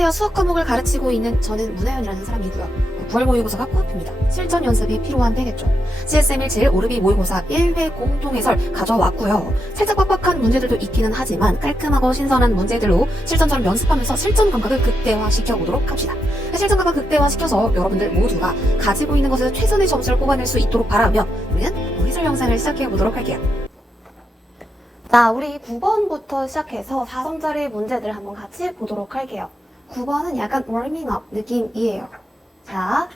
안녕하세요. 수학 과목을 가르치고 있는 저는 문하연이라는 사람이고요. 9월 모의고사가 코앞입니다. 실전 연습이 필요한 때겠죠. CSM17 오르비 모의고사 1회 공통해설 가져왔고요. 살짝 빡빡한 문제들도 있기는 하지만 깔끔하고 신선한 문제들로 실전처럼 연습하면서 실전 감각을 극대화시켜보도록 합시다. 실전 감각 극대화시켜서 여러분들 모두가 가지고 있는 것에서 최선의 점수를 뽑아낼 수 있도록 바라며 우리는 해설 영상을 시작해보도록 할게요. 자, 우리 9번부터 시작해서 4성짜리 문제들 한번 같이 보도록 할게요. 9번은 약간 워밍업 느낌이에요. 자,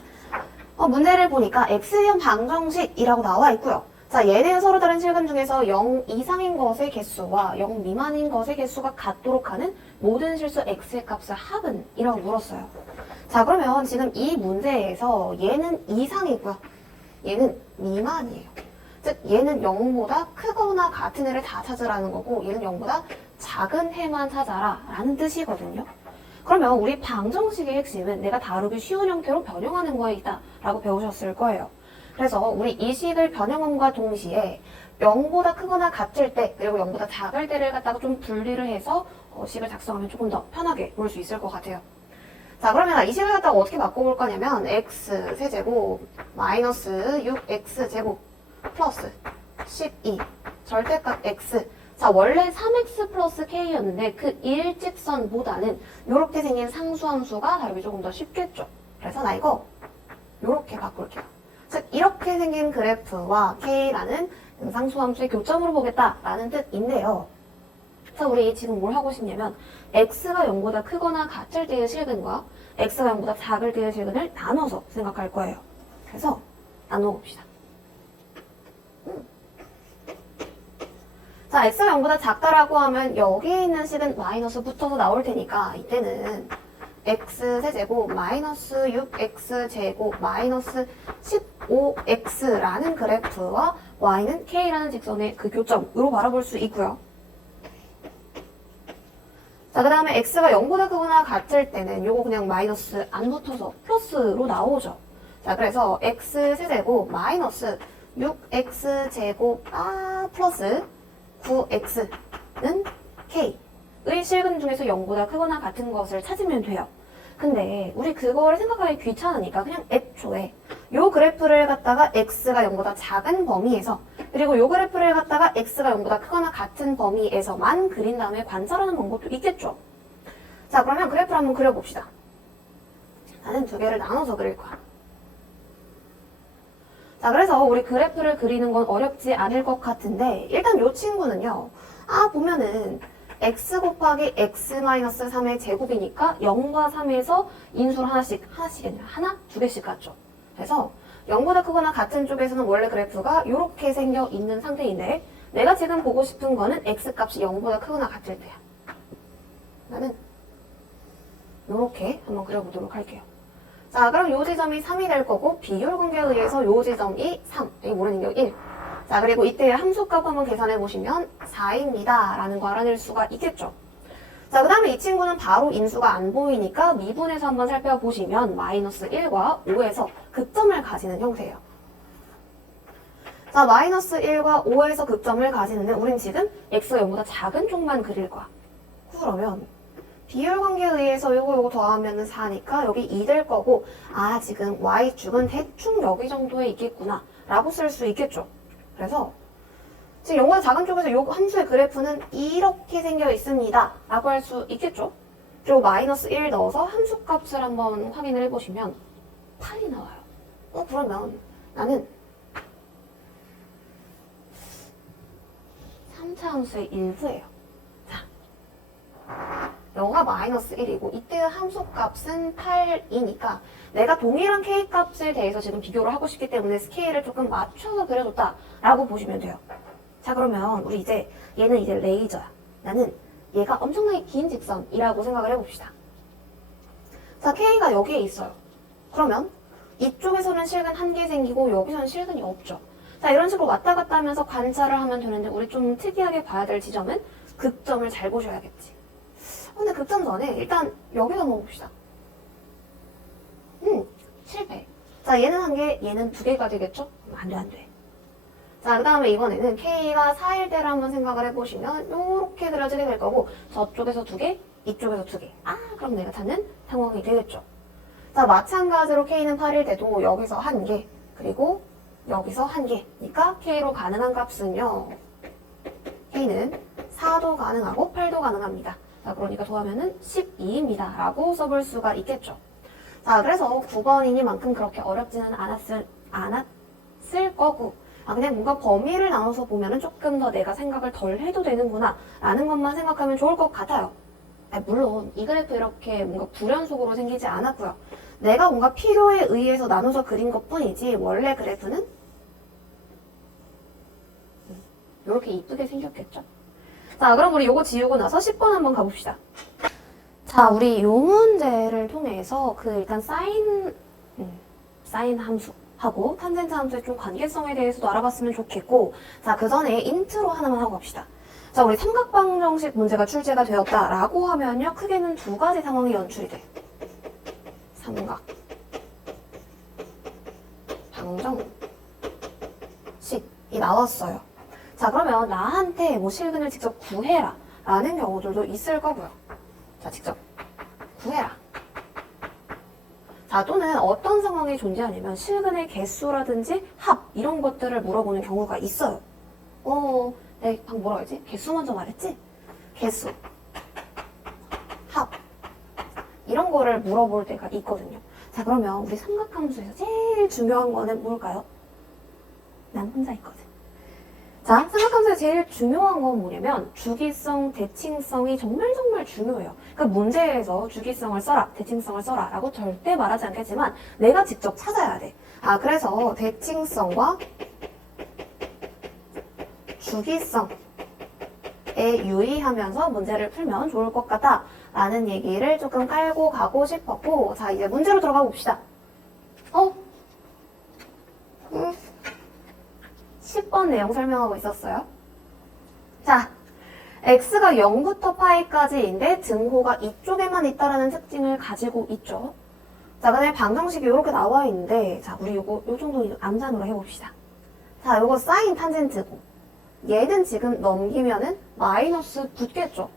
문제를 보니까 x형 방정식이라고 나와 있고요. 자, 얘는 서로 다른 실근 중에서 0 이상인 것의 개수와 0 미만인 것의 개수가 같도록 하는 모든 실수 x의 값의 합은? 이라고 물었어요. 자, 그러면 지금 이 문제에서 얘는 이상이고요. 얘는 미만이에요. 즉 얘는 0보다 크거나 같은 애를 다 찾으라는 거고 얘는 0보다 작은 해만 찾아라 라는 뜻이거든요. 그러면 우리 방정식의 핵심은 내가 다루기 쉬운 형태로 변형하는 거에 있다 라고 배우셨을 거예요. 그래서 우리 이 식을 변형함과 동시에 0보다 크거나 같을 때 그리고 0보다 작을 때를 갖다가 좀 분리를 해서 식을 작성하면 조금 더 편하게 볼 수 있을 것 같아요. 자, 그러면 이 식을 갖다가 어떻게 바꿔볼 거냐면 x 세제곱 마이너스 6x제곱 플러스 12 절대값 x. 자, 원래 3x 플러스 k였는데 그 일직선보다는 이렇게 생긴 상수함수가 다루기 조금 더 쉽겠죠. 그래서 나 이거 이렇게 바꿀게요. 즉 이렇게 생긴 그래프와 k라는 상수함수의 교점으로 보겠다라는 뜻인데요. 자, 우리 지금 뭘 하고 싶냐면 x가 0보다 크거나 같을 때의 실근과 x가 0보다 작을 때의 실근을 나눠서 생각할 거예요. 그래서 나눠봅시다. 자, x가 0보다 작다라고 하면 여기에 있는 식은 마이너스 붙어서 나올 테니까 이때는 x세제곱 마이너스 6x제곱 마이너스 15x라는 그래프와 y는 k라는 직선의 그 교점으로 바라볼 수 있고요. 자, 그 다음에 x가 0보다 크거나 같을 때는 요거 그냥 마이너스 안 붙어서 플러스로 나오죠. 자, 그래서 x세제곱 마이너스 6x제곱 플러스 9x는 k의 실근 중에서 0보다 크거나 같은 것을 찾으면 돼요. 근데 우리 그거를 생각하기 귀찮으니까 그냥 애초에 요 그래프를 갖다가 x가 0보다 작은 범위에서 그리고 요 그래프를 갖다가 x가 0보다 크거나 같은 범위에서만 그린 다음에 관찰하는 방법도 있겠죠. 자, 그러면 그래프를 한번 그려봅시다. 나는 두 개를 나눠서 그릴 거야. 자, 그래서 우리 그래프를 그리는 건 어렵지 않을 것 같은데 일단 요 친구는요. 보면은 x 곱하기 x-3의 제곱이니까 0과 3에서 인수를 하나씩이 아니라 하나, 두 개씩 같죠. 그래서 0보다 크거나 같은 쪽에서는 원래 그래프가 이렇게 생겨 있는 상태인데 내가 지금 보고 싶은 거는 x값이 0보다 크거나 같을 때야. 나는 이렇게 한번 그려보도록 할게요. 자, 그럼 요 지점이 3이 될 거고 비율 관계에 의해서 요 지점이 3, 여기 모르는 게 1. 자, 그리고 이때 함수값 한번 계산해 보시면 4입니다 라는 거 알아낼 수가 있겠죠. 자, 그 다음에 이 친구는 바로 인수가 안 보이니까 미분해서 한번 살펴보시면 마이너스 1과 5에서 극점을 가지는 형태예요. 자, 마이너스 1과 5에서 극점을 가지는데 우린 지금 x가 0보다 작은 쪽만 그릴 거야. 그러면 비율 관계에 의해서 요거 더하면 4니까 여기 2 될 거고 지금 y축은 대충 여기 정도에 있겠구나 라고 쓸 수 있겠죠. 그래서 지금 0보다 작은 쪽에서 요 함수의 그래프는 이렇게 생겨 있습니다 라고 할 수 있겠죠. 그리고 마이너스 1 넣어서 함수값을 한번 확인을 해보시면 8이 나와요. 그러면 나는 3차 함수의 일부예요. 여가 마이너스 1이고 이때의 함수값은 8이니까 내가 동일한 k값에 대해서 지금 비교를 하고 싶기 때문에 스케일을 조금 맞춰서 그려줬다 라고 보시면 돼요. 자, 그러면 우리 이제 얘는 이제 레이저야. 나는 얘가 엄청나게 긴 직선이라고 생각을 해봅시다. 자, k가 여기에 있어요. 그러면 이쪽에서는 실근 1개 생기고 여기서는 실근이 없죠. 자, 이런 식으로 왔다 갔다 하면서 관찰을 하면 되는데 우리 좀 특이하게 봐야 될 지점은 극점을 잘 보셔야겠지. 근데 극점 전에 일단 여기다 넣어봅시다. 실패. 자, 얘는 1개, 얘는 2개가 되겠죠? 안 돼. 자, 그 다음에 이번에는 k가 4일 때를 한번 생각을 해보시면 이렇게 그려지게 될 거고 저쪽에서 2개, 이쪽에서 2개. 아, 그럼 내가 찾는 상황이 되겠죠. 자, 마찬가지로 K는 8일 때도 여기서 1개, 그리고 여기서 1개니까 K로 가능한 값은요. K는 4도 가능하고 8도 가능합니다. 자, 그러니까 더하면은 12입니다. 라고 써볼 수가 있겠죠. 자, 그래서 9번이니만큼 그렇게 어렵지는 않았을 거고, 그냥 뭔가 범위를 나눠서 보면은 조금 더 내가 생각을 덜 해도 되는구나 라는 것만 생각하면 좋을 것 같아요. 물론 이 그래프 이렇게 뭔가 불연속으로 생기지 않았고요. 내가 뭔가 필요에 의해서 나눠서 그린 것 뿐이지 원래 그래프는 이렇게 이쁘게 생겼겠죠. 자, 그럼 우리 요거 지우고 나서 10번 한번 가봅시다. 자, 우리 요 문제를 통해서 일단 사인 함수하고 탄젠트 함수의 좀 관계성에 대해서도 알아봤으면 좋겠고, 자, 그 전에 인트로 하나만 하고 갑시다. 자, 우리 삼각방정식 문제가 출제가 되었다라고 하면요, 크게는 2가지 상황이 연출이 돼. 삼각 방정식이 나왔어요. 자, 그러면 나한테 뭐 실근을 직접 구해라 라는 경우들도 있을 거고요. 자, 직접 구해라. 자, 또는 어떤 상황이 존재하냐면 실근의 개수라든지 합 이런 것들을 물어보는 경우가 있어요. 네, 방금 뭐라고 했지? 개수 먼저 말했지? 개수, 합 이런 거를 물어볼 때가 있거든요. 자, 그러면 우리 삼각함수에서 제일 중요한 거는 뭘까요? 난 혼자 있거든. 자, 삼각함수에서 제일 중요한 건 뭐냐면 주기성, 대칭성이 정말 중요해요. 그러니까 문제에서 주기성을 써라, 대칭성을 써라 라고 절대 말하지 않겠지만 내가 직접 찾아야 돼. 그래서 대칭성과 주기성에 유의하면서 문제를 풀면 좋을 것 같다 라는 얘기를 조금 깔고 가고 싶었고, 자, 이제 문제로 들어가 봅시다. 10번 내용 설명하고 있었어요. 자, x가 0부터 파이까지인데 등호가 이쪽에만 있다라는 특징을 가지고 있죠. 자, 그다음에 방정식이 이렇게 나와 있는데, 자, 우리 요 정도 암산으로 해봅시다. 자, 요거 사인 탄젠트고, 얘는 지금 넘기면은 마이너스 붙겠죠.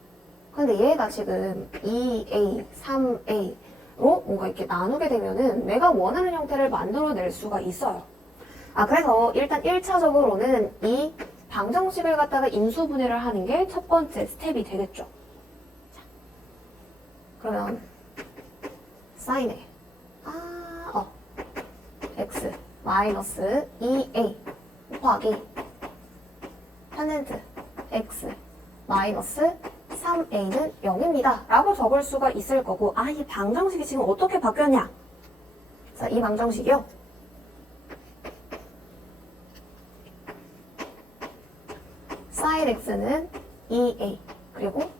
근데 얘가 지금 2a, 3a로 뭔가 이렇게 나누게 되면은 내가 원하는 형태를 만들어낼 수가 있어요. 그래서 일단 1차적으로는 이 방정식을 갖다가 인수분해를 하는 게 첫 번째 스텝이 되겠죠. 자, 그러면 사인에 x 마이너스 2a 곱하기 탄젠트 x 마이너스 3a는 0입니다. 라고 적을 수가 있을 거고, 이 방정식이 지금 어떻게 바뀌었냐? 자, 이 방정식이요. 사인 x는 2a, 그리고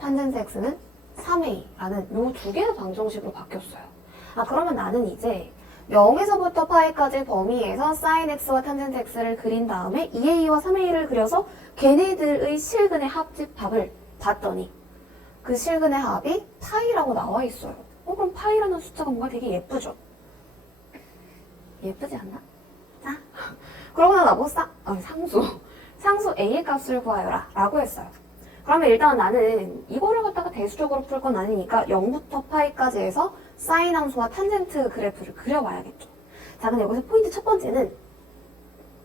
탄젠트 x는 3a라는 요 두 개의 방정식으로 바뀌었어요. 그러면 나는 이제 0에서부터 파이까지 범위에서 사인 x와 탄젠트 x를 그린 다음에 2a와 3a를 그려서 걔네들의 실근의 합집합을 봤더니 그 실근의 합이 파이라고 나와 있어요. 그럼 파이라는 숫자가 뭔가 되게 예쁘죠? 예쁘지 않나? 자, 그러고 나서 상수 a의 값을 구하여라 라고 했어요. 그러면 일단 나는 이거를 갖다가 대수적으로 풀 건 아니니까 0부터 파이까지 해서 사인 함수와 탄젠트 그래프를 그려봐야겠죠. 자, 근데 여기서 포인트 첫 번째는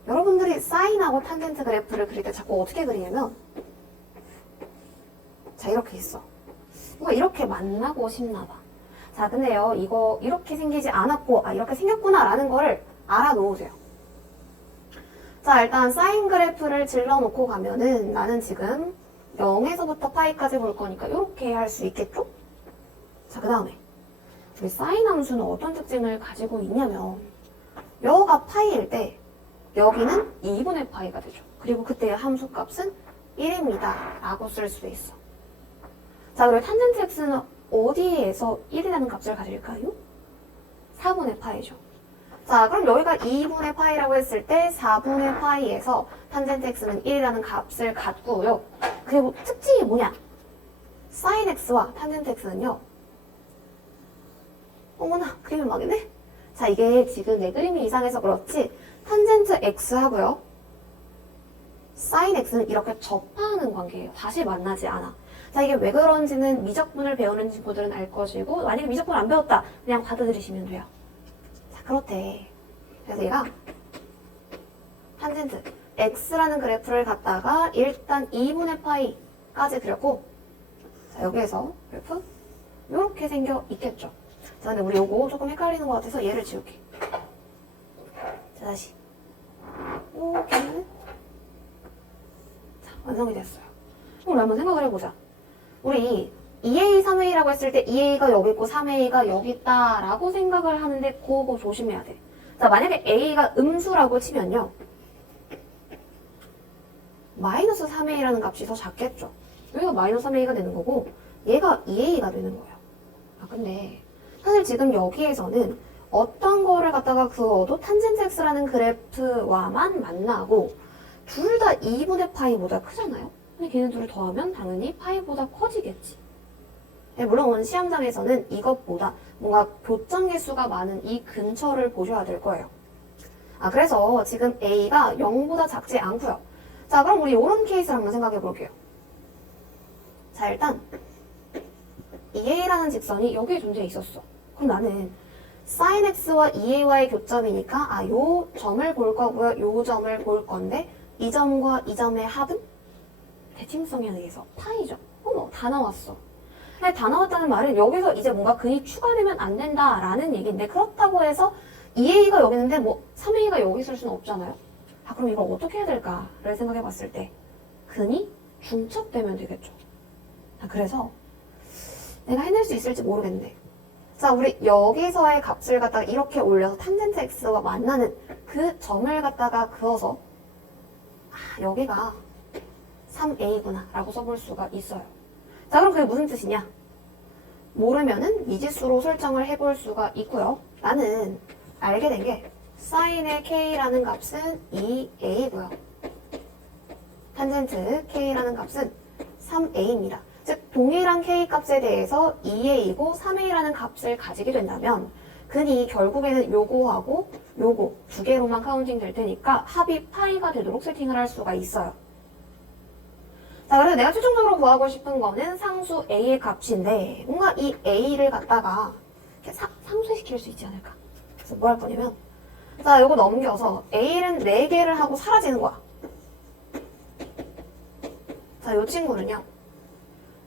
여러분들이 사인하고 탄젠트 그래프를 그릴 때 자꾸 어떻게 그리냐면, 자, 이렇게 있어. 뭔가 이렇게 만나고 싶나 봐. 자, 근데요, 이거 이렇게 생기지 않았고 이렇게 생겼구나 라는 거를 알아놓으세요. 자, 일단 사인 그래프를 질러놓고 가면은 나는 지금 0에서부터 파이까지 볼 거니까 이렇게 할 수 있겠죠? 자, 그 다음에 우리 사인 함수는 어떤 특징을 가지고 있냐면 여가 파이일 때 여기는 2분의 파이가 되죠. 그리고 그때의 함수 값은 1입니다 라고 쓸 수 있어. 자, 그리고 탄젠트 x는 어디에서 1이라는 값을 가질까요? 4분의 파이죠. 자, 그럼 여기가 2분의 파이라고 했을 때 4분의 파이에서 탄젠트 x는 1이라는 값을 갖고요. 그리고 특징이 뭐냐? 사인 x와 탄젠트 x는요. 어머나, 그림이 막이네? 자, 이게 지금 내 그림이 이상해서 그렇지 탄젠트 x하고요. sin x는 이렇게 접하는 관계예요. 다시 만나지 않아. 자, 이게 왜 그런지는 미적분을 배우는 친구들은 알 것이고, 만약에 미적분을 안 배웠다, 그냥 받아들이시면 돼요. 자, 그렇대. 그래서 얘가 탄젠트 x라는 그래프를 갖다가 일단 2분의 파이까지 그렸고, 자, 여기에서 그래프 이렇게 생겨 있겠죠. 자, 근데 우리 요거 조금 헷갈리는 것 같아서 얘를 지울게. 자, 다시. 이렇게. 자, 완성이 됐어요. 그럼 우리 한번 생각을 해보자. 우리 2a, 3a라고 했을 때 2a가 여기 있고 3a가 여기 있다라고 생각을 하는데 그거 조심해야 돼. 자, 만약에 a가 음수라고 치면요. 마이너스 3a라는 값이 더 작겠죠. 여기가 마이너스 3a가 되는 거고 얘가 2a가 되는 거예요. 아, 근데 사실 지금 여기에서는 어떤 거를 갖다가 그어도 탄젠트 x라는 그래프와만 만나고 둘 다 2분의 파이보다 크잖아요. 근데 걔네 둘을 더하면 당연히 파이보다 커지겠지. 네, 물론 시험장에서는 이것보다 뭔가 교점 개수가 많은 이 근처를 보셔야 될 거예요. 아, 그래서 지금 a가 0보다 작지 않고요. 자, 그럼 우리 이런 케이스를 한번 생각해 볼게요. 자, 일단 2a라는 직선이 여기에 존재해 있었어. 그럼 나는 sin x와 2a와의 교점이니까 요 점을 볼 거고요. 요 점을 볼 건데 이 점과 이 점의 합은 대칭성에 의해서 파이죠. 어머, 다 나왔어. 근데 다 나왔다는 말은 여기서 이제 뭔가 근이 추가되면 안 된다라는 얘기인데 그렇다고 해서 2a가 여기 있는데 뭐 3a가 여기 있을 수는 없잖아요. 아, 그럼 이걸 어떻게 해야 될까를 생각해 봤을 때 근이 중첩되면 되겠죠. 아, 그래서 내가 해낼 수 있을지 모르겠네. 자, 우리 여기서의 값을 갖다가 이렇게 올려서 탄젠트 x와 만나는 그 점을 갖다가 그어서 여기가 3a구나 라고 써볼 수가 있어요. 자, 그럼 그게 무슨 뜻이냐? 모르면은 미지수로 설정을 해볼 수가 있고요. 나는 알게 된 게 sin의 k라는 값은 2a고요. 탄젠트 k라는 값은 3a입니다. 즉 동일한 k 값에 대해서 2a이고 3a라는 값을 가지게 된다면 근이 결국에는 요거하고 요거 두 개로만 카운팅 될 테니까 합이 파이가 되도록 세팅을 할 수가 있어요. 자, 그래서 내가 최종적으로 구하고 싶은 거는 상수 a의 값인데 뭔가 이 a를 갖다가 이렇게 상쇄시킬 수 있지 않을까? 그래서 뭐 할 거냐면 자, 요거 넘겨서 a는 4개를 하고 사라지는 거야. 자, 요 친구는요.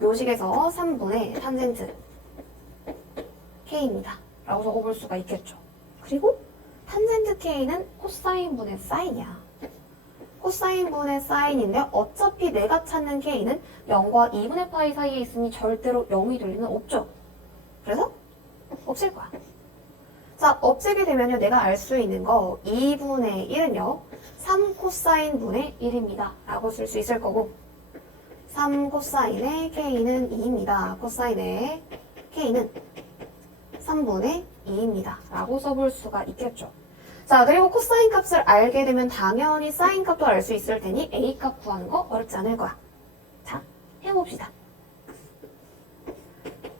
요 식에서 3분의 탄젠트 k입니다. 라고 적어볼 수가 있겠죠. 그리고 탄젠트 k는 코사인분의 사인이야. 코사인분의 사인인데 어차피 내가 찾는 k는 0과 2분의 파이 사이에 있으니 절대로 0이 될 리는 없죠. 그래서 없앨 거야. 자, 없애게 되면요. 내가 알 수 있는 거 2분의 1은요. 3 코사인분의 1입니다. 라고 쓸 수 있을 거고 3 코사인의 k는 2입니다. 코사인의 k는 3분의 2입니다. 라고 써볼 수가 있겠죠. 자, 그리고 코사인 값을 알게 되면 당연히 사인 값도 알 수 있을 테니 a 값 구하는 거 어렵지 않을 거야. 자, 해봅시다.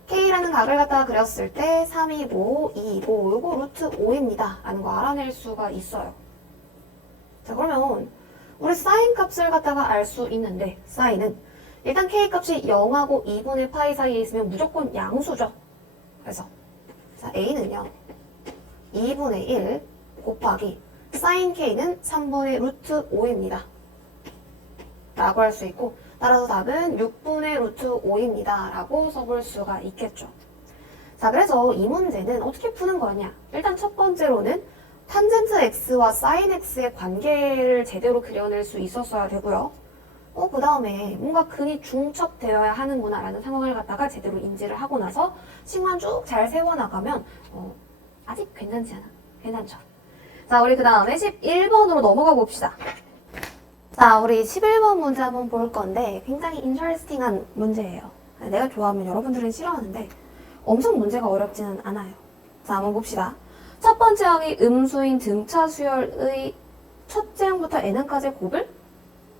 k라는 각을 갖다가 그렸을 때 3이고 2이고 요거 루트 5입니다. 라는 거 알아낼 수가 있어요. 자, 그러면 우리 사인 값을 갖다가 알 수 있는데 사인은 일단 k 값이 0하고 2분의 파이 사이에 있으면 무조건 양수죠. 그래서 자, a는요. 2분의 1 곱하기 sin k는 3분의 루트 5입니다. 라고 할 수 있고 따라서 답은 6분의 루트 5입니다. 라고 써볼 수가 있겠죠. 자, 그래서 이 문제는 어떻게 푸는 거냐? 일단 첫 번째로는 탄젠트 x와 sin x의 관계를 제대로 그려낼 수 있었어야 되고요. 그 다음에 뭔가 근이 중첩되어야 하는구나 라는 상황을 갖다가 제대로 인지를 하고 나서 식만 쭉 잘 세워나가면 아직 괜찮지 않아? 괜찮죠? 자, 우리 그 다음에 11번으로 넘어가 봅시다. 자, 우리 11번 문제 한번 볼 건데 굉장히 인터레스팅한 문제예요. 내가 좋아하면 여러분들은 싫어하는데 엄청 문제가 어렵지는 않아요. 자, 한번 봅시다. 첫 번째 항이 음수인 등차 수열의 첫째 항부터 n까지의 곱을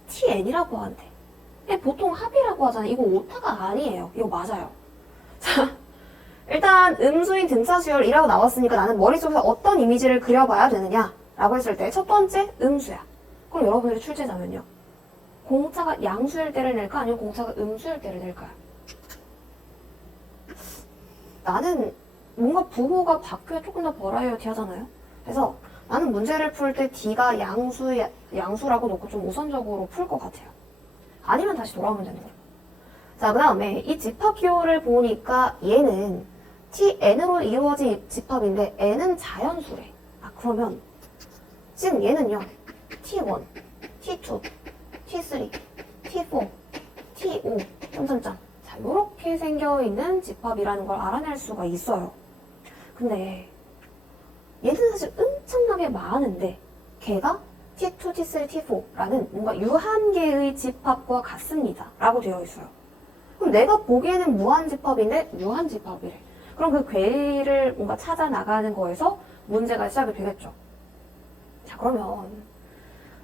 tn이라고 한대. 보통 합이라고 하잖아요. 이거 오타가 아니에요. 이거 맞아요. 자, 일단 음수인 등차 수열이라고 나왔으니까 나는 머릿속에서 어떤 이미지를 그려봐야 되느냐 라고 했을 때 첫 번째 음수야. 그럼 여러분들이 출제자면요. 공차가 양수일 때를 낼까? 아니면 공차가 음수일 때를 낼까요? 나는 뭔가 부호가 바뀌어야 조금 더 버라이어티 하잖아요. 그래서 나는 문제를 풀 때 D가 양수라고 놓고 좀 우선적으로 풀 것 같아요. 아니면 다시 돌아오면 되는 거예요. 자, 그 다음에 이 집합 기호를 보니까 얘는 Tn으로 이루어진 집합인데 n은 자연수래. 그러면 지금 얘는요. T1, T2, T3, T4, T5, 점점점. 자, 요렇게 생겨있는 집합이라는 걸 알아낼 수가 있어요. 근데 얘는 사실 엄청나게 많은데 걔가 T2, T3, T4라는 뭔가 유한계의 집합과 같습니다. 라고 되어 있어요. 그럼 내가 보기에는 무한집합인데 유한집합이래. 그럼 그 괴리를 뭔가 찾아 나가는 거에서 문제가 시작이 되겠죠. 자, 그러면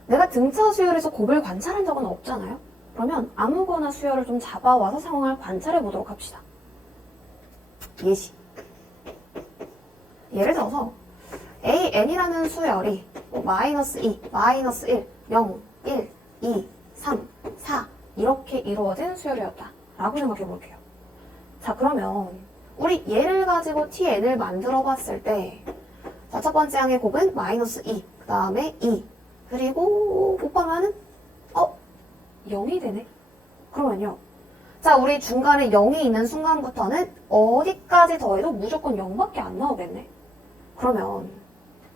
내가 등차 수열에서 곱을 관찰한 적은 없잖아요. 그러면 아무거나 수열을 좀 잡아와서 상황을 관찰해 보도록 합시다. 예시. 예를 들어서 AN이라는 수열이 마이너스 2, 마이너스 1, 0, 1, 2, 3, 4 이렇게 이루어진 수열이었다. 라고 생각해 볼게요. 자, 그러면 우리 얘를 가지고 Tn을 만들어 봤을 때 자, 첫 번째 항의 곱은 마이너스 2, 그 다음에 2, 그리고 곱하면은 0이 되네. 그러면요. 자, 우리 중간에 0이 있는 순간부터는 어디까지 더해도 무조건 0밖에 안 나오겠네. 그러면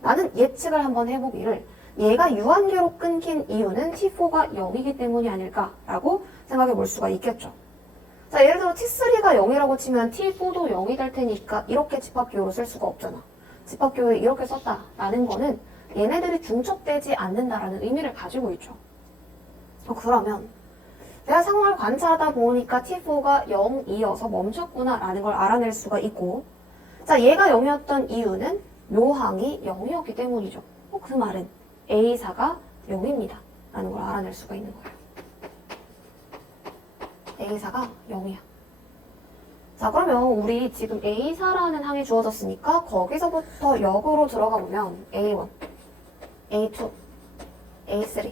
나는 예측을 한번 해보기를 얘가 유한계로 끊긴 이유는 T4가 0이기 때문이 아닐까라고 생각해 볼 수가 있겠죠. 자, 예를 들어 T3가 0이라고 치면 T4도 0이 될 테니까 이렇게 집합기호로 쓸 수가 없잖아. 집합기호를 이렇게 썼다라는 거는 얘네들이 중첩되지 않는다라는 의미를 가지고 있죠. 그러면 내가 상황을 관찰하다 보니까 T4가 0이어서 멈췄구나 라는 걸 알아낼 수가 있고, 자, 얘가 0이었던 이유는 묘항이 0이었기 때문이죠. 그 말은 A4가 0입니다 라는 걸 알아낼 수가 있는 거예요. A4가 0이야. 자, 그러면 우리 지금 A4라는 항이 주어졌으니까 거기서부터 역으로 들어가 보면 A1, A2, A3,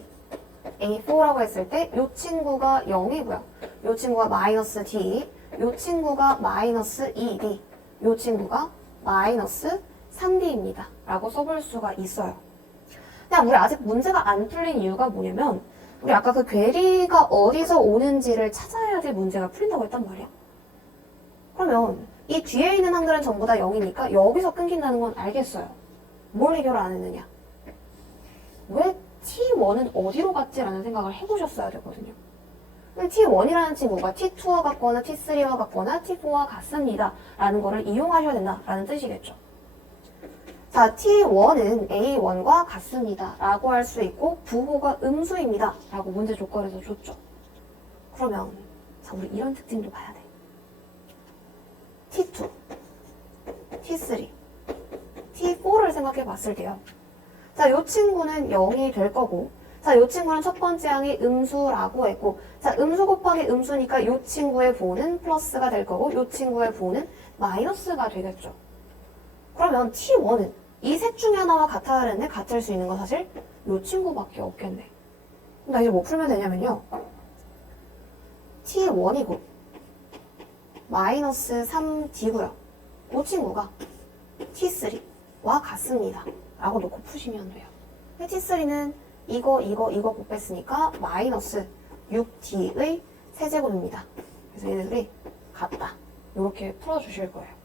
A4라고 했을 때 이 친구가 0이고요. 이 친구가 마이너스 D, 이 친구가 마이너스 2D, 이 친구가 마이너스 3D입니다. 라고 써볼 수가 있어요. 그냥 우리 아직 문제가 안 풀린 이유가 뭐냐면 우리 아까 그 괴리가 어디서 오는지를 찾아야지 문제가 풀린다고 했단 말이야. 그러면 이 뒤에 있는 항들은 전부 다 0이니까 여기서 끊긴다는 건 알겠어요. 뭘 해결을 안 했느냐? 왜 T1은 어디로 갔지? 라는 생각을 해보셨어야 되거든요. T1이라는 친구가 T2와 같거나 T3와 같거나 T4와 같습니다. 라는 거를 이용하셔야 된다라는 뜻이겠죠. 자, T1은 A1과 같습니다. 라고 할 수 있고 부호가 음수입니다. 라고 문제 조건에서 줬죠. 그러면 자, 우리 이런 특징도 봐야 돼. T2, T3, T4를 생각해 봤을 때요. 자, 이 친구는 0이 될 거고, 자, 이 친구는 첫 번째 항이 음수라고 했고, 자, 음수 곱하기 음수니까 이 친구의 부호는 플러스가 될 거고, 이 친구의 부호는 마이너스가 되겠죠. 그러면 T1은 이 셋 중에 하나와 같아야 하는데 같을 수 있는 건 사실 이 친구밖에 없겠네. 그럼 나 이제 뭐 풀면 되냐면요. T1이고, 마이너스 3D고요. 이 친구가 T3와 같습니다. 라고 놓고 푸시면 돼요. T3는 이거 곱했으니까 마이너스 6D의 세제곱입니다. 그래서 얘네들이 같다. 이렇게 풀어주실 거예요.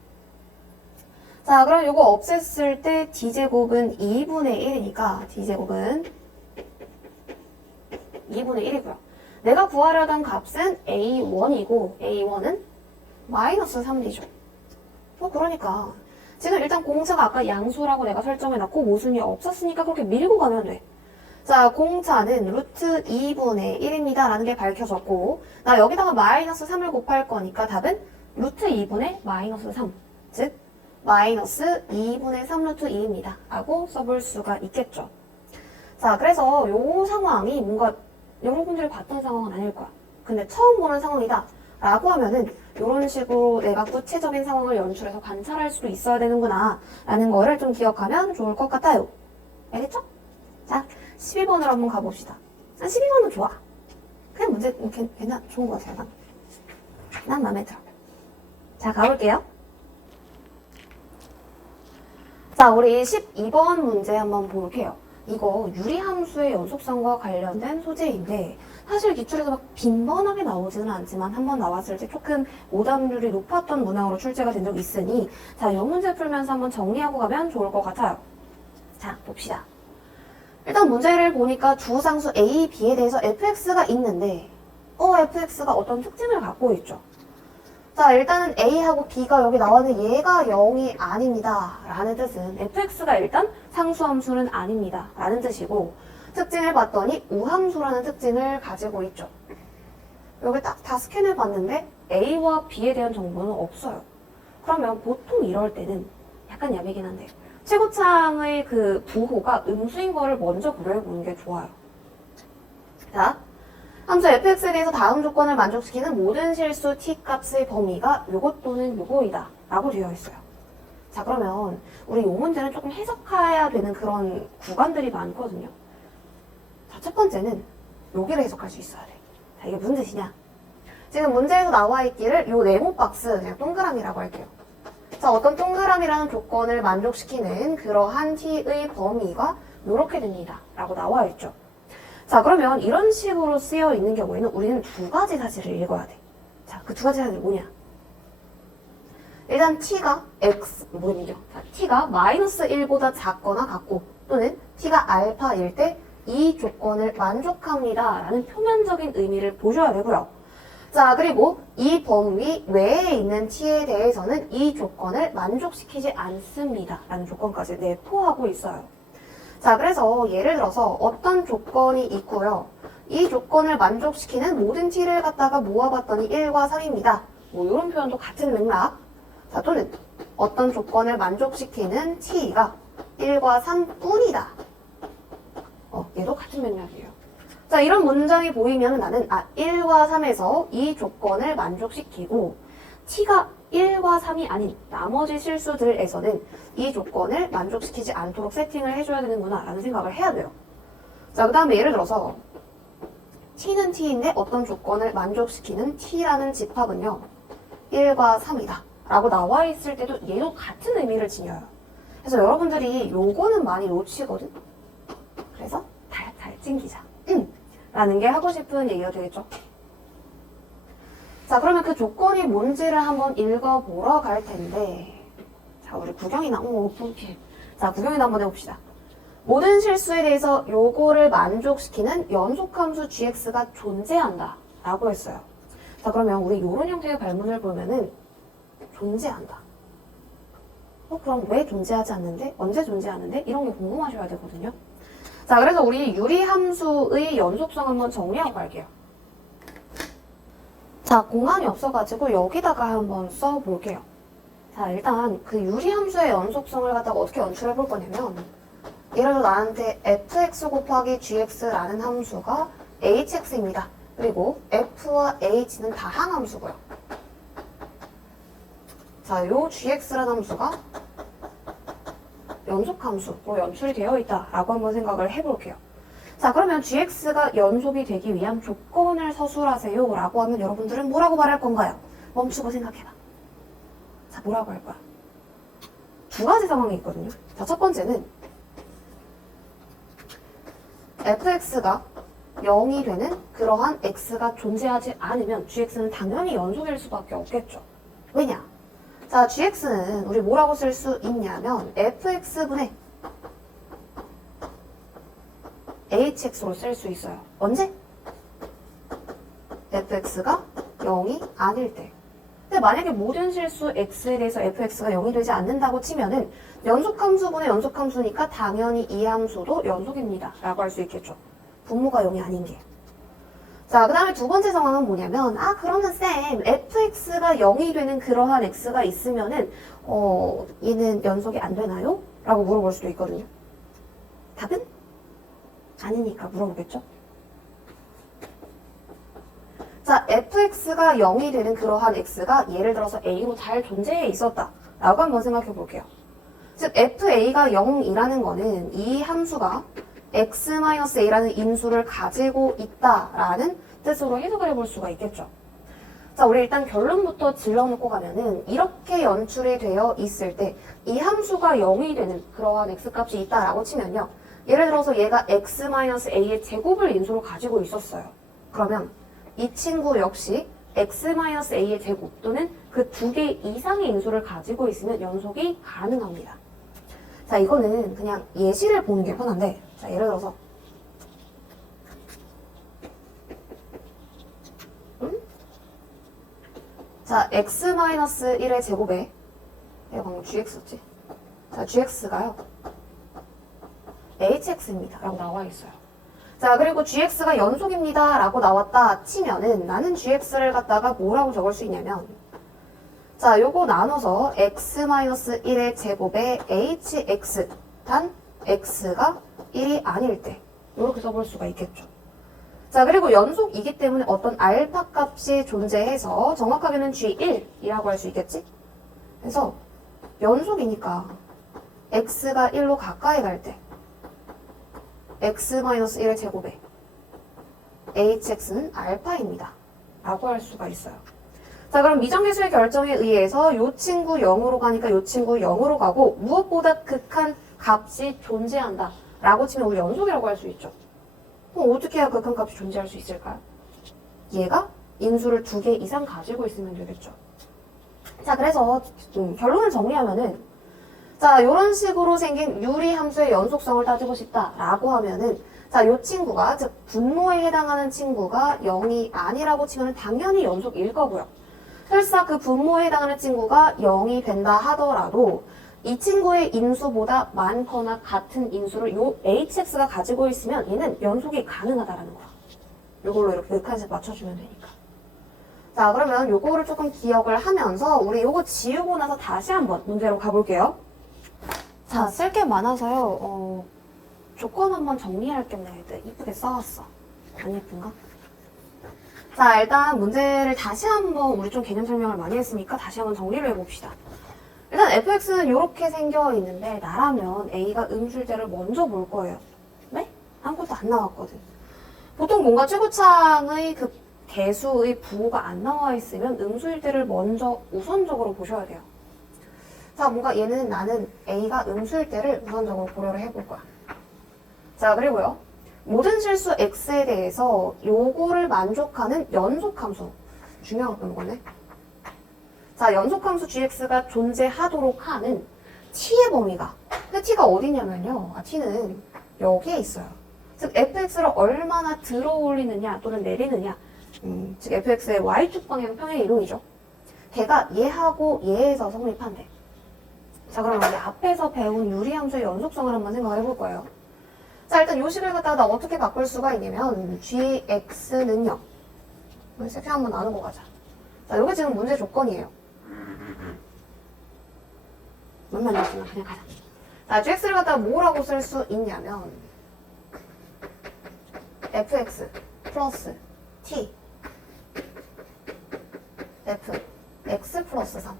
자, 그럼 이거 없앴을 때 D제곱은 2분의 1이니까 D제곱은 2분의 1이고요. 내가 구하려던 값은 A1이고 A1은 마이너스 3D죠. 그러니까 지금 일단 공차가 아까 양수라고 내가 설정해놨고 모순이 없었으니까 그렇게 밀고 가면 돼. 자, 공차는 루트 2분의 1입니다 라는 게 밝혀졌고, 나 여기다가 마이너스 3을 곱할 거니까 답은 루트 2분의 마이너스 3, 즉 마이너스 2분의 3 루트 2입니다 라고 써볼 수가 있겠죠. 자, 그래서 요 상황이 뭔가 여러분들이 봤던 상황은 아닐 거야. 근데 처음 보는 상황이다 라고 하면은 이런 식으로 내가 구체적인 상황을 연출해서 관찰할 수도 있어야 되는구나 라는 거를 좀 기억하면 좋을 것 같아요. 알겠죠? 자, 12번으로 한번 가봅시다. 12번은 좋아. 그냥 문제 괜찮 좋은 것 같아요. 난 마음에 들어. 자, 가볼게요. 자, 우리 12번 문제 한번 볼게요. 이거 유리함수의 연속성과 관련된 소재인데 사실 기출에서 막 빈번하게 나오지는 않지만 한번 나왔을 때 조금 오답률이 높았던 문항으로 출제가 된 적이 있으니 자, 이 문제 풀면서 한번 정리하고 가면 좋을 것 같아요. 자, 봅시다. 일단 문제를 보니까 주상수 A, B에 대해서 fx가 있는데 fx가 어떤 특징을 갖고 있죠. 자, 일단은 A하고 B가 여기 나와는 얘가 0이 아닙니다 라는 뜻은 fx가 일단 상수함수는 아닙니다 라는 뜻이고 특징을 봤더니 우함수라는 특징을 가지고 있죠. 여기 딱 다 스캔을 봤는데 A와 B에 대한 정보는 없어요. 그러면 보통 이럴 때는 약간 야매긴 한데 최고창의 그 부호가 음수인 거를 먼저 고려해보는 게 좋아요. 자, 함수 fx에 대해서 다음 조건을 만족시키는 모든 실수 t값의 범위가 요것 또는 요거이다 라고 되어 있어요. 자, 그러면 우리 이 문제는 조금 해석해야 되는 그런 구간들이 많거든요. 자, 첫 번째는 여기를 해석할 수 있어야 돼. 자, 이게 무슨 뜻이냐? 지금 문제에서 나와 있기를 요 네모 박스, 그냥 동그라미라고 할게요. 자, 어떤 동그라미라는 조건을 만족시키는 그러한 t의 범위가 요렇게 됩니다 라고 나와 있죠. 자, 그러면 이런 식으로 쓰여 있는 경우에는 우리는 두 가지 사실을 읽어야 돼. 자, 그 두 가지 사실이 뭐냐? 일단 t가 뭐냐? 자, t가 마이너스 1보다 작거나 같고 또는 t가 알파일 때 이 조건을 만족합니다 라는 표면적인 의미를 보셔야 되고요. 자, 그리고 이 범위 외에 있는 t에 대해서는 이 조건을 만족시키지 않습니다 라는 조건까지 내포하고 있어요. 자, 그래서 예를 들어서 어떤 조건이 있고요. 이 조건을 만족시키는 모든 t를 갖다가 모아봤더니 1과 3입니다. 뭐 이런 표현도 같은 맥락. 자, 또는 어떤 조건을 만족시키는 t가 1과 3뿐이다. 얘도 같은 맥락이에요. 자, 이런 문장이 보이면 나는 1과 3에서 이 조건을 만족시키고 t가 1과 3이 아닌 나머지 실수들에서는 이 조건을 만족시키지 않도록 세팅을 해줘야 되는구나 라는 생각을 해야 돼요. 자, 그 다음에 예를 들어서 t는 t인데 어떤 조건을 만족시키는 t라는 집합은요 1과 3이다 라고 나와 있을 때도 얘도 같은 의미를 지녀요. 그래서 여러분들이 요거는 많이 놓치거든. 그래서 잘 챙기자 라는 게 하고 싶은 얘기가 되겠죠. 자, 그러면 그 조건이 뭔지를 한번 읽어보러 갈 텐데 자, 우리 구경이나 자, 구경이나 한번 해봅시다. 모든 실수에 대해서 요거를 만족시키는 연속함수 gx가 존재한다 라고 했어요. 자, 그러면 우리 요런 형태의 발문을 보면은 존재한다. 그럼 왜 존재하지 않는데? 언제 존재하는데? 이런 게 궁금하셔야 되거든요. 자, 그래서 우리 유리함수의 연속성 한번 정리하고 갈게요. 자, 공간이 없어가지고 여기다가 한번 써볼게요. 자, 일단 그 유리함수의 연속성을 갖다가 어떻게 연출해 볼 거냐면 예를 들어 나한테 fx 곱하기 gx라는 함수가 hx입니다. 그리고 f와 h는 다항함수고요. 자, 요 gx라는 함수가 연속함수로 연출이 되어 있다라고 한번 생각을 해볼게요. 자, 그러면 gx가 연속이 되기 위한 조건을 서술하세요 라고 하면 여러분들은 뭐라고 말할 건가요? 멈추고 생각해봐. 자, 뭐라고 할 거야? 두 가지 상황이 있거든요. 자, 첫 번째는 fx가 0이 되는 그러한 x가 존재하지 않으면 gx는 당연히 연속일 수밖에 없겠죠. 왜냐? 자, gx는 우리 뭐라고 쓸 수 있냐면 fx분의 hx로 쓸 수 있어요. 언제? fx가 0이 아닐 때. 근데 만약에 모든 실수 x에 대해서 fx가 0이 되지 않는다고 치면은 연속함수분의 연속함수니까 당연히 이 함수도 연속입니다 라고 할 수 있겠죠. 분모가 0이 아닌 게. 자, 그 다음에 두 번째 상황은 뭐냐면 그러면 쌤 fx가 0이 되는 그러한 x가 있으면은 얘는 연속이 안 되나요? 라고 물어볼 수도 있거든요. 답은? 아니니까 물어보겠죠? 자, fx가 0이 되는 그러한 x가 예를 들어서 a로 잘 존재해 있었다 라고 한번 생각해 볼게요. 즉 fa가 0이라는 거는 이 함수가 x-a라는 인수를 가지고 있다라는 뜻으로 해석을 해볼 수가 있겠죠. 자, 우리 일단 결론부터 질러놓고 가면은 이렇게 연출이 되어 있을 때 이 함수가 0이 되는 그러한 x값이 있다라고 치면요. 예를 들어서 얘가 x-a의 제곱을 인수로 가지고 있었어요. 그러면 이 친구 역시 x-a의 제곱 또는 그 두 개 이상의 인수를 가지고 있으면 연속이 가능합니다. 자, 이거는 그냥 예시를 보는 게 편한데, 자, 예를 들어서 자, x-1의 제곱에 내가 방금 gx였지? 자, gx가요 hx입니다 라고 나와 있어요. 자, 그리고 gx가 연속입니다 라고 나왔다 치면은 나는 gx를 갖다가 뭐라고 적을 수 있냐면, 자, 요거 나눠서 x-1의 제곱에 hx 단 x가 1이 아닐 때 이렇게 써볼 수가 있겠죠. 자, 그리고 연속이기 때문에 어떤 알파 값이 존재해서 정확하게는 G1이라고 할 수 있겠지? 그래서 연속이니까 x가 1로 가까이 갈 때 x-1의 제곱에 hx는 알파입니다 라고 할 수가 있어요. 자, 그럼 미정계수의 결정에 의해서 이 친구 0으로 가니까 이 친구 0으로 가고 무엇보다 극한 값이 존재한다 라고 치면 우리 연속이라고 할 수 있죠. 그럼 어떻게 해야 극한 값이 존재할 수 있을까요? 얘가 인수를 2개 이상 가지고 있으면 되겠죠. 자, 그래서 결론을 정리하면은, 자, 요런 식으로 생긴 유리함수의 연속성을 따지고 싶다라고 하면은, 자, 요 친구가, 즉 분모에 해당하는 친구가 0이 아니라고 치면은 당연히 연속일 거고요. 설사 그 분모에 해당하는 친구가 0이 된다 하더라도 이 친구의 인수보다 많거나 같은 인수를 요 hx가 가지고 있으면 얘는 연속이 가능하다라는 거야. 요걸로 이렇게 극한식 맞춰주면 되니까. 자, 그러면 요거를 조금 기억을 하면서 우리 요거 지우고 나서 다시 한번 문제로 가볼게요. 자, 쓸 게 많아서요. 조건 한번 정리할 겸 내가 이쁘게 써왔어. 안 예쁜가? 자, 일단 문제를 다시 한번 우리 좀 개념 설명을 많이 했으니까 다시 한번 정리를 해봅시다. 일단 fx는 이렇게 생겨 있는데 나라면 a가 음수일 때를 먼저 볼 거예요. 네? 아무것도 안 나왔거든. 보통 뭔가 최고창의 그 개수의 부호가 안 나와 있으면 음수일 때를 먼저 우선적으로 보셔야 돼요. 자, 뭔가 얘는 나는 a가 음수일 때를 우선적으로 고려를 해볼 거야. 자, 그리고요. 모든 실수 x에 대해서 요거를 만족하는 연속함수. 중요한 거네. 자, 연속함수 gx가 존재하도록 하는 t의 범위가. 근데 t가 어디냐면요. t는 여기에 있어요. 즉 fx를 얼마나 들어 올리느냐 또는 내리느냐. 즉 fx의 y축 방향 평행 이동이죠. 걔가 얘하고 얘에서 성립한대. 자, 그럼 우리 앞에서 배운 유리함수의 연속성을 한번 생각을 해볼 거예요. 자, 일단 요 식을 갖다가 나 어떻게 바꿀 수가 있냐면 gx는요. 우리 섹션 한번 나누고 가자. 자, 요게 지금 문제 조건이에요. 몇만 넣었지만 그냥 가자. 자, gx를 갖다가 뭐라고 쓸 수 있냐면 fx 플러스 t f x 플러스 3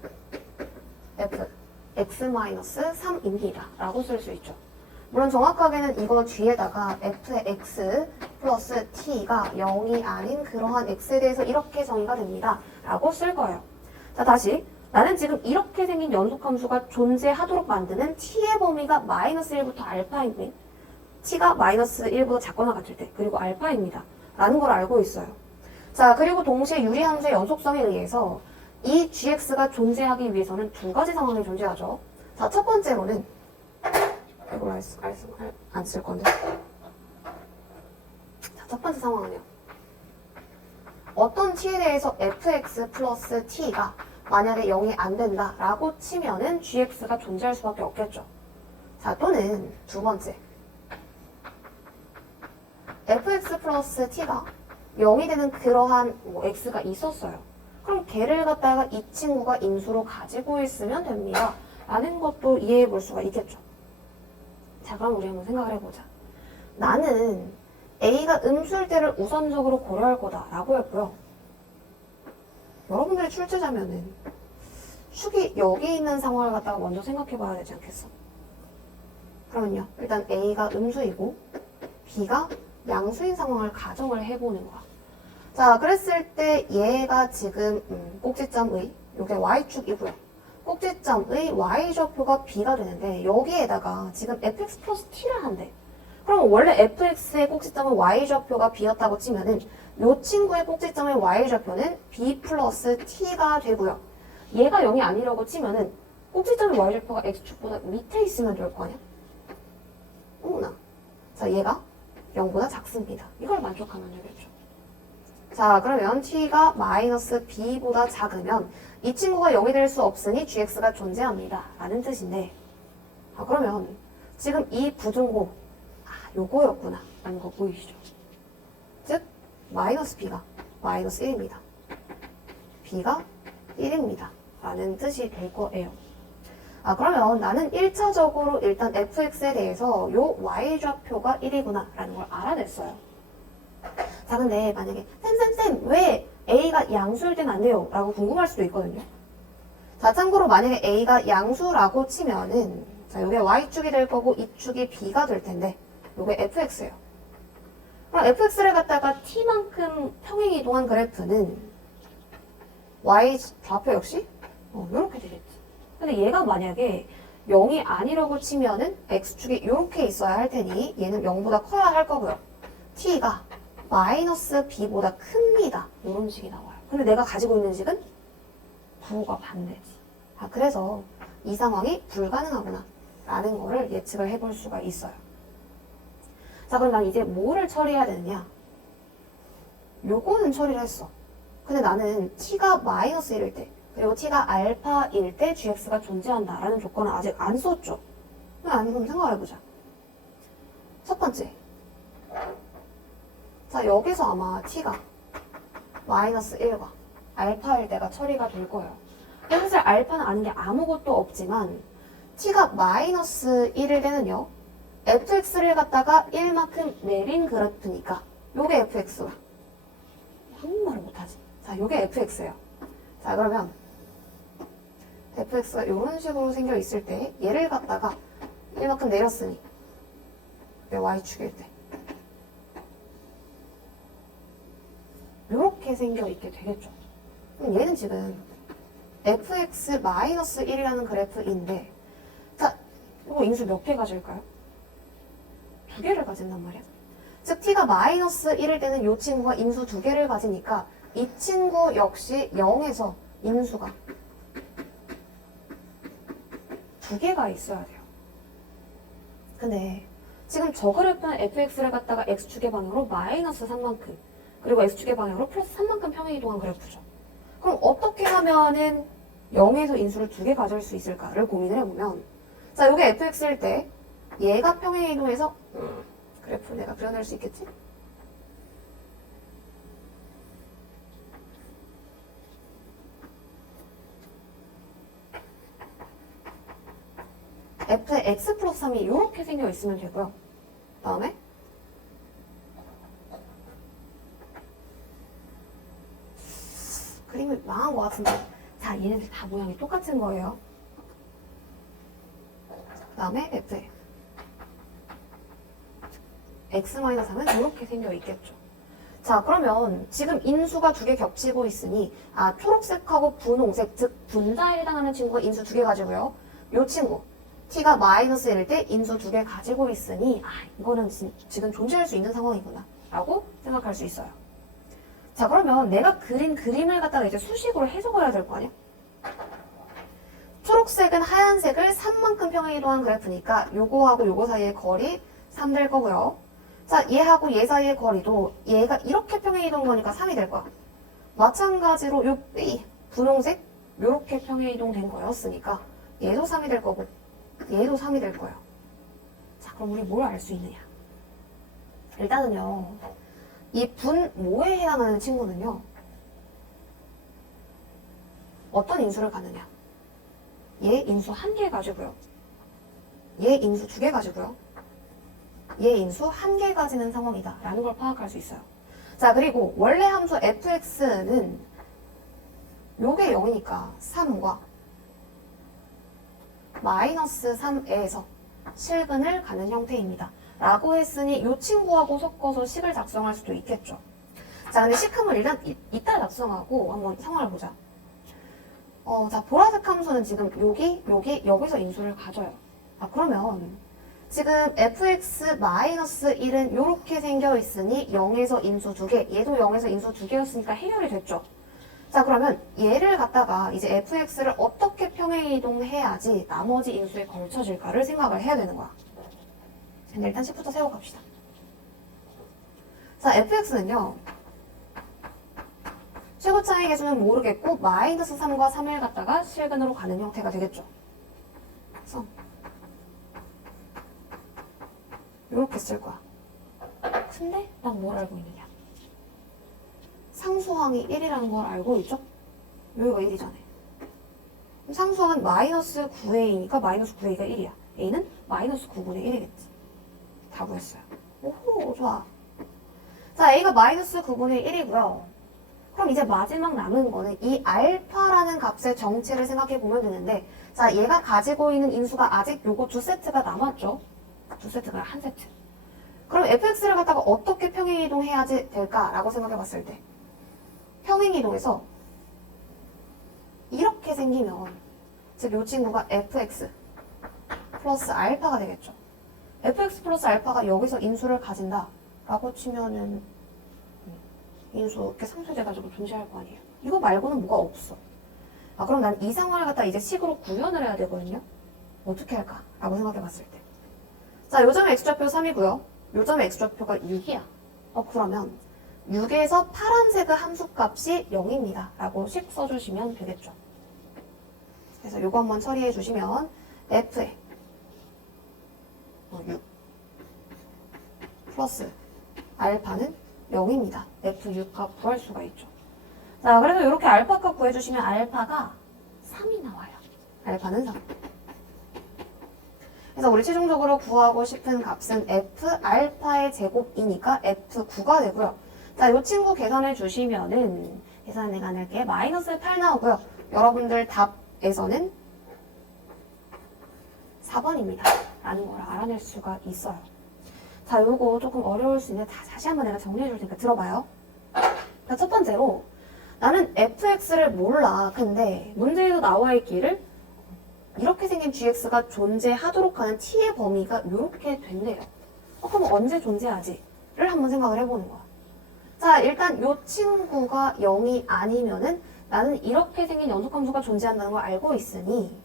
f x 마이너스 3입니다 라고 쓸 수 있죠. 물론 정확하게는 이거 뒤에다가 f의 x 플러스 t가 0이 아닌 그러한 x에 대해서 이렇게 정의가 됩니다 라고 쓸 거예요. 자, 다시 나는 지금 이렇게 생긴 연속함수가 존재하도록 만드는 t의 범위가 마이너스 1부터 알파인데 t가 마이너스 1보다 작거나 같을 때 그리고 알파입니다 라는 걸 알고 있어요. 자, 그리고 동시에 유리함수의 연속성에 의해서 이 gx가 존재하기 위해서는 두 가지 상황이 존재하죠. 자, 첫 번째로는 이걸 안 쓸 건데. 자, 첫 번째 상황은요. 어떤 t에 대해서 fx 플러스 t가 만약에 0이 안 된다 라고 치면은 gx가 존재할 수밖에 없겠죠. 자, 또는 두 번째. fx 플러스 t가 0이 되는 그러한 x가 있었어요. 그럼 걔를 갖다가 이 친구가 인수로 가지고 있으면 됩니다 라는 것도 이해해 볼 수가 있겠죠. 자, 그럼 우리 한번 생각을 해보자. 나는 a가 음수일 때를 우선적으로 고려할 거다 라고 했고요. 여러분들이 출제자면은 축이 여기 있는 상황을 갖다가 먼저 생각해 봐야 되지 않겠어? 그러면요. 일단 a가 음수이고 b가 양수인 상황을 가정을 해보는 거야. 자, 그랬을 때 얘가 지금 꼭지점의 요게 y축이고요. 꼭지점의 y좌표가 b가 되는데 여기에다가 지금 fx 플러스 t를 한대. 그럼 원래 fx의 꼭지점은 y좌표가 b였다고 치면은 요 친구의 꼭지점의 y좌표는 b 플러스 t가 되고요. 얘가 0이 아니라고 치면은 꼭지점의 y좌표가 x축보다 밑에 있으면 될 거 아니야? 어머나. 자, 얘가 0보다 작습니다. 이걸 만족하면 되겠죠. 자, 그러면 t가 마이너스 b보다 작으면 이 친구가 0이 될 수 없으니 gx가 존재합니다. 라는 뜻인데, 그러면 지금 이 부등호, 요거였구나. 라는 거 보이시죠? 즉, 마이너스 b가 마이너스 1입니다. b가 1입니다. 라는 뜻이 될 거예요. 그러면 나는 1차적으로 일단 fx에 대해서 요 y좌표가 1이구나. 라는 걸 알아냈어요. 자, 근데 만약에 쌤 왜 a가 양수일 땐 안 돼요? 라고 궁금할 수도 있거든요. 자, 참고로 만약에 a가 양수라고 치면은 자, 요게 y축이 될 거고 이 축이 b가 될 텐데 요게 fx예요. 그럼 fx를 갖다가 t만큼 평행이동한 그래프는 y 좌표 역시 요렇게 되겠지. 근데 얘가 만약에 0이 아니라고 치면은 x축이 요렇게 있어야 할 테니 얘는 0보다 커야 할 거고요. t가 마이너스 b보다 큽니다. 이런 식이 나와요. 근데 내가 가지고 있는 식은 부호가 반대지. 그래서 이 상황이 불가능하구나 라는 거를 예측을 해볼 수가 있어요. 자, 그럼 난 이제 뭐를 처리해야 되느냐? 요거는 처리를 했어. 근데 나는 t가 마이너스 1일 때 그리고 t가 알파일 때 gx가 존재한다 라는 조건은 아직 안 썼죠. 그럼 생각해보자. 첫 번째, 자, 여기서 아마 t가 마이너스 1과 알파일 때가 처리가 될 거예요. 사실 알파는 아는 게 아무것도 없지만 t가 마이너스 1일 때는요, fx를 갖다가 1만큼 내린 그래프니까 요게 fx야. 한국말을 못하지. 자, 요게 fx예요. 자, 그러면 fx가 이런 식으로 생겨 있을 때 얘를 갖다가 1만큼 내렸으니 y축일 때 이렇게 생겨 있게 되겠죠. 그럼 얘는 지금 fx-1이라는 그래프인데, 자, 이거 인수 몇 개 가질까요? 2개를 가진단 말이야. 즉 t가 마이너스 1일 때는 이 친구가 인수 2개를 가지니까 이 친구 역시 0에서 인수가 2개가 있어야 돼요. 근데 지금 저 그래프는 fx를 갖다가 x축의 방향으로 마이너스 3만큼 그리고 x축의 방향으로 플러스 3만큼 평행이동한 그래프죠. 그럼 어떻게 하면은 0에서 인수를 2개 가질 수 있을까를 고민을 해보면, 자, 이게 fx일 때 얘가 평행이동해서 그래프를 내가 그려낼 수 있겠지? f의 x 플러스 3이 이렇게 생겨 있으면 되고요. 그 다음에 그림이 망한 것 같은데, 자, 얘네들 다 모양이 똑같은 거예요. 그 다음에 f의 x-3은 이렇게 생겨 있겠죠. 자, 그러면 지금 인수가 2개 겹치고 있으니 초록색하고 분홍색, 즉 분자에 해당하는 친구가 인수 2개 가지고요. 요 친구 t가 마이너스 1일 때 인수 2개 가지고 있으니 이거는 지금 존재할 수 있는 상황이구나 라고 생각할 수 있어요. 자, 그러면 내가 그린 그림을 갖다가 이제 수식으로 해석을 해야 될 거 아니야? 초록색은 하얀색을 3만큼 평행이동한 그래프니까 요거하고 요거 사이의 거리 3 될 거고요. 자, 얘하고 얘 사이의 거리도 얘가 이렇게 평행이동 거니까 3이 될 거야. 마찬가지로 요 B, 분홍색 요렇게 평행이동 된 거였으니까 얘도 3이 될 거고 얘도 3이 될 거예요. 자, 그럼 우리 뭘 알 수 있느냐? 일단은요, 이 분모에 해당하는 친구는요, 어떤 인수를 가느냐? 얘 인수 1개 가지고요. 얘 인수 2개 가지고요. 얘 인수 1개 가지는 상황이다 라는 걸 파악할 수 있어요. 자, 그리고 원래 함수 fx는 요게 0이니까 3과 마이너스 3에서 실근을 가는 형태입니다 라고 했으니 이 친구하고 섞어서 식을 작성할 수도 있겠죠. 자, 근데 식함을 일단 이따 작성하고 한번 상황을 보자. 자, 보라색 함수는 지금 여기서 인수를 가져요. 그러면 지금 fx-1은 이렇게 생겨 있으니 0에서 인수 2개, 얘도 0에서 인수 2개였으니까 해결이 됐죠. 자, 그러면 얘를 갖다가 이제 fx를 어떻게 평행이동해야지 나머지 인수에 걸쳐질까를 생각을 해야 되는 거야. 근데 일단 식부터 세워 갑시다. 자, fx는요. 최고 차이 계수는 모르겠고 마이너스 3과 3을 갖다가 실근으로 가는 형태가 되겠죠. 그래서 이렇게 쓸 거야. 근데 난 뭘 알고 있느냐? 상수항이 1이라는 걸 알고 있죠? 여기가 1이잖아요. 상수항은 마이너스 9a니까 마이너스 9a가 1이야. a는 마이너스 9분의 1이겠지. 다 구했어요. 오호, 좋아. 자, a가 마이너스 9분의 1이고요. 그럼 이제 마지막 남은 거는 이 알파라는 값의 정체를 생각해 보면 되는데, 자, 얘가 가지고 있는 인수가 아직 요거 두 세트가 남았죠? 두 세트가 한 세트. 그럼 fx를 갖다가 어떻게 평행이동해야지 될까라고 생각해 봤을 때, 평행이동해서 이렇게 생기면, 즉 요 친구가 fx 플러스 알파가 되겠죠. fx 플러스 알파가 여기서 인수를 가진다라고 치면은 인수 이렇게 상쇄돼가지고 존재할 거 아니에요. 이거 말고는 뭐가 없어. 그럼 난 이 상황을 갖다 이제 식으로 구현을 해야 되거든요. 어떻게 할까? 라고 생각해 봤을 때. 자, 요점의 x좌표 3이고요. 요점의 x좌표가 6이야. 그러면 6에서 파란색의 함수값이 0입니다. 라고 식 써주시면 되겠죠. 그래서 요거 한번 처리해 주시면 f에 6 플러스 알파는 0입니다. F6값 구할 수가 있죠. 자, 그래서 이렇게 알파값 구해주시면 알파가 3이 나와요. 알파는 3. 그래서 우리 최종적으로 구하고 싶은 값은 F 알파의 제곱이니까 F9가 되고요. 자, 이 친구 계산해 주시면은, 계산 내가 낼게. 마이너스 8 나오고요. 여러분들 답에서는 4번입니다. 라는 걸 알아낼 수가 있어요. 자, 요거 조금 어려울 수 있는데 다시 한번 내가 정리해 줄 테니까 들어봐요. 자, 첫 번째로 나는 fx를 몰라. 근데 문제에도 나와 있기를 이렇게 생긴 gx가 존재하도록 하는 t의 범위가 이렇게 된대요. 그럼 언제 존재하지? 를 한번 생각을 해보는 거야. 자, 일단 요 친구가 0이 아니면은 나는 이렇게 생긴 연속함수가 존재한다는 걸 알고 있으니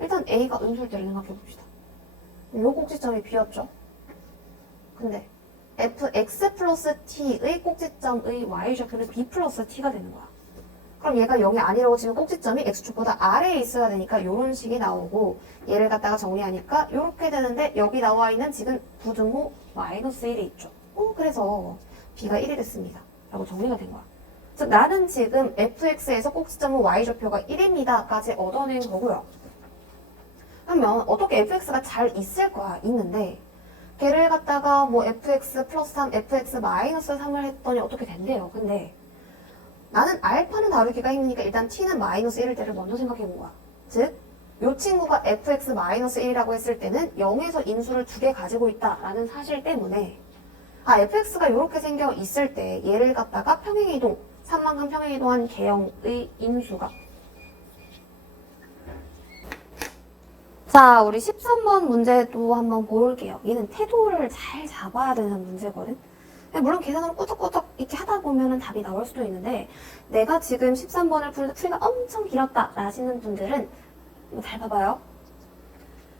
일단 a가 음수일 때를 생각해 봅시다. 요 꼭지점이 b였죠. 근데 fx 플러스 t의 꼭지점의 y좌표는 b 플러스 t가 되는 거야. 그럼 얘가 0이 아니라고 치면 꼭지점이 x축보다 아래에 있어야 되니까 이런 식이 나오고, 얘를 갖다가 정리하니까 이렇게 되는데 여기 나와 있는 지금 부등호 마이너스 1이 있죠. 그래서 b가 1이 됐습니다. 라고 정리가 된 거야. 즉 나는 지금 fx에서 꼭지점은 y좌표가 1입니다. 까지 얻어낸 거고요. 그러면 어떻게 fx가 잘 있을 거야? 있는데 걔를 갖다가 뭐 fx 플러스 3, fx 마이너스 3을 했더니 어떻게 된대요. 근데 나는 알파는 다루기가 힘드니까 일단 t는 마이너스 1일 때를 먼저 생각해 본 거야. 즉, 이 친구가 fx 마이너스 1이라고 했을 때는 0에서 인수를 2개 가지고 있다라는 사실 때문에 fx가 이렇게 생겨 있을 때 얘를 갖다가 평행이동, 3만큼 평행이동한 개형의 인수가, 자, 우리 13번 문제도 한번 볼게요. 얘는 태도를 잘 잡아야 되는 문제거든. 물론 계산으로 꾸덕꾸덕 이렇게 하다 보면 답이 나올 수도 있는데, 내가 지금 13번을 풀 때 풀이가 엄청 길었다 라시는 분들은 잘 봐봐요.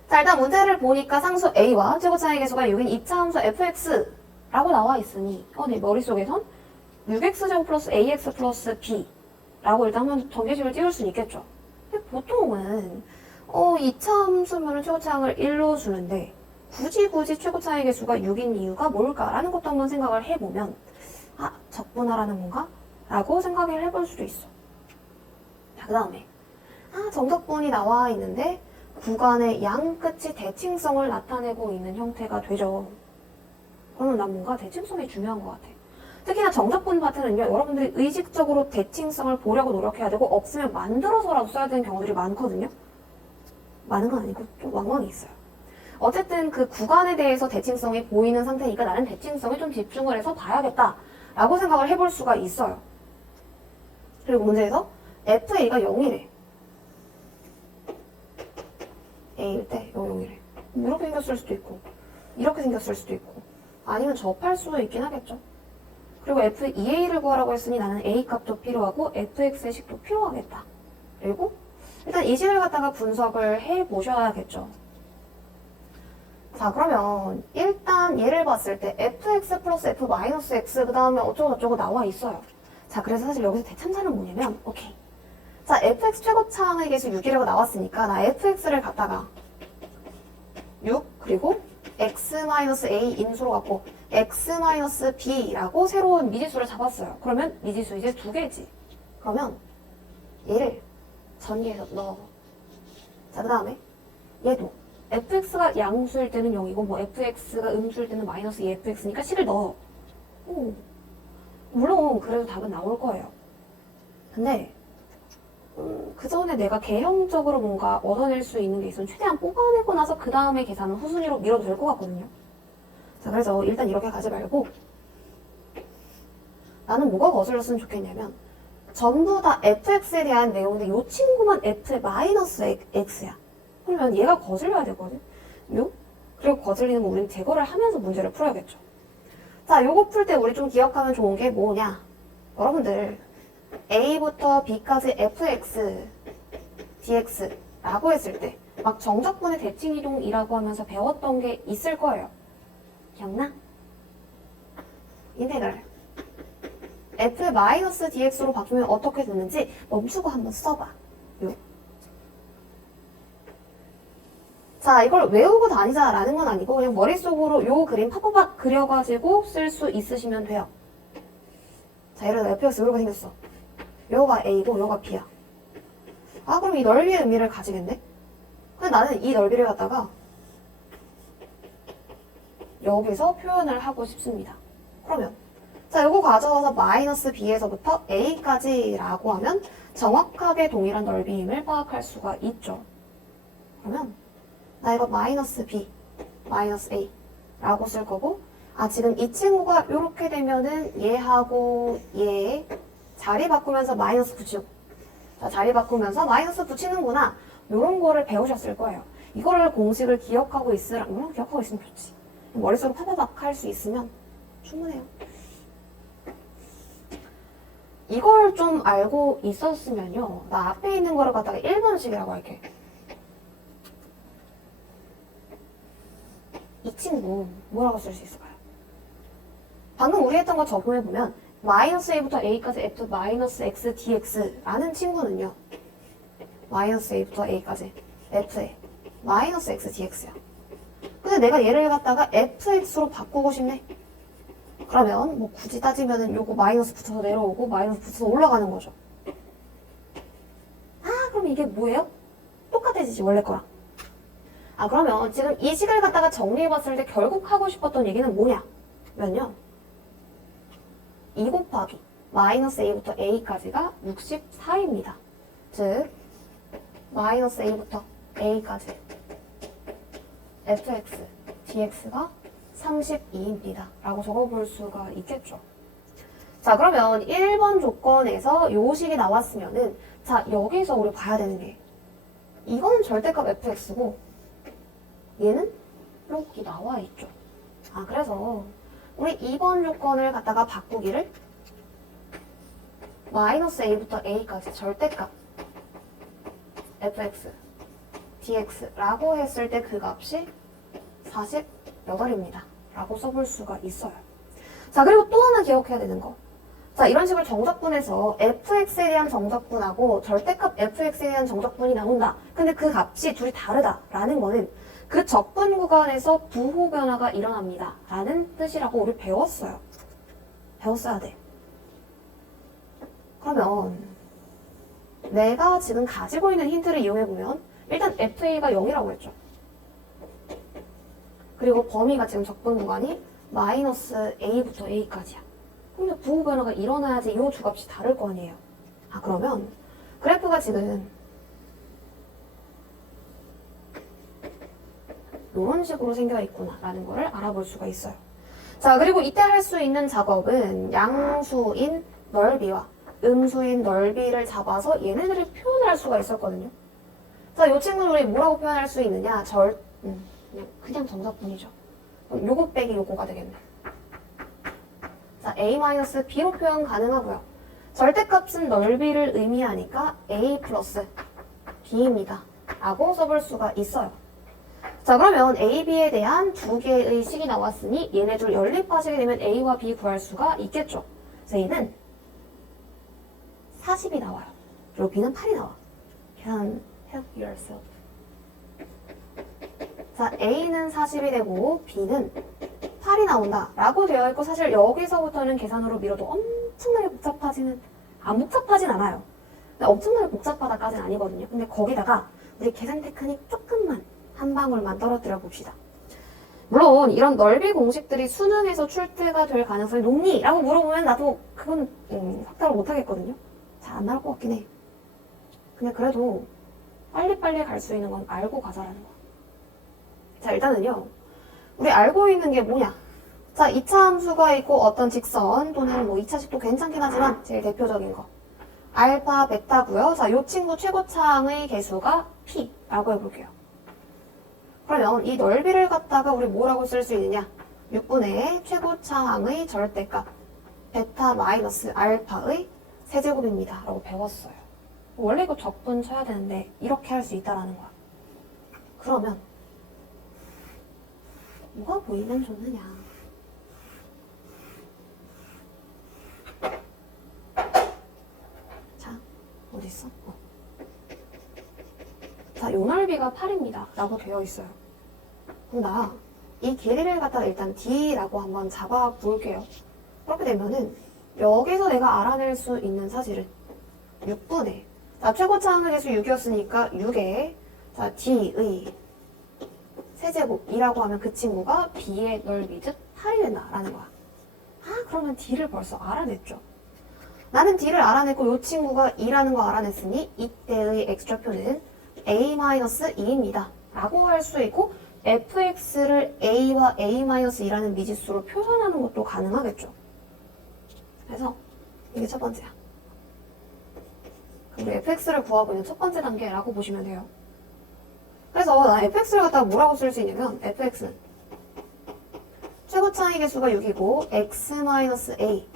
자, 일단 문제를 보니까 상수 a와 최고차이 계수가 6인 2차 함수 fx라고 나와 있으니 내 머릿속에선 6x제곱 플러스 ax 플러스 b라고 일단 한번 전개식을 띄울 수 있겠죠. 근데 보통은 2차 함수면 최고차항을 1로 주는데 굳이 최고차의 개수가 6인 이유가 뭘까라는 것도 한번 생각을 해보면 적분하라는 건가? 라고 생각을 해볼 수도 있어. 자, 그 다음에 정적분이 나와 있는데 구간의 양 끝이 대칭성을 나타내고 있는 형태가 되죠. 그러면 난 뭔가 대칭성이 중요한 것 같아. 특히나 정적분 파트는요, 여러분들이 의식적으로 대칭성을 보려고 노력해야 되고 없으면 만들어서라도 써야 되는 경우들이 많거든요. 많은 건 아니고 좀 왕왕이 있어요. 어쨌든 그 구간에 대해서 대칭성이 보이는 상태니까 나는 대칭성에 좀 집중을 해서 봐야겠다 라고 생각을 해볼 수가 있어요. 그리고 문제에서 FA가 0이래. A일 때 여기 0이래. 이렇게 생겼을 수도 있고 이렇게 생겼을 수도 있고 아니면 접할 수도 있긴 하겠죠. 그리고 F2A를 구하라고 했으니 나는 A 값도 필요하고 FX의 식도 필요하겠다. 그리고 일단 이 식을 갖다가 분석을 해보셔야겠죠. 자, 그러면 일단 얘를 봤을 때 fx 플러스 f 마이너스 x 그 다음에 어쩌고저쩌고 나와 있어요. 자, 그래서 사실 여기서 대참사는 뭐냐면 오케이. 자, fx 최고차항의 계수 6이라고 나왔으니까 나 fx를 갖다가 6 그리고 x-a 인수로 갖고 x-b라고 새로운 미지수를 잡았어요. 그러면 미지수 이제 2개지. 그러면 얘를 전개해서 넣어. 자, 그 다음에 얘도 fx가 양수일 때는 0이고 뭐 fx가 음수일 때는 마이너스 2fx니까 식을 넣어. 오. 물론 그래도 답은 나올 거예요. 근데 그 전에 내가 개형적으로 뭔가 얻어낼 수 있는 게 있으면 최대한 뽑아내고 나서 그 다음에 계산은 후순위로 밀어도 될 것 같거든요. 자, 그래서 일단 이렇게 가지 말고 나는 뭐가 거슬렸으면 좋겠냐면 전부 다 fx에 대한 내용인데 이 친구만 f의 마이너스 x야. 그러면 얘가 거슬려야 되거든. 요? 그리고 거슬리는 거 우리는 제거를 하면서 문제를 풀어야겠죠. 자, 요거 풀 때 우리 좀 기억하면 좋은 게 뭐냐? 여러분들 A부터 B까지 fx, dx라고 했을 때 막 정적분의 대칭이동이라고 하면서 배웠던 게 있을 거예요. 기억나? 인테그랄 f-dx로 바뀌면 어떻게 되는지 멈추고 한번 써봐. 요. 자, 이걸 외우고 다니자라는 건 아니고 그냥 머릿속으로 요 그림 팍팍팍 그려가지고 쓸 수 있으시면 돼요. 자, 예를 들어 fx 이렇게 생겼어. 요가 a고 요가 b야. 아, 그럼 이 넓이의 의미를 가지겠네? 근데 나는 이 넓이를 갖다가 여기서 표현을 하고 싶습니다. 그러면 자, 요거 가져와서 마이너스 b에서부터 a까지라고 하면 정확하게 동일한 넓이임을 파악할 수가 있죠. 그러면 나 이거 마이너스 b, 마이너스 a 라고 쓸 거고 아, 지금 이 친구가 이렇게 되면은 얘하고 얘 자리 바꾸면서 마이너스 붙이고 자, 자리 바꾸면서 마이너스 붙이는구나 요런 거를 배우셨을 거예요. 이거를 공식을 기억하고 있으라면 기억하고 있으면 좋지. 머릿속으로 파바박 할 수 있으면 충분해요. 이걸 좀 알고 있었으면요. 나 앞에 있는 거를 갖다가 1번식이라고 할게. 이 친구 뭐라고 쓸 수 있을까요? 방금 우리 했던 거 적용해보면 마이너스 a부터 a까지 f 마이너스 x dx라는 친구는요. 마이너스 a부터 a까지 f에 마이너스 x dx야. 근데 내가 얘를 갖다가 fx로 바꾸고 싶네. 그러면 뭐 굳이 따지면은 요거 마이너스 붙여서 내려오고 마이너스 붙여서 올라가는 거죠. 아, 그럼 이게 뭐예요? 똑같아지지 원래 거랑. 아, 그러면 지금 이 식을 갖다가 정리해봤을 때 결국 하고 싶었던 얘기는 뭐냐? 면요. 2 곱하기 마이너스 a부터 a까지가 64입니다. 즉 마이너스 a부터 a까지 fx, dx가 32입니다. 라고 적어볼 수가 있겠죠. 자, 그러면 1번 조건에서 요 식이 나왔으면은 자, 여기서 우리 봐야 되는 게 이거는 절대값 fx고 얘는 여기 나와 있죠. 아, 그래서 우리 2번 조건을 갖다가 바꾸기를 마이너스 a부터 a까지 절대값 fx, dx라고 했을 때 그 값이 48입니다. 라고 써볼 수가 있어요. 자, 그리고 또 하나 기억해야 되는 거. 자, 이런 식으로 정적분에서 fx에 대한 정적분하고 절대값 fx에 대한 정적분이 나온다. 근데 그 값이 둘이 다르다라는 거는 그 적분 구간에서 부호 변화가 일어납니다. 라는 뜻이라고 우리 배웠어요. 배웠어야 돼. 그러면 내가 지금 가지고 있는 힌트를 이용해보면 일단 fa가 0이라고 했죠. 그리고 범위가 지금 적분 구간이 마이너스 a부터 a까지야. 그럼 부호 변화가 일어나야지 이 두 값이 다를 거 아니에요. 아, 그러면 그래프가 지금 이런 식으로 생겨 있구나 라는 거를 알아볼 수가 있어요. 자, 그리고 이때 할 수 있는 작업은 양수인 넓이와 음수인 넓이를 잡아서 얘네들을 표현을 할 수가 있었거든요. 자, 이 친구를 우리 뭐라고 표현할 수 있느냐? 그냥 정답분이죠. 그럼 요거 빼기 요거가 되겠네. 자, a-b로 표현 가능하고요. 절대값은 넓이를 의미하니까 a 플러스 b입니다. 라고 써볼 수가 있어요. 자, 그러면 a, b에 대한 두 개의 식이 나왔으니 얘네들 연립하시게 되면 a와 b 구할 수가 있겠죠. 그래서 a는 40이 나와요. 그리고 b는 8이 나와. 계산 help yourself. 자, a는 40이 되고 b는 8이 나온다 라고 되어 있고, 사실 여기서부터는 계산으로 밀어도 엄청나게 안 복잡하진 않아요. 근데 엄청나게 복잡하다까지는 아니거든요. 근데 거기다가 우리 계산 테크닉 조금만 한 방울만 떨어뜨려 봅시다. 물론 이런 넓이 공식들이 수능에서 출제가 될 가능성이 높니? 라고 물어보면 나도 그건 확답을 못 하겠거든요. 잘 안 나올 것 같긴 해. 근데 그래도 빨리빨리 갈 수 있는 건 알고 가자라는 거야. 자, 일단은요, 우리 알고 있는 게 뭐냐? 자, 2차 함수가 있고 어떤 직선 또는 뭐 2차식도 괜찮긴 하지만 제일 대표적인 거 알파, 베타고요. 자, 이 친구 최고차항의 개수가 p라고 해볼게요. 그러면 이 넓이를 갖다가 우리 뭐라고 쓸 수 있느냐? 6분의 최고차항의 절대값 베타 마이너스 알파의 세제곱입니다 라고 배웠어요. 원래 이거 적분 쳐야 되는데 이렇게 할 수 있다라는 거야. 그러면 뭐가 보이면 좋느냐? 자, 어딨어? 자, 요 넓이가 8입니다 라고 되어 있어요. 그럼 나 이 길이를 갖다가 일단 d라고 한번 잡아 볼게요. 그렇게 되면은 여기서 내가 알아낼 수 있는 사실은 6분의 자, 최고차항의 개수 6이었으니까 6에 자, d의 세제곱이라고 하면 그 친구가 b의 넓이 즉 8이 된다라는 거야. 아, 그러면 d를 벌써 알아냈죠. 나는 d를 알아냈고 이 친구가 2라는 거 알아냈으니 이때의 x좌표는 a-2입니다 라고 할 수 있고, fx를 a와 a-2라는 미지수로 표현하는 것도 가능하겠죠. 그래서 이게 첫 번째야. 그럼 우리 fx를 구하고 있는 첫 번째 단계라고 보시면 돼요. 그래서 나 fx를 갖다가 뭐라고 쓸 수 있냐면 fx는 최고차항의 개수가 6이고 x-a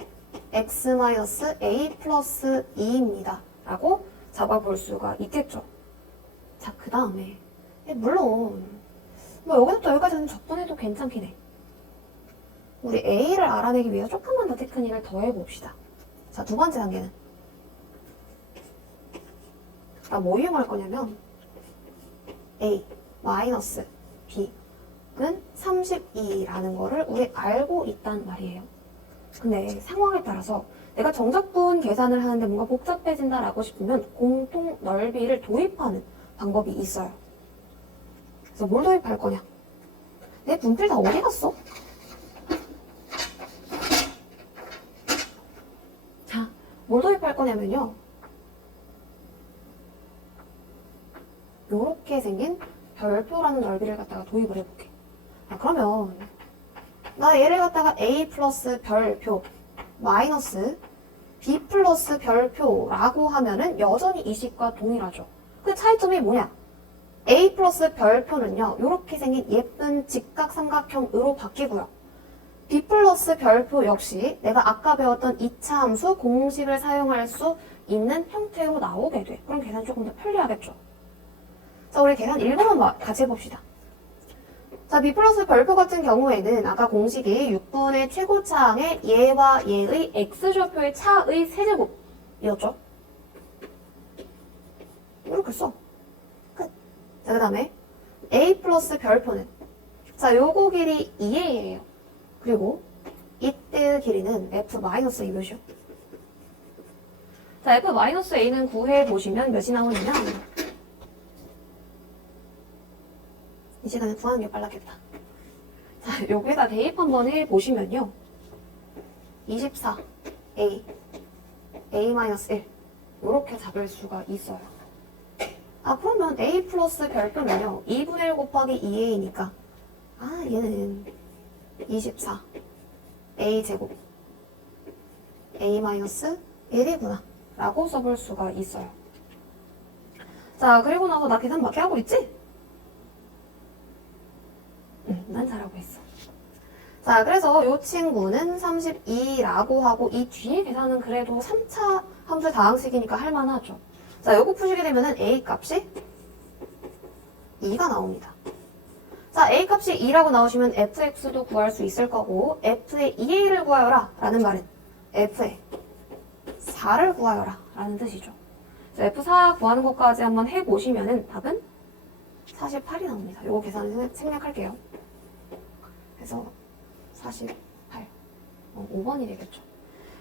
x-a 플러스 2입니다 라고 잡아볼 수가 있겠죠. 자, 그 다음에 물론 뭐 여기서부터 여기까지는 적분해도 괜찮긴 해. 우리 a를 알아내기 위해서 조금만 더 테크닉을 더 해봅시다. 자, 두 번째 단계는 나 뭐 이용할 거냐면 a 마이너스 b는 32라는 거를 우리 알고 있단 말이에요. 근데 상황에 따라서 내가 정적분 계산을 하는데 뭔가 복잡해진다라고 싶으면 공통 넓이를 도입하는 방법이 있어요. 그래서 뭘 도입할 거냐? 내 분필 다 어디 갔어? 자, 뭘 도입할 거냐면요, 요렇게 생긴 별표라는 넓이를 갖다가 도입을 해볼게. 자, 그러면 나 얘를 갖다가 a 플러스 별표 마이너스 b 플러스 별표라고 하면은 여전히 이 식과 동일하죠. 그 차이점이 뭐냐? a 플러스 별표는요, 요렇게 생긴 예쁜 직각삼각형으로 바뀌고요. b 플러스 별표 역시 내가 아까 배웠던 2차 함수 공식을 사용할 수 있는 형태로 나오게 돼. 그럼 계산이 조금 더 편리하겠죠. 자, 우리 계산 1번만 같이 해봅시다. 자, b 플러스 별표 같은 경우에는 아까 공식이 6분의 최고차항의 얘와 얘의 x좌표의 차의 세제곱이었죠. 이렇게 써. 끝. 자, 그 다음에 a 플러스 별표는 자, 요거 길이 2a예요. 그리고 이때의 길이는 f-a 몇이요? 자, f-a는 구해보시면 몇이 나오느냐? 이 시간에 구하는 게 빨랐겠다. 자, 여기에다 대입 한번 해보시면요, 24a a-1 이렇게 잡을 수가 있어요. 아, 그러면 a 플러스 별표는요 2분의 1 곱하기 2a니까 아, 얘는 24 a제곱 a-1이구나 라고 써볼 수가 있어요. 자, 그리고 나서 나 계산 맞게 하고 있지? 난 잘하고 있어. 자, 그래서 이 친구는 32라고 하고 이 뒤에 계산은 그래도 3차 함수 다항식이니까 할만하죠. 자, 요거 푸시게 되면은 a 값이 2가 나옵니다. 자, a 값이 2라고 나오시면 fx도 구할 수 있을 거고 f의 2a를 구하여라 라는 말은 f의 4를 구하여라 라는 뜻이죠. F4 구하는 것까지 한번 해보시면은 답은 48이 나옵니다. 요거 계산 생략할게요. 그래서 48, 5번이 되겠죠.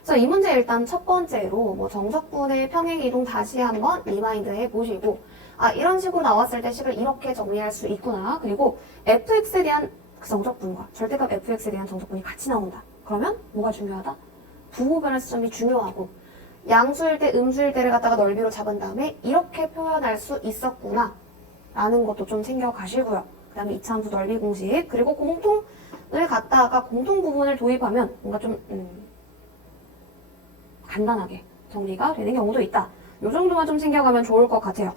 그래서 이 문제 일단 첫 번째로 뭐 정석분의 평행이동 다시 한번 리마인드 해보시고 아, 이런 식으로 나왔을 때 식을 이렇게 정리할 수 있구나. 그리고 fx에 대한 정석분과 절대값 fx에 대한 정석분이 같이 나온다. 그러면 뭐가 중요하다? 부호 변화 시점이 중요하고 양수일 때, 음수일 때를 갖다가 넓이로 잡은 다음에 이렇게 표현할 수 있었구나 라는 것도 좀 챙겨가시고요. 그 다음에 이차함수 넓이 공식 그리고 공통을 갖다가 공통 부분을 도입하면 뭔가 좀 간단하게 정리가 되는 경우도 있다. 이 정도만 좀 챙겨가면 좋을 것 같아요.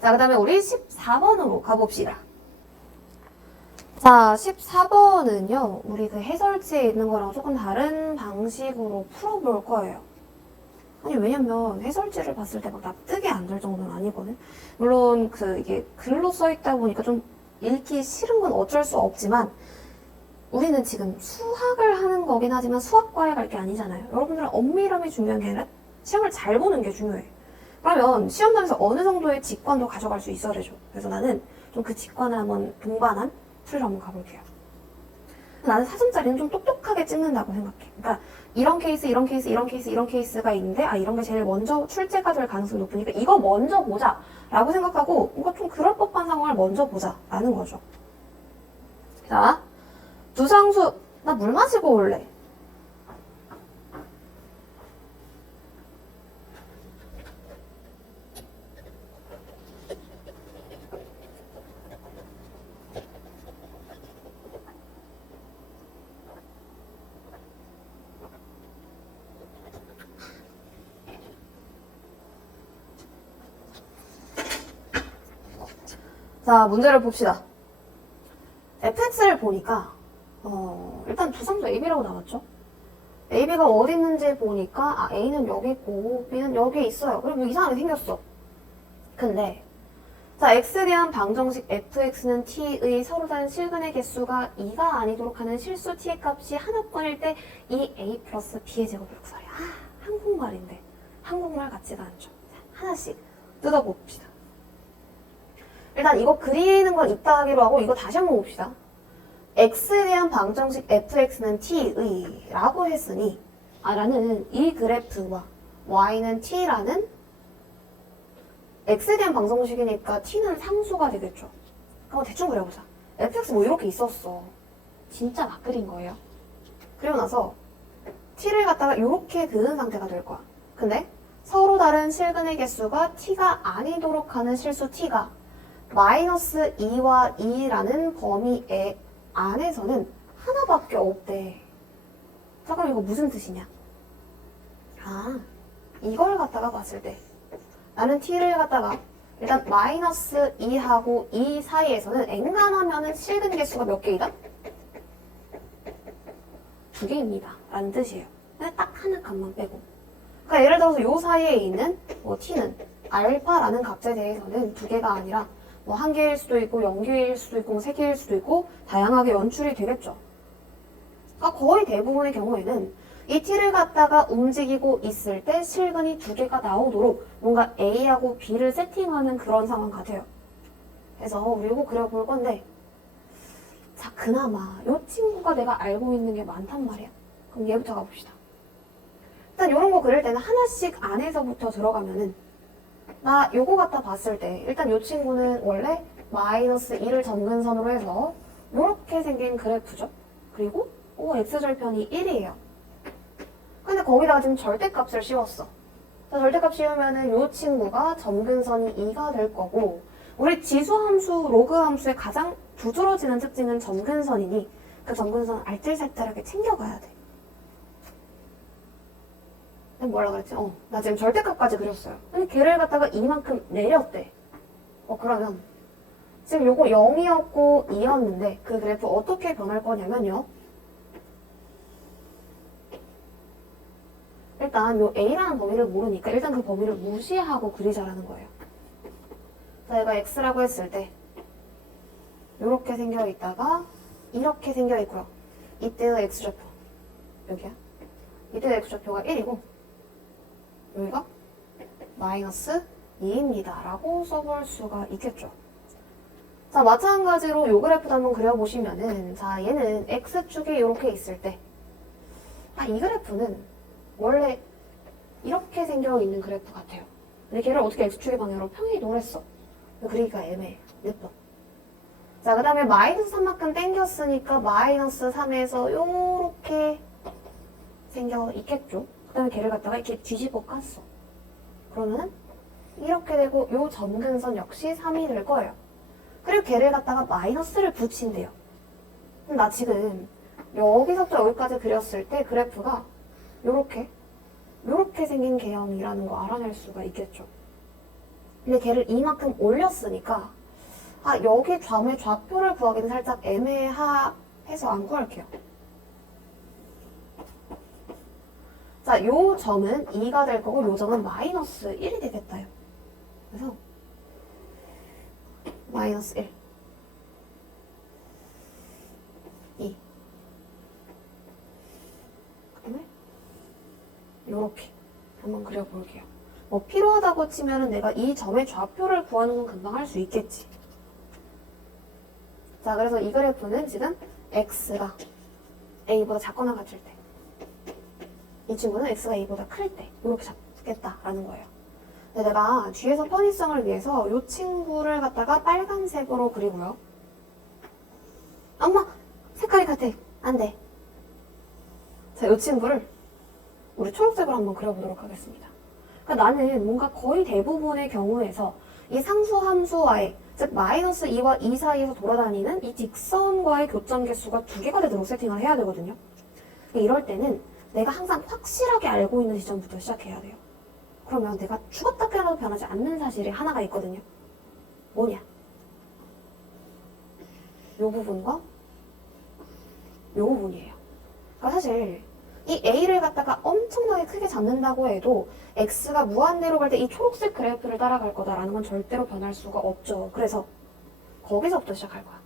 자, 그 다음에 우리 14번으로 가봅시다. 자, 14번은요. 우리 그 해설지에 있는 거랑 조금 다른 방식으로 풀어볼 거예요. 아니, 왜냐면 해설지를 봤을 때 막 납득이 안 될 정도는 아니거든. 물론 이게 글로 써있다 보니까 좀 읽기 싫은 건 어쩔 수 없지만 우리는 지금 수학을 하는 거긴 하지만 수학과에 갈 게 아니잖아요. 여러분들은 엄밀함이 중요한 게 아니라 시험을 잘 보는 게 중요해. 그러면 시험장에서 어느 정도의 직관도 가져갈 수 있어야 되죠. 그래서 나는 좀 그 직관을 한번 동반한 풀을 한번 가볼게요. 나는 사슴자리는 좀 똑똑하게 찍는다고 생각해. 그러니까 이런 케이스, 이런 케이스, 이런 케이스, 이런 케이스가 있는데 아 이런 게 제일 먼저 출제가 될 가능성이 높으니까 이거 먼저 보자 라고 생각하고 뭔가 좀 그럴 법한 상황을 먼저 보자 라는 거죠. 자, 두상수 나 물 마시고 올래. 자, 문제를 봅시다. fx를 보니까 일단 두상수 ab라고 나왔죠? ab가 어디 있는지 보니까 아, a는 여기 있고 b는 여기 있어요. 그리고 이상하게 생겼어. 근데 자, x에 대한 방정식 fx는 t의 서로 다른 실근의 개수가 2가 아니도록 하는 실수 t의 값이 하나뿐일 때 이 a 플러스 b의 제곱을 구하래. 아, 한국말인데 한국말 같지가 않죠. 자, 하나씩 뜯어봅시다. 일단 이거 그리는 건 이따 하기로 하고 이거 다시 한번 봅시다. x에 대한 방정식 fx는 t의 라고 했으니 라는 이 그래프와 y는 t라는 x에 대한 방정식이니까 t는 상수가 되겠죠. 그럼 대충 그려보자. fx 뭐 이렇게 있었어. 진짜 막 그린 거예요. 그리고 나서 t를 갖다가 이렇게 그은 상태가 될 거야. 근데 서로 다른 실근의 개수가 t가 아니도록 하는 실수 t가 마이너스 2와 2라는 범위 안에서는 하나밖에 없대. 잠깐 이거 무슨 뜻이냐? 아, 이걸 갖다가 봤을 때 나는 t를 갖다가 일단 마이너스 2하고 2 사이에서는 엔간하면은 실근 개수가 몇 개이다? 2개입니다. 라는 뜻이에요. 근데 딱 하나 값만 빼고. 그러니까 예를 들어서 요 사이에 있는 뭐 t는 알파라는 값에 대해서는 2개가 아니라 뭐 1개일 수도 있고 0개일 수도 있고 3개일 수도 있고 다양하게 연출이 되겠죠. 그러니까 거의 대부분의 경우에는 이 t를 갖다가 움직이고 있을 때 실근이 2개가 나오도록 뭔가 a하고 b를 세팅하는 그런 상황 같아요. 그래서 우리 이거 그려볼 건데 자, 그나마 이 친구가 내가 알고 있는 게 많단 말이야. 그럼 얘부터 가봅시다. 일단 이런 거 그릴 때는 하나씩 안에서부터 들어가면은 나 요거 갖다 봤을 때 일단 요 친구는 원래 마이너스 2를 점근선으로 해서 요렇게 생긴 그래프죠. 그리고 x절편이 1이에요. 근데 거기다가 지금 절대값을 씌웠어. 자, 절대값 씌우면은 요 친구가 점근선이 2가 될 거고 우리 지수함수, 로그 함수의 가장 두드러지는 특징은 점근선이니 그 점근선 알뜰살뜰하게 챙겨가야 돼. 뭐라 그랬지? 나 지금 절대값까지 그렸어요. 근데 걔를 갖다가 이만큼 내렸대. 그러면 지금 요거 0이었고 2였는데 그 그래프 어떻게 변할 거냐면요. 일단 요 A라는 범위를 모르니까 일단 그 범위를 무시하고 그리자라는 거예요. 자, 얘가 X라고 했을 때 요렇게 생겨 있다가 이렇게 생겨 있고요. 이때의 X좌표 여기야. 이때의 X좌표가 1이고 여기가 마이너스 2입니다. 라고 써볼 수가 있겠죠. 자, 마찬가지로 요 그래프도 한번 그려보시면은 자, 얘는 X축이 이렇게 있을 때 이 그래프는 원래 이렇게 생겨있는 그래프 같아요. 근데 걔를 어떻게 X축의 방향으로 평행이동을 했어. 그러기가 애매해. 냅둬. 자, 그 다음에 마이너스 3만큼 땡겼으니까 마이너스 3에서 요렇게 생겨 있겠죠. 그 다음에 걔를 갖다가 이렇게 뒤집어 깠어. 그러면 이렇게 되고 요 점근선 역시 3이 될 거예요. 그리고 걔를 갖다가 마이너스를 붙인대요. 그럼 나 지금 여기서부터 여기까지 그렸을 때 그래프가 요렇게 생긴 개형이라는 거 알아낼 수가 있겠죠. 근데 걔를 이만큼 올렸으니까 여기 점의 좌표를 구하기는 살짝 애매해서 안 구할게요. 자, 요 점은 2가 될 거고 요 점은 마이너스 1이 되겠다요. 그래서 마이너스 1, 2. 그다음에 요렇게 한번 그려볼게요. 필요하다고 치면은 내가 이 점의 좌표를 구하는 건 금방 할 수 있겠지. 자, 그래서 이 그래프는 지금 x가 a보다 작거나 같을 때, 이 친구는 x가 a보다 클 때 이렇게 잡겠다라는 거예요. 근데 내가 뒤에서 편의성을 위해서 이 친구를 갖다가 빨간색으로 그리고요. 엄마! 색깔이 같아. 안 돼. 자, 이 친구를 우리 초록색으로 한번 그려보도록 하겠습니다. 그러니까 나는 뭔가 거의 대부분의 경우에서 이 상수함수와의, 즉 마이너스 2와 2 사이에서 돌아다니는 이 직선과의 교점 개수가 2개가 되도록 세팅을 해야 되거든요. 이럴 때는 내가 항상 확실하게 알고 있는 지점부터 시작해야 돼요. 그러면 내가 죽었다 깨어나도 변하지 않는 사실이 하나가 있거든요. 뭐냐? 요 부분과 요 부분이에요. 그러니까 사실 이 A를 갖다가 엄청나게 크게 잡는다고 해도 X가 무한대로 갈 때 이 초록색 그래프를 따라갈 거다라는 건 절대로 변할 수가 없죠. 그래서 거기서부터 시작할 거야.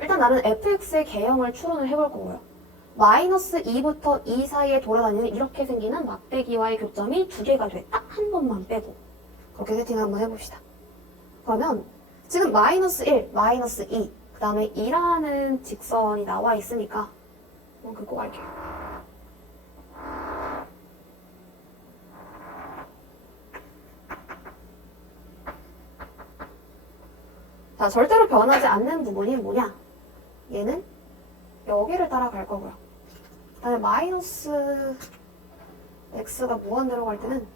일단 나는 fx의 개형을 추론을 해볼 거고요. 마이너스 2부터 2 사이에 돌아다니는 이렇게 생기는 막대기와의 교점이 2개가 돼. 딱 한 번만 빼고. 그렇게 세팅을 한번 해봅시다. 그러면 지금 마이너스 1, 마이너스 2, 그 다음에 2라는 직선이 나와 있으니까 한번 긋고 갈게요. 자, 절대로 변하지 않는 부분이 뭐냐? 얘는 여기를 따라갈 거고요. 그 다음에 마이너스 x가 무한대로 갈 때는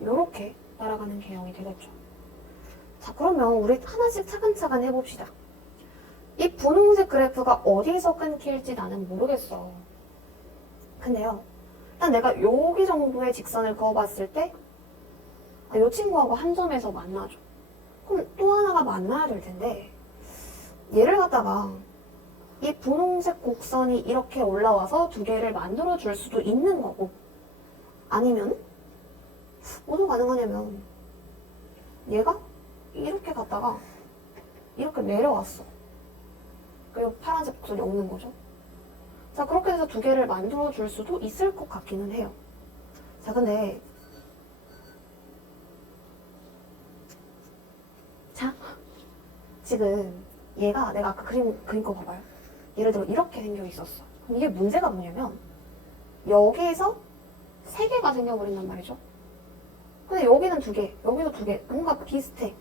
이렇게 따라가는 개형이 되겠죠. 자, 그러면 우리 하나씩 차근차근 해봅시다. 이 분홍색 그래프가 어디서 끊길지 나는 모르겠어. 근데요, 일단 내가 여기 정도의 직선을 그어봤을 때 이 친구하고 한 점에서 만나죠. 그럼 또 하나가 만나야 될 텐데 얘를 갖다가 이 분홍색 곡선이 이렇게 올라와서 2개를 만들어줄 수도 있는 거고, 아니면 뭐도 가능하냐면 얘가 이렇게 갔다가 이렇게 내려왔어. 그리고 파란색 곡선이 없는 거죠. 자, 그렇게 해서 2개를 만들어줄 수도 있을 것 같기는 해요. 자, 근데 자, 지금 얘가 내가 아까 그린 거 봐봐요. 예를 들어 이렇게 생겨 있었어. 그럼 이게 문제가 뭐냐면 여기에서 3개가 생겨버린단 말이죠. 근데 여기는 2개, 여기도 2개, 뭔가 비슷해.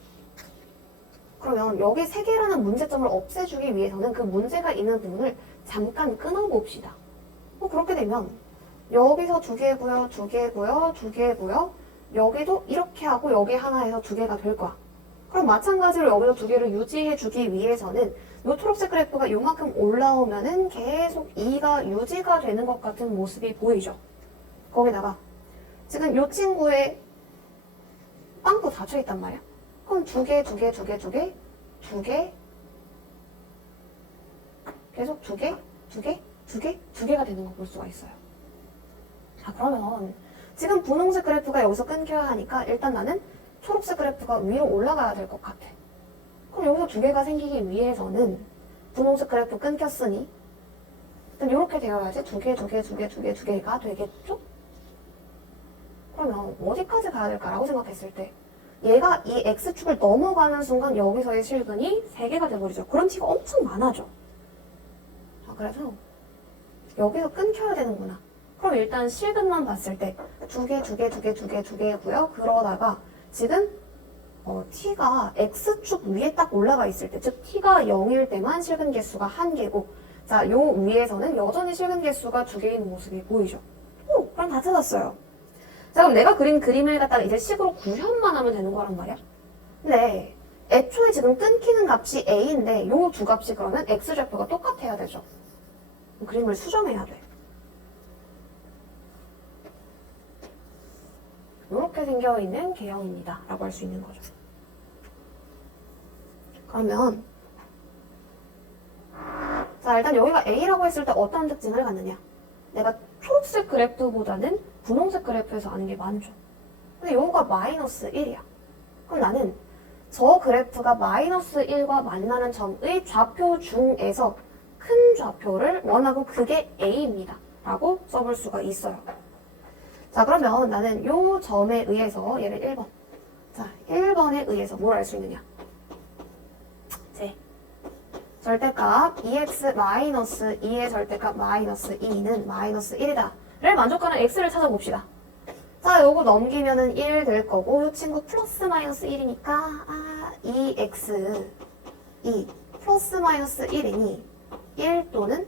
그러면 여기 3개라는 문제점을 없애주기 위해서는 그 문제가 있는 부분을 잠깐 끊어봅시다. 그렇게 되면 여기서 2개고요, 2개고요, 2개고요. 여기도 이렇게 하고 여기 하나 해서 2개가 될 거야. 그럼 마찬가지로 여기서 두 개를 유지해주기 위해서는 이 초록색 그래프가 요만큼 올라오면은 계속 2가 유지가 되는 것 같은 모습이 보이죠. 거기다가 지금 이 친구의 빵꾸 닫혀 있단 말이야. 그럼 두 개 계속 두 개가 되는 거 볼 수가 있어요. 자, 그러면 지금 분홍색 그래프가 여기서 끊겨야 하니까 일단 나는 초록색 그래프가 위로 올라가야 될 것 같아. 그럼 여기서 두 개가 생기기 위해서는 분홍색 그래프 끊겼으니 일단 이렇게 되어야지 두 개가 되겠죠? 그러면 어디까지 가야 될까라고 생각했을 때 얘가 이 X축을 넘어가는 순간 여기서의 실근이 3개가 돼버리죠. 그런 티가 엄청 많아져. 자, 그래서 여기서 끊겨야 되는구나. 그럼 일단 실근만 봤을 때 두 개고요. 그러다가 지금 t가 x축 위에 딱 올라가 있을 때, 즉 t가 0일 때만 실근 개수가 1개고, 자, 요 위에서는 여전히 실근 개수가 2개인 모습이 보이죠. 오, 그럼 다 찾았어요. 자, 그럼 내가 그린 그림을 갖다가 이제 식으로 구현만 하면 되는 거란 말이야. 근데 애초에 지금 끊기는 값이 a인데 요 두 값이 그러면 x좌표가 똑같아야 되죠. 그림을 수정해야 돼. 이렇게 생겨있는 개형입니다. 라고 할 수 있는 거죠. 그러면 자, 일단 여기가 A라고 했을 때 어떤 특징을 갖느냐. 내가 초록색 그래프보다는 분홍색 그래프에서 아는 게 많죠. 근데 요거가 마이너스 1이야. 그럼 나는 저 그래프가 마이너스 1과 만나는 점의 좌표 중에서 큰 좌표를 원하고 그게 A입니다. 라고 써볼 수가 있어요. 자, 그러면 나는 요 점에 의해서 얘를 1번. 자, 1번에 의해서 뭘 알 수 있느냐. 제 절대값 2x-2의 절대값 마이너스 2는 마이너스 1이다. 를 만족하는 x를 찾아봅시다. 자, 요거 넘기면은 1 될 거고, 요 친구 플러스 마이너스 1이니까, 2x 2 플러스 마이너스 1이니 1 또는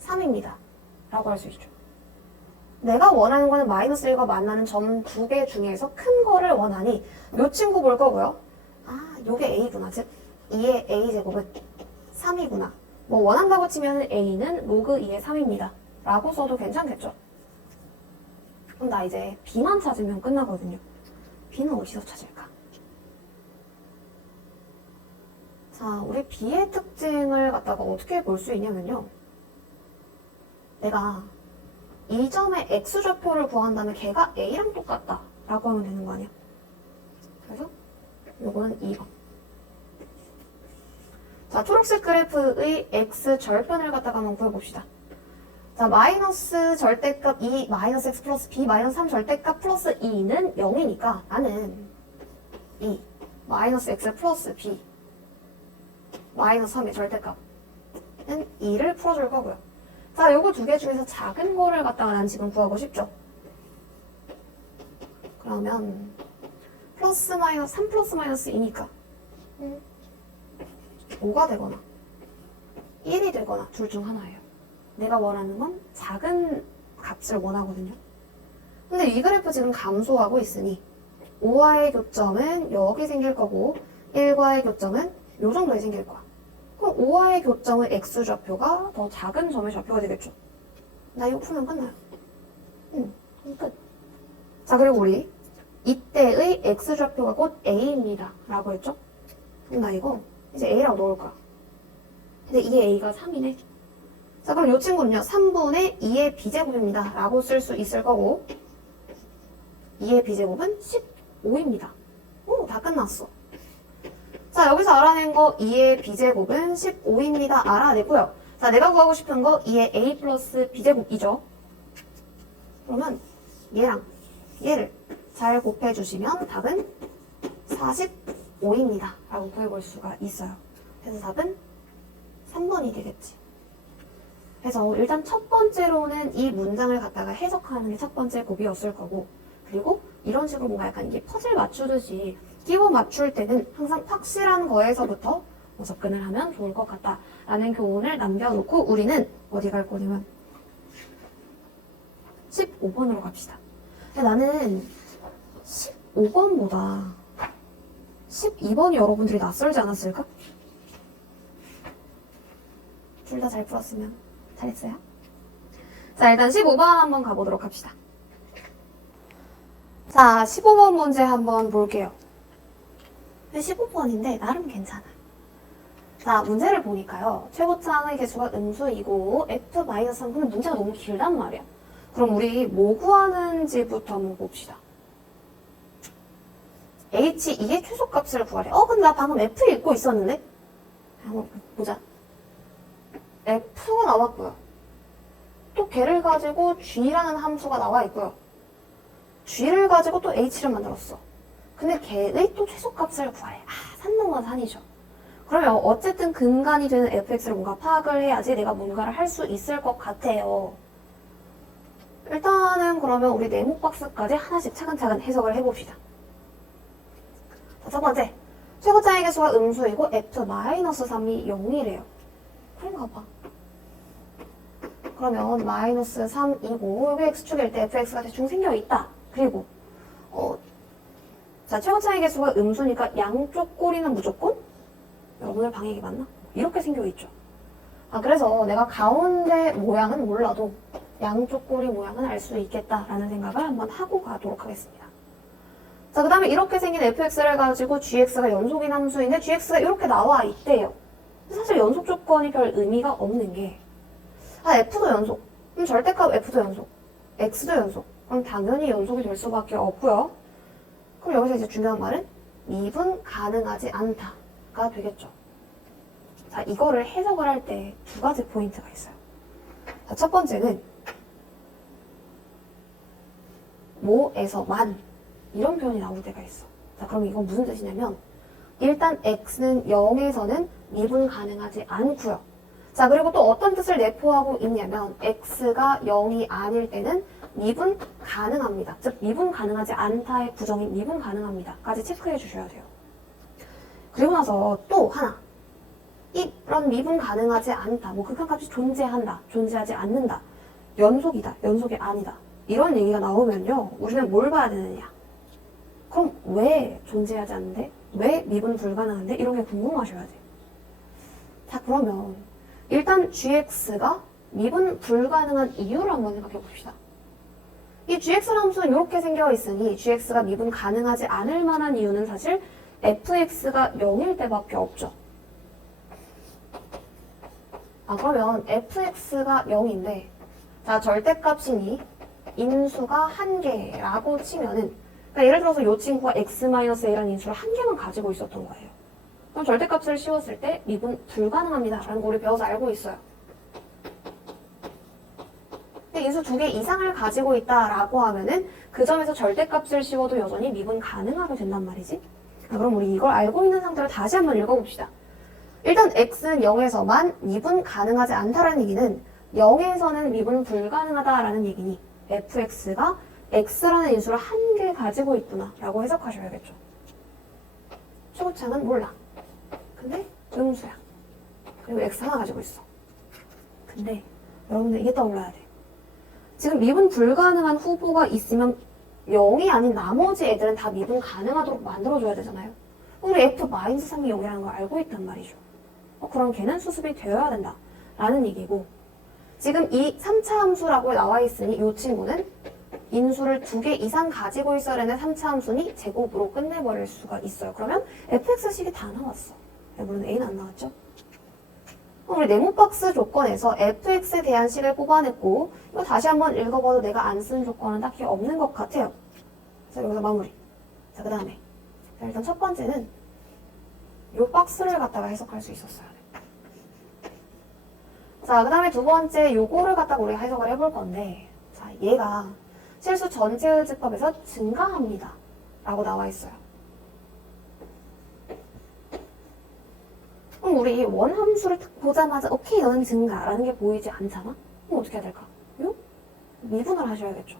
3입니다. 라고 할 수 있죠. 내가 원하는 거는 마이너스 1과 만나는 점 2개 중에서 큰 거를 원하니 요 친구 볼 거고요. 요게 a구나. 즉 2의 a제곱은 3이구나. 뭐 원한다고 치면 a는 로그 2의 3입니다. 라고 써도 괜찮겠죠? 그럼 나 이제 b만 찾으면 끝나거든요. b는 어디서 찾을까? 자, 우리 b의 특징을 갖다가 어떻게 볼 수 있냐면요. 내가 이 점의 x좌표를 구한다면 걔가 a랑 똑같다 라고 하면 되는 거 아니야? 그래서 요거는 2번. 자, 초록색 그래프의 x절편을 갖다가 한번 구해봅시다. 자, 마이너스 절대값 2 마이너스 x 플러스 b 마이너스 3 절대값 플러스 2는 0이니까 나는 2 마이너스 x 플러스 b 마이너스 3의 절대값은 2를 풀어줄 거고요. 자, 요거 두 개 중에서 작은 거를 갖다가 난 지금 구하고 싶죠. 그러면 플러스 마이너스 3 플러스 마이너스 2니까 5가 되거나 1이 되거나 둘 중 하나예요. 내가 원하는 건 작은 값을 원하거든요. 근데 이 그래프 지금 감소하고 있으니 5와의 교점은 여기 생길 거고 1과의 교점은 요 정도에 생길 거야. 그럼 5와의 교점은 x좌표가 더 작은 점의 좌표가 되겠죠. 나 이거 풀면 끝나요. 끝. 자, 그리고 우리 이때의 x좌표가 곧 a입니다. 라고 했죠? 그럼 나 이거 이제 a라고 넣을 거야. 근데 이게 a가 3이네. 자, 그럼 이 친구는요. 3분의 2의 b제곱입니다. 라고 쓸 수 있을 거고 2의 b제곱은 15입니다. 오, 다 끝났어. 자, 여기서 알아낸 거 2의 b제곱은 15입니다. 알아내고요. 자, 내가 구하고 싶은 거 2의 a 플러스 b제곱이죠. 그러면 얘랑 얘를 잘 곱해주시면 답은 45입니다. 라고 구해볼 수가 있어요. 그래서 답은 3번이 되겠지. 그래서 일단 첫 번째로는 이 문장을 갖다가 해석하는 게 첫 번째 고비였을 거고, 그리고 이런 식으로 뭔가 약간 이게 퍼즐 맞추듯이 끼워 맞출 때는 항상 확실한 거에서부터 접근을 하면 좋을 것 같다라는 교훈을 남겨놓고 우리는 어디 갈 거냐면 15번으로 갑시다. 근데 나는 15번보다 12번이 여러분들이 낯설지 않았을까? 둘 다 잘 풀었으면 잘했어요. 자, 일단 15번 한번 가보도록 합시다. 자, 15번 문제 한번 볼게요. 15번인데 나름 괜찮아. 자, 문제를 보니까요. 최고차항의 개수가 음수이고 F-3. 근데 문제가 너무 길단 말이야. 그럼 우리 뭐 구하는지부터 한번 봅시다. H, 이게 최소값을 구하래. 근데 나 방금 F 읽고 있었는데? 한번 보자. F가 나왔고요. 또 걔를 가지고 G라는 함수가 나와 있고요. G를 가지고 또 H를 만들었어. 근데 걔의 또 최소값을 구하래. 산 넘어 산이죠. 그러면 어쨌든 근간이 되는 fx를 뭔가 파악을 해야지 내가 뭔가를 할 수 있을 것 같아요. 일단은 그러면 우리 네모 박스까지 하나씩 차근차근 해석을 해봅시다. 자, 첫 번째, 최고차의 개수가 음수이고 f-3이 0이래요. 그런가 봐. 그러면 마이너스 3이고 여기 x축일 때 fx가 대충 생겨있다. 그리고 자, 최고차의 개수가 음수니까 양쪽 꼬리는 무조건? 여러분들 방향이 맞나? 이렇게 생겨있죠. 그래서 내가 가운데 모양은 몰라도 양쪽 꼬리 모양은 알 수 있겠다라는 생각을 한번 하고 가도록 하겠습니다. 자, 그 다음에 이렇게 생긴 fx를 가지고 gx가 연속인 함수인데 gx가 이렇게 나와 있대요. 사실 연속 조건이 별 의미가 없는 게 f도 연속, 그럼 절대값 f도 연속, x도 연속, 그럼 당연히 연속이 될 수밖에 없고요. 그럼 여기서 이제 중요한 말은 미분 가능하지 않다가 되겠죠. 자, 이거를 해석을 할 때 두 가지 포인트가 있어요. 자, 첫 번째는 모에서만 이런 표현이 나올 때가 있어. 자, 그럼 이건 무슨 뜻이냐면 일단 x는 0에서는 미분 가능하지 않고요. 자, 그리고 또 어떤 뜻을 내포하고 있냐면 x가 0이 아닐 때는 미분 가능합니다. 즉 미분 가능하지 않다의 부정인 미분 가능합니다까지 체크해 주셔야 돼요. 그리고 나서 또 하나, 이런 미분 가능하지 않다, 뭐 극한값이 존재한다, 존재하지 않는다, 연속이다, 연속이 아니다, 이런 얘기가 나오면요, 우리는 뭘 봐야 되느냐? 그럼 왜 존재하지 않는데? 왜 미분 불가능한데? 이런 게 궁금하셔야 돼요. 자, 그러면 일단 gx가 미분 불가능한 이유를 한번 생각해 봅시다. 이 gx 함수는 이렇게 생겨 있으니 gx가 미분 가능하지 않을 만한 이유는 사실 fx가 0일 때밖에 없죠. 그러면 fx가 0인데 자, 절대값이니 인수가 1개라고 치면은, 그러니까 예를 들어서 이 친구가 x-a라는 인수를 1개만 가지고 있었던 거예요. 그럼 절대값을 씌웠을 때 미분 불가능합니다 라는 거 우리 배워서 알고 있어요. 근데 인수 2개 이상을 가지고 있다라고 하면은 그 점에서 절대값을 씌워도 여전히 미분 가능하게 된단 말이지. 그럼 우리 이걸 알고 있는 상태로 다시 한번 읽어봅시다. 일단 x는 0에서만 미분 가능하지 않다라는 얘기는 0에서는 미분 불가능하다라는 얘기니 fx가 x라는 인수를 1개 가지고 있구나 라고 해석하셔야겠죠. 최고차는 몰라. 근데 음수야. 그리고 x 하나 가지고 있어. 근데 여러분들 이게 떠올라야 돼. 지금 미분 불가능한 후보가 있으면 0이 아닌 나머지 애들은 다 미분 가능하도록 만들어줘야 되잖아요. 우리 f-3이 0이라는 걸 알고 있단 말이죠. 그럼 걔는 수습이 되어야 된다 라는 얘기고, 지금 이 3차 함수라고 나와 있으니 이 친구는 인수를 2개 이상 가지고 있어야 되는 3차 함수니 제곱으로 끝내버릴 수가 있어요. 그러면 fx식이 다 나왔어. 물론 a는 안 나왔죠? 우리 네모박스 조건에서 fx에 대한 식을 뽑아냈고, 이거 다시 한번 읽어봐도 내가 안 쓴 조건은 딱히 없는 것 같아요. 그래서 여기서 마무리. 자, 그 다음에 일단 첫 번째는 이 박스를 갖다가 해석할 수 있었어요. 자, 그 다음에 두 번째 요거를 갖다가 우리가 해석을 해볼 건데, 자, 얘가 실수 전체의 집합에서 증가합니다 라고 나와 있어요. 그럼 우리 원함수를 딱 보자마자 오케이 너는 증가라는 게 보이지 않잖아? 그럼 어떻게 해야 될까? 미분을 하셔야겠죠.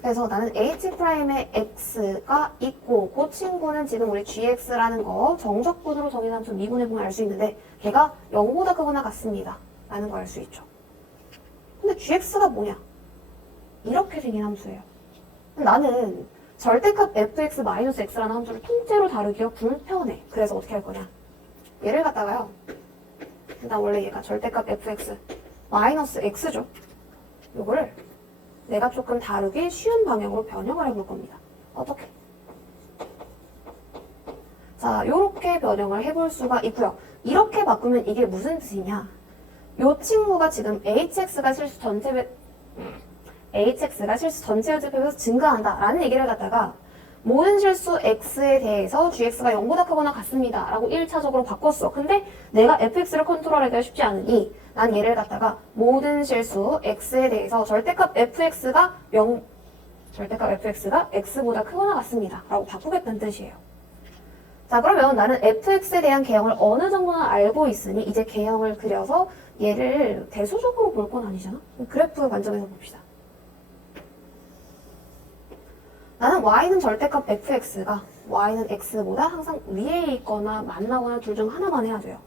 그래서 나는 h'의 x가 있고 그 친구는 지금 우리 gx라는 거 정적분으로 정의한 함수 미분해보면 알 수 있는데 걔가 0보다 크거나 같습니다 라는 거 알 수 있죠. 근데 gx가 뭐냐? 이렇게 생긴 함수예요. 나는 절대값 fx-x라는 함수를 통째로 다루기가 불편해. 그래서 어떻게 할 거냐. 얘를 갖다가요. 일단 원래 얘가 절대값 fx x죠. 요거를 내가 조금 다루기 쉬운 방향으로 변형을 해볼 겁니다. 어떻게? 자, 요렇게 변형을 해볼 수가 있고요. 이렇게 바꾸면 이게 무슨 뜻이냐? 요 친구가 지금 hx가 실수 전체 배분에서 증가한다 라는 얘기를 갖다가 모든 실수 x에 대해서 gx가 0보다 크거나 같습니다 라고 1차적으로 바꿨어. 근데 내가 fx를 컨트롤하기가 쉽지 않으니 난 얘를 갖다가 모든 실수 x에 대해서 절대값 fx가 x보다 크거나 같습니다 라고 바꾸겠다는 뜻이에요. 자, 그러면 나는 fx에 대한 개형을 어느 정도는 알고 있으니 이제 개형을 그려서 얘를 대수적으로 볼 건 아니잖아? 그래프 관점에서 봅시다. 나는 y는 절대값 fx가 y는 x보다 항상 위에 있거나 만나거나 둘 중 하나만 해야 돼요.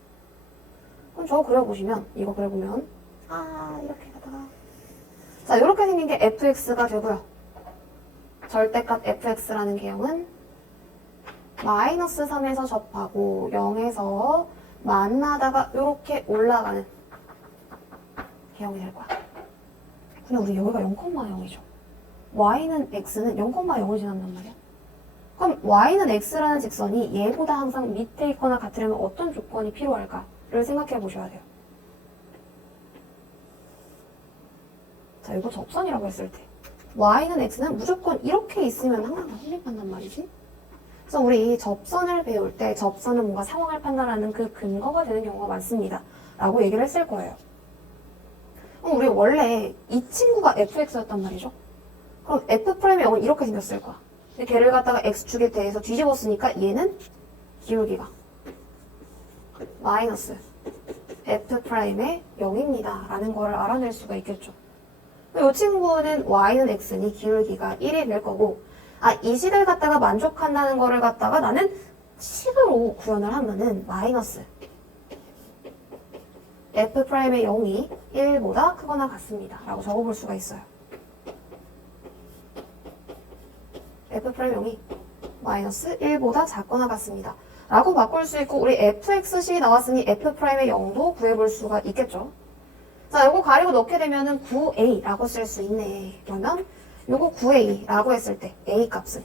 그럼 저거 그려보시면, 이거 그려보면 이렇게 가다가 자, 이렇게 생긴 게 fx가 되고요. 절대값 fx라는 개형은 마이너스 3에서 접하고 0에서 만나다가 이렇게 올라가는 개형이 될 거야. 근데 우리 여기가 0,0이죠. y는 x는 0,0을 지난단 말이야. 그럼 y는 x라는 직선이 얘보다 항상 밑에 있거나 같으려면 어떤 조건이 필요할까를 생각해 보셔야 돼요. 자, 이거 접선이라고 했을 때 y는 x는 무조건 이렇게 있으면 항상 성립한단 말이지. 그래서 우리 접선을 배울 때 접선은 뭔가 상황을 판단하는 그 근거가 되는 경우가 많습니다 라고 얘기를 했을 거예요. 그럼 우리 원래 이 친구가 fx였단 말이죠. 그럼 f'의 0은 이렇게 생겼을 거야. 근데 걔를 갖다가 x축에 대해서 뒤집었으니까 얘는 기울기가 마이너스 f'의 0입니다 라는 거를 알아낼 수가 있겠죠. 이 친구는 y는 x니 기울기가 1이 될 거고, 이 식을 갖다가 만족한다는 거를 갖다가 나는 식으로 구현을 하면은 마이너스 f'의 0이 1보다 크거나 같습니다 라고 적어볼 수가 있어요. f'의 0이 마이너스 1보다 작거나 같습니다 라고 바꿀 수 있고, 우리 fx식이 나왔으니 f'의 0도 구해볼 수가 있겠죠. 자, 요거 가리고 넣게 되면은 9a라고 쓸 수 있네. 그러면 요거 9a라고 했을 때 a 값은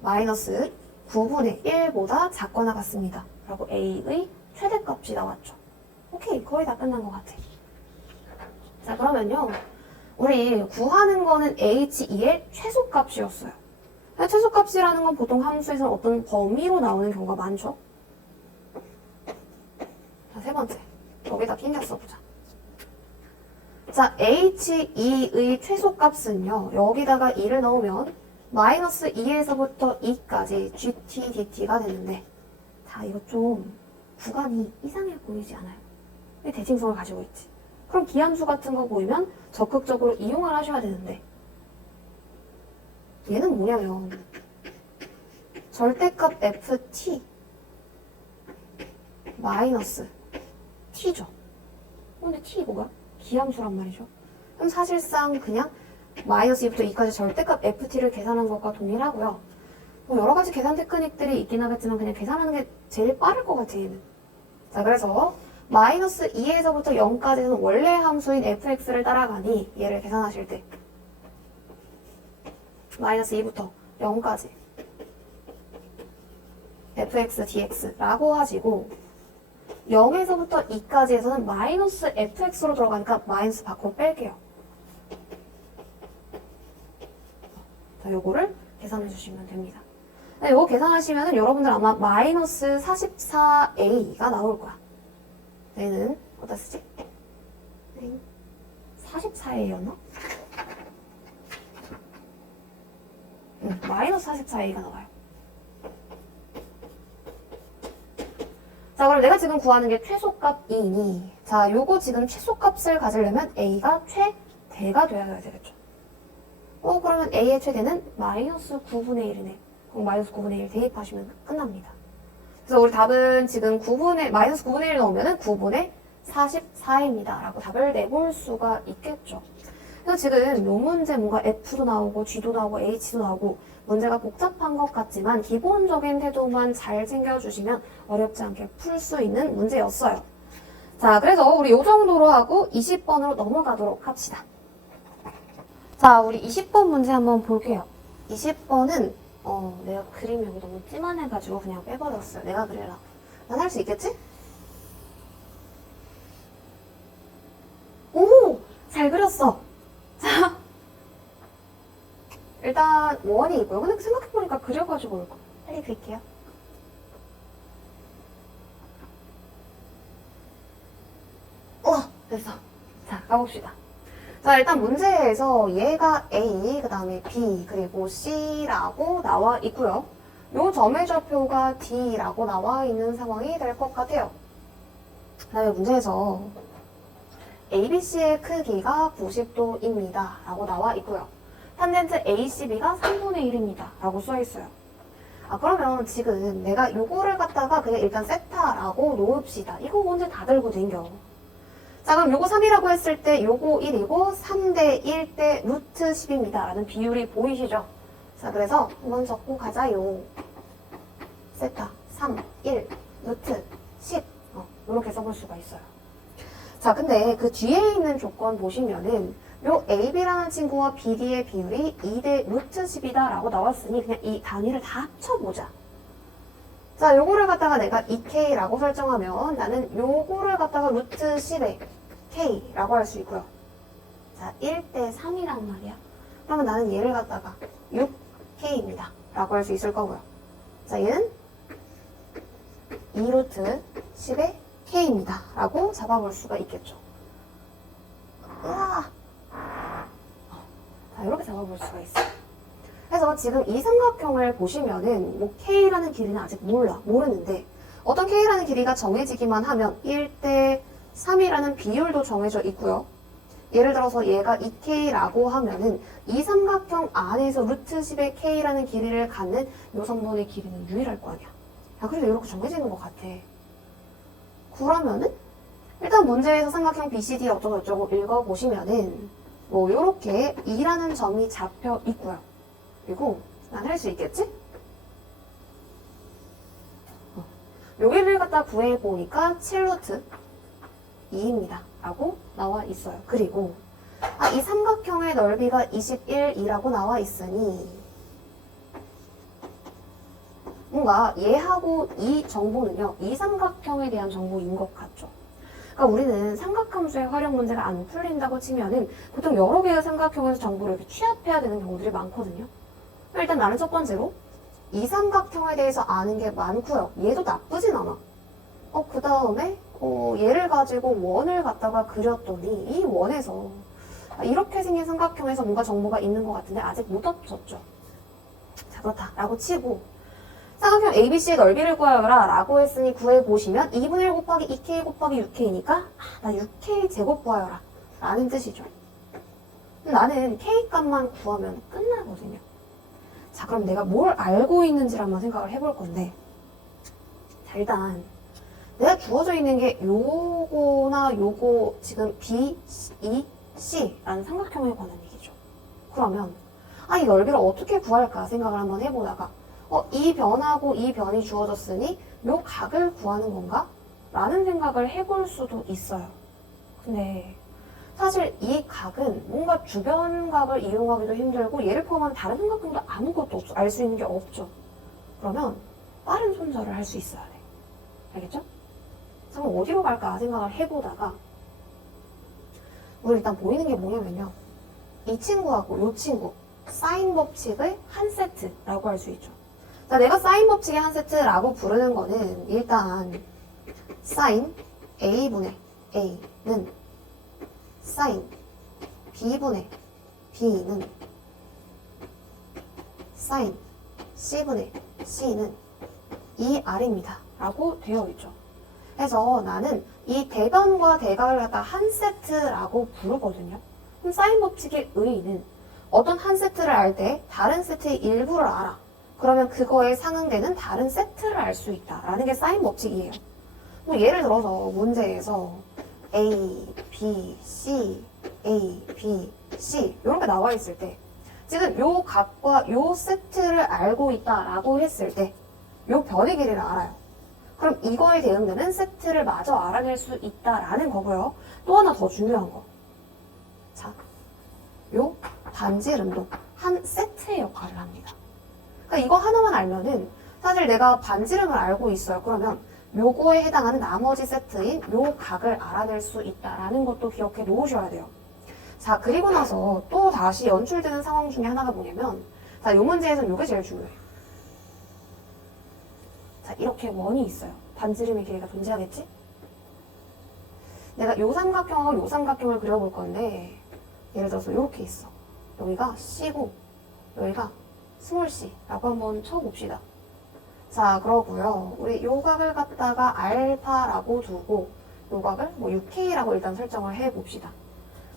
마이너스 9분의 1보다 작거나 같습니다 라고 a의 최대값이 나왔죠. 오케이, 거의 다 끝난 것 같아. 자, 그러면요, 우리 구하는 거는 h2의 최소값이었어요. 최소값이라는 건 보통 함수에서는 어떤 범위로 나오는 경우가 많죠. 자, 세 번째, 여기다 낑겨 써보자. 자, h2의 최소값은요, 여기다가 2를 넣으면 마이너스 2에서부터 2까지 gt dt가 되는데, 자, 이거 좀 구간이 이상해 보이지 않아요? 대칭성을 가지고 있지. 그럼 기함수 같은 거 보이면 적극적으로 이용을 하셔야 되는데, 얘는 뭐냐면 절대값 ft 마이너스 t죠. 근데 t 이거가 기함수란 말이죠. 그럼 사실상 그냥 마이너스 2부터 2까지 절대값 ft를 계산한 것과 동일하고요. 뭐 여러 가지 계산 테크닉들이 있긴 하겠지만 그냥 계산하는 게 제일 빠를 것 같아, 얘는. 자, 그래서 마이너스 2에서부터 0까지는 원래 함수인 fx를 따라가니 얘를 계산하실 때 마이너스 2부터 0까지 fx dx라고 하시고, 0에서부터 2까지에서는 마이너스 fx로 들어가니까 마이너스 밖으로 뺄게요. 자, 요거를 계산해 주시면 됩니다. 요거 계산하시면은 여러분들 아마 마이너스 44a가 나올 거야. 얘는 어디다 쓰지? 44a였나? 마이너스 44a가 나와요. 자, 그럼 내가 지금 구하는 게 최소값 2니, 자, 요거 지금 최소값을 가지려면 a가 최대가 돼야 되겠죠. 그러면 a의 최대는 마이너스 9분의 1이네. 그럼 마이너스 9분의 1 대입하시면 끝납니다. 그래서 우리 답은 지금 마이너스 9분의 1 넣으면은 9분의 44입니다. 라고 답을 내볼 수가 있겠죠. 그래서 지금 요 문제 뭔가 F도 나오고 G도 나오고 H도 나오고 문제가 복잡한 것 같지만 기본적인 태도만 잘 챙겨주시면 어렵지 않게 풀 수 있는 문제였어요. 자, 그래서 우리 요 정도로 하고 20번으로 넘어가도록 합시다. 자, 우리 20번 문제 한번 볼게요. 20번은 내가 그림이 여기 너무 찌만해가지고 그냥 빼버렸어요. 내가 그리라고. 난 할 수 있겠지? 오! 잘 그렸어. 자, 일단 원이 있고요. 근데 생각해보니까 그려가지고 올거. 빨리 그릴게요. 됐어. 자, 가봅시다. 자, 일단 문제에서 얘가 A, 그 다음에 B, 그리고 C라고 나와 있고요. 요 점의 좌표가 D라고 나와 있는 상황이 될 것 같아요. 그 다음에 문제에서 ABC의 크기가 90도입니다. 라고 나와 있고요. 탄젠트 ACB가 3분의 1입니다. 라고 써 있어요. 그러면 지금 내가 요거를 갖다가 그냥 일단 세타라고 놓읍시다. 이거 언제 다 들고 댕겨. 자, 그럼 요거 3이라고 했을 때 요거 1이고 3대 1대 루트 10입니다. 라는 비율이 보이시죠? 자, 그래서 한번 적고 가자요. 세타 3, 1, 루트 10. 이렇게 써볼 수가 있어요. 자, 근데 그 뒤에 있는 조건 보시면은 요 AB라는 친구와 BD의 비율이 2대 루트 10이다 라고 나왔으니 그냥 이 단위를 다 합쳐보자. 자, 요거를 갖다가 내가 2K라고 설정하면 나는 요거를 갖다가 루트 10에 K라고 할 수 있고요. 자, 1대 3이란 말이야. 그러면 나는 얘를 갖다가 6K입니다. 라고 할 수 있을 거고요. 자, 얘는 2루트 10의 K입니다. 라고 잡아볼 수가 있겠죠. 우와! 자, 이렇게 잡아볼 수가 있어요. 그래서 지금 이 삼각형을 보시면은 뭐 K라는 길이는 아직 모르는데 어떤 K라는 길이가 정해지기만 하면 1대 3이라는 비율도 정해져 있고요. 예를 들어서 얘가 2K라고 하면은 이 삼각형 안에서 루트 10의 K라는 길이를 갖는 요 성분의 길이는 유일할 거 아니야. 그래서 이렇게 정해지는 것 같아. 그러면은 일단 문제에서 삼각형 BCD 어쩌고저쩌고 읽어보시면은 뭐 요렇게 2라는 점이 잡혀 있고요. 그리고 난 할 수 있겠지? 여기를 갖다 구해보니까 7루트 2입니다. 라고 나와 있어요. 그리고 이 삼각형의 넓이가 21이라고 나와 있으니 뭔가 얘하고 이 정보는요. 이 삼각형에 대한 정보인 것 같죠. 그러니까 우리는 삼각함수의 활용 문제가 안 풀린다고 치면은 보통 여러 개의 삼각형에서 정보를 이렇게 취합해야 되는 경우들이 많거든요. 일단 나는 첫 번째로 이 삼각형에 대해서 아는 게 많고요. 얘도 나쁘진 않아. 그 다음에 얘를 가지고 원을 갖다가 그렸더니 이 원에서 이렇게 생긴 삼각형에서 뭔가 정보가 있는 것 같은데 아직 못 합쳤죠. 자, 그렇다 라고 치고 삼각형 ABC의 넓이를 구하여라 라고 했으니 구해보시면 2분의 1 곱하기 2K 곱하기 6K니까 나 6K 제곱 구하여라 라는 뜻이죠. 나는 K 값만 구하면 끝나거든요. 자, 그럼 내가 뭘 알고 있는지를 한번 생각을 해볼 건데 자, 일단 내가 주어져 있는 게 요거나 요거 지금 B, E, C라는 삼각형에 관한 얘기죠. 그러면 이 넓이를 어떻게 구할까 생각을 한번 해보다가 이 변하고 이 변이 주어졌으니 요 각을 구하는 건가? 라는 생각을 해볼 수도 있어요. 근데 사실 이 각은 뭔가 주변각을 이용하기도 힘들고 얘를 포함한 다른 삼각형도 아무것도 없어. 알 수 있는 게 없죠. 그러면 빠른 손절을 할 수 있어야 돼. 알겠죠? 그럼 어디로 갈까 생각을 해보다가 우리 일단 보이는 게 뭐냐면요. 이 친구하고 이 친구 사인 법칙의 한 세트라고 할 수 있죠. 자, 내가 사인 법칙의 한 세트라고 부르는 거는 일단 사인 A분의 A는 사인 B분의 B는 사인 C분의 C는 2R입니다. 라고 되어 있죠. 그래서 나는 이 대변과 대각을 갖다 한 세트라고 부르거든요. 그럼 사인 법칙의 의의는 어떤 한 세트를 알 때 다른 세트의 일부를 알아. 그러면 그거에 상응되는 다른 세트를 알 수 있다. 라는 게 사인 법칙이에요. 뭐 예를 들어서 문제에서 A, B, C, A, B, C 이렇게 나와 있을 때 지금 요 각과 요 세트를 알고 있다라고 했을 때 요 변의 길이를 알아요. 그럼 이거에 대응되는 세트를 마저 알아낼 수 있다라는 거고요. 또 하나 더 중요한 거. 자, 요 반지름도 한 세트의 역할을 합니다. 그러니까 이거 하나만 알면은 사실 내가 반지름을 알고 있어요. 그러면 요거에 해당하는 나머지 세트인 요 각을 알아낼 수 있다라는 것도 기억해 놓으셔야 돼요. 자, 그리고 나서 또 다시 연출되는 상황 중에 하나가 뭐냐면 자, 요 문제에서는 요게 제일 중요해요. 자, 이렇게 원이 있어요. 반지름의 길이가 존재하겠지? 내가 요 삼각형하고 요 삼각형을 그려볼 건데 예를 들어서 이렇게 있어. 여기가 C고 여기가 스몰 c라고 한번 쳐봅시다. 자, 그러고요. 우리 요 각을 갖다가 알파라고 두고 요 각을 뭐 6K라고 일단 설정을 해봅시다.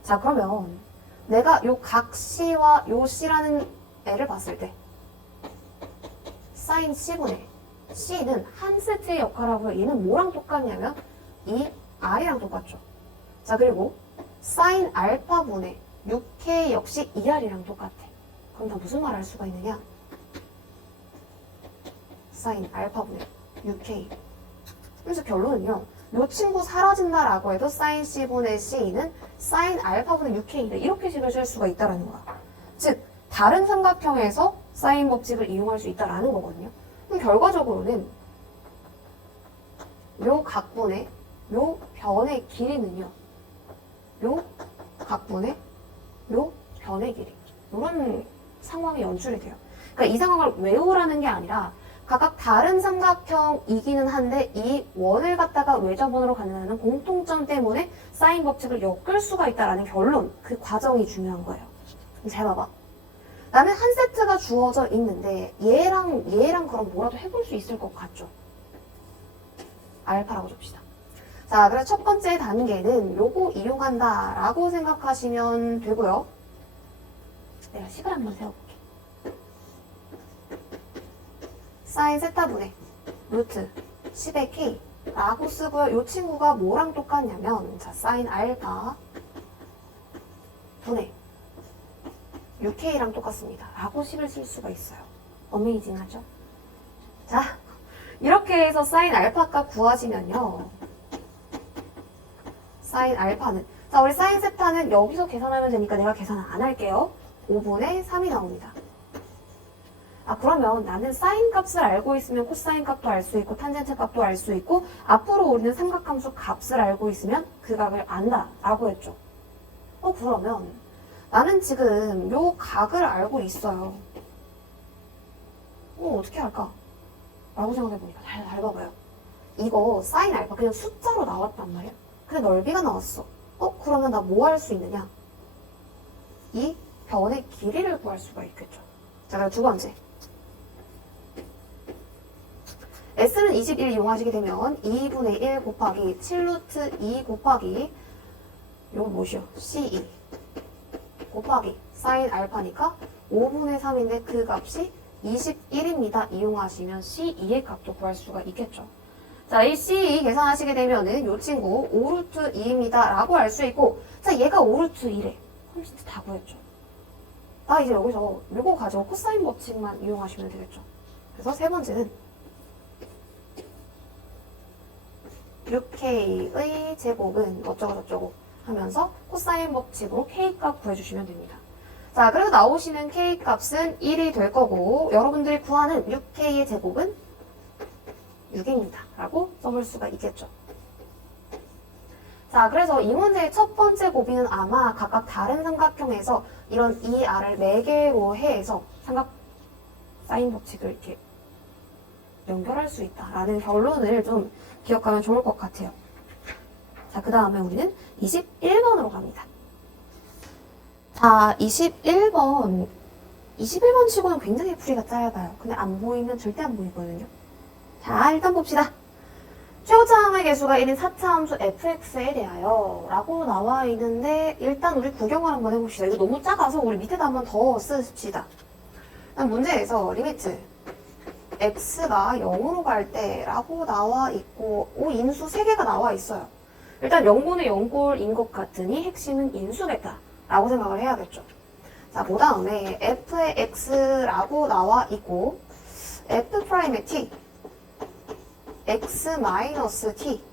자, 그러면 내가 요 각 C와 요 C라는 애를 봤을 때 사인 C분의 C는 한 세트의 역할을 하고요. 얘는 뭐랑 똑같냐면 이 R이랑 똑같죠. 자, 그리고 사인 알파분의 6K 역시 2R이랑 똑같아. 그럼 다 무슨 말 할 수가 있느냐? 사인 알파분의 6K. 그래서 결론은요. 이 친구 사라진다라고 해도 사인 C분의 C는 사인 알파분의 6K다. 이렇게 식을 쓸 수가 있다는 거야. 즉, 다른 삼각형에서 사인 법칙을 이용할 수 있다는 거거든요. 그럼 결과적으로는 요 각분의 요 변의 길이는요. 요 각분의 요 변의 길이. 이런 상황이 연출이 돼요. 그러니까 이 상황을 외우라는 게 아니라 각각 다른 삼각형이기는 한데 이 원을 갖다가 외접원으로 갖는다는 공통점 때문에 사인 법칙을 엮을 수가 있다라는 결론, 그 과정이 중요한 거예요. 잘 봐봐. 나는 한 세트가 주어져 있는데 얘랑 그럼 뭐라도 해볼 수 있을 것 같죠? 알파라고 줍시다. 자, 그래서 첫 번째 단계는 요거 이용한다라고 생각하시면 되고요. 내가 식을 한번 세워볼게. 사인 세타분의 루트 10의 K 라고 쓰고요. 이 친구가 뭐랑 똑같냐면 자, 사인 알파 분의 6K랑 똑같습니다. 라고 식을 쓸 수가 있어요. 어메이징하죠? 자, 이렇게 해서 사인 알파 값 구하시면요. 사인 알파는 자, 우리 사인 세타는 여기서 계산하면 되니까 내가 계산 안 할게요. 5분의 3이 나옵니다. 아, 그러면 나는 사인 값을 알고 있으면 코사인 값도 알 수 있고 탄젠트 값도 알 수 있고 앞으로 우리는 삼각함수 값을 알고 있으면 그 각을 안다 라고 했죠. 그러면 나는 지금 요 각을 알고 있어요. 어떻게 할까? 라고 생각해보니까 잘 봐봐요. 이거 사인 알파 그냥 숫자로 나왔단 말이야. 근데 넓이가 나왔어. 그러면 나 뭐 할 수 있느냐? 이 변의 길이를 구할 수가 있겠죠. 자, 그럼 두 번째. S는 21 이용하시게 되면 2분의 1 곱하기 7루트 2 곱하기 요거 뭐시오? C2 곱하기 사인 알파니까 5분의 3인데 그 값이 21입니다. 이용하시면 C2의 값도 구할 수가 있겠죠. 자, 이 C2 계산하시게 되면은 요 친구 5루트 2입니다. 라고 알 수 있고 자, 얘가 5루트 1에 그럼 진짜 다 구했죠. 나 이제 여기서 요거 가지고 코사인 법칙만 이용하시면 되겠죠. 그래서 세 번째는 6K의 제곱은 어쩌고저쩌고 하면서 코사인 법칙으로 K값 구해주시면 됩니다. 자, 그래서 나오시는 K값은 1이 될 거고 여러분들이 구하는 6K의 제곱은 6입니다. 라고 써볼 수가 있겠죠. 자, 그래서 이 문제의 첫 번째 고비는 아마 각각 다른 삼각형에서 이런 2R을 4개로 해서 삼각 사인 법칙을 이렇게 연결할 수 있다라는 결론을 좀 기억하면 좋을 것 같아요. 자, 그 다음에 우리는 21번으로 갑니다. 자, 21번 치고는 굉장히 풀이가 짧아요. 근데 안 보이면 절대 안 보이거든요. 자, 일단 봅시다. 최고차함의 개수가 1인 4차 함수 fx에 대하여 라고 나와 있는데 일단 우리 구경을 한번 해봅시다. 이거 너무 작아서 우리 밑에다 한번 더 씁시다. 일단 문제에서 리미트 x가 0으로 갈 때 라고 나와 있고 인수 3개가 나와 있어요. 일단 0분의 0꼴인 것 같으니 핵심은 인수겠다 라고 생각을 해야겠죠. 자, 그 다음에 f의 x라고 나와 있고 f'의 t x 마이너스 t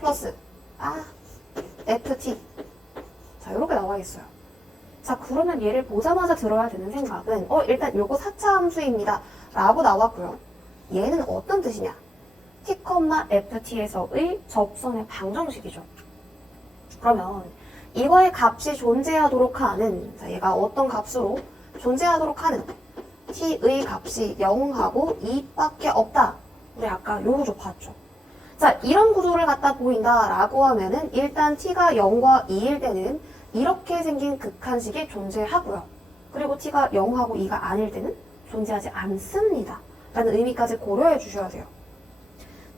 플러스 ft. 자, 이렇게 나와 있어요. 자, 그러면 얘를 보자마자 들어야 되는 생각은 일단 요거 4차 함수입니다 라고 나왔고요. 얘는 어떤 뜻이냐? t, ft에서의 접선의 방정식이죠. 그러면 이거의 값이 존재하도록 하는, 자, 얘가 어떤 값으로 존재하도록 하는 t의 값이 0하고 2밖에 없다. 우리 아까 요 구조 봤죠. 자, 이런 구조를 갖다 보인다라고 하면은 일단 t가 0과 2일 때는 이렇게 생긴 극한식이 존재하고요. 그리고 t가 0하고 2가 아닐 때는 존재하지 않습니다. 라는 의미까지 고려해 주셔야 돼요.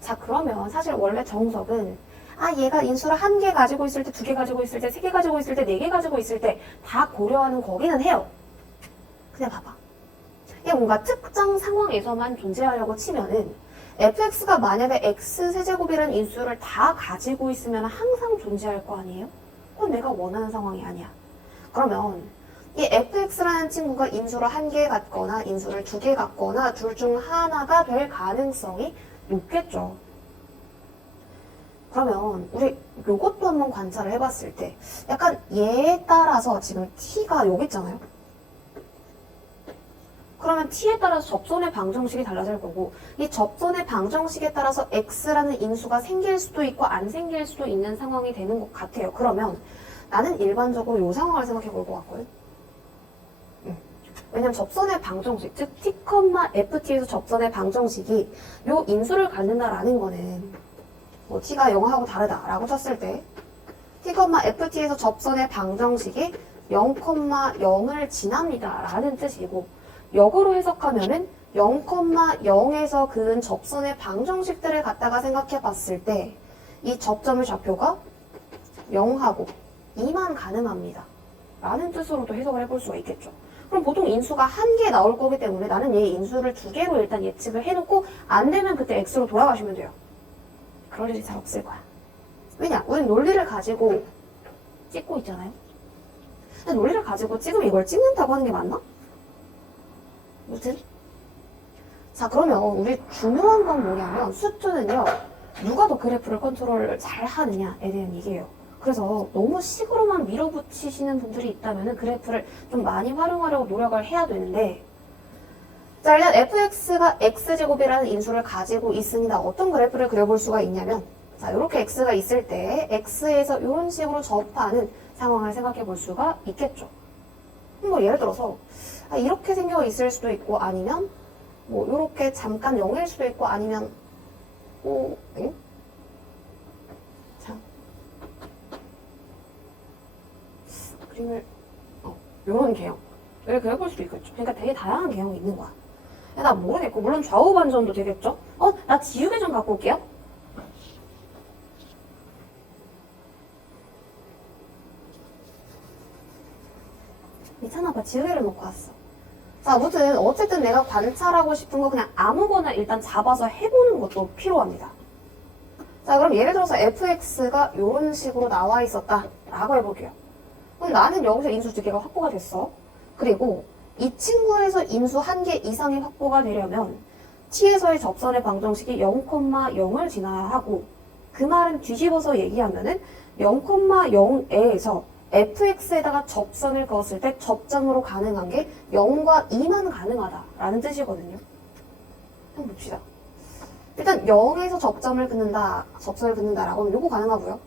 자, 그러면 사실 원래 정석은 얘가 인수를 1개 가지고 있을 때, 2개 가지고 있을 때, 3개 가지고 있을 때, 4개 가지고 있을 때 다 고려하는 거기는 해요. 그냥 봐봐. 이게 뭔가 특정 상황에서만 존재하려고 치면은 fx가 만약에 x세제곱이라는 인수를 다 가지고 있으면 항상 존재할 거 아니에요? 그건 내가 원하는 상황이 아니야. 그러면 이 fx라는 친구가 인수를 1개 갖거나 인수를 2개 갖거나 둘 중 하나가 될 가능성이 높겠죠. 그러면 우리 요것도 한번 관찰을 해봤을 때 약간 얘에 따라서 지금 t가 여기 있잖아요. 그러면 t에 따라서 접선의 방정식이 달라질 거고 이 접선의 방정식에 따라서 x라는 인수가 생길 수도 있고 안 생길 수도 있는 상황이 되는 것 같아요. 그러면 나는 일반적으로 이 상황을 생각해 볼 것 같거든. 왜냐면 접선의 방정식, 즉 t, ft에서 접선의 방정식이 요 인수를 갖는다라는 거는 뭐 t가 0하고 다르다라고 쳤을 때 t, ft에서 접선의 방정식이 0, 0을 지납니다라는 뜻이고 역으로 해석하면은 0, 0에서 그은 접선의 방정식들을 갖다가 생각해 봤을 때 이 접점의 좌표가 0하고 2만 가능합니다. 라는 뜻으로도 해석을 해볼 수가 있겠죠. 그럼 보통 인수가 1개 나올 거기 때문에 나는 얘 인수를 2개로 일단 예측을 해놓고 안 되면 그때 x로 돌아가시면 돼요. 그럴 일이 잘 없을 거야. 왜냐? 우린 논리를 가지고 찍고 있잖아요. 근데 논리를 가지고 찍으면 이걸 찍는다고 하는 게 맞나? 무튼 자, 그러면 우리 중요한 건 뭐냐면 수투는요 누가 더 그래프를 컨트롤을 잘 하느냐에 대한 얘기예요. 그래서 너무 식으로만 밀어붙이시는 분들이 있다면 그래프를 좀 많이 활용하려고 노력을 해야 되는데, 자, 일단 fx가 x제곱이라는 인수를 가지고 있습니다. 어떤 그래프를 그려볼 수가 있냐면, 자, 이렇게 x가 있을 때 x에서 이런 식으로 접하는 상황을 생각해 볼 수가 있겠죠. 뭐 예를 들어서 이렇게 생겨 있을 수도 있고 아니면 뭐 이렇게 잠깐 0일 수도 있고 아니면 자, 그림을 이런 개형 을 그려볼 수도 있겠죠. 그러니까 되게 다양한 개형이 있는 거야. 나 모르겠고 물론 좌우 반전도 되겠죠. 나 지우개 좀 갖고 올게요. 미쳤나봐. 지우개를 놓고 왔어. 자, 아무튼 어쨌든 내가 관찰하고 싶은 거 그냥 아무거나 일단 잡아서 해보는 것도 필요합니다. 자, 그럼 예를 들어서 fx가 이런 식으로 나와 있었다 라고 해볼게요. 그럼 나는 여기서 인수 2개가 확보가 됐어. 그리고 이 친구에서 인수 1개 이상이 확보가 되려면 t에서의 접선의 방정식이 0, 0을 지나야 하고, 그 말은 뒤집어서 얘기하면은 0, 0에서 fx에다가 접선을 그었을 때 접점으로 가능한 게 0과 2만 가능하다라는 뜻이거든요. 한번 봅시다. 일단 0에서 접선을 긋는다라고 하면 요거 가능하고요.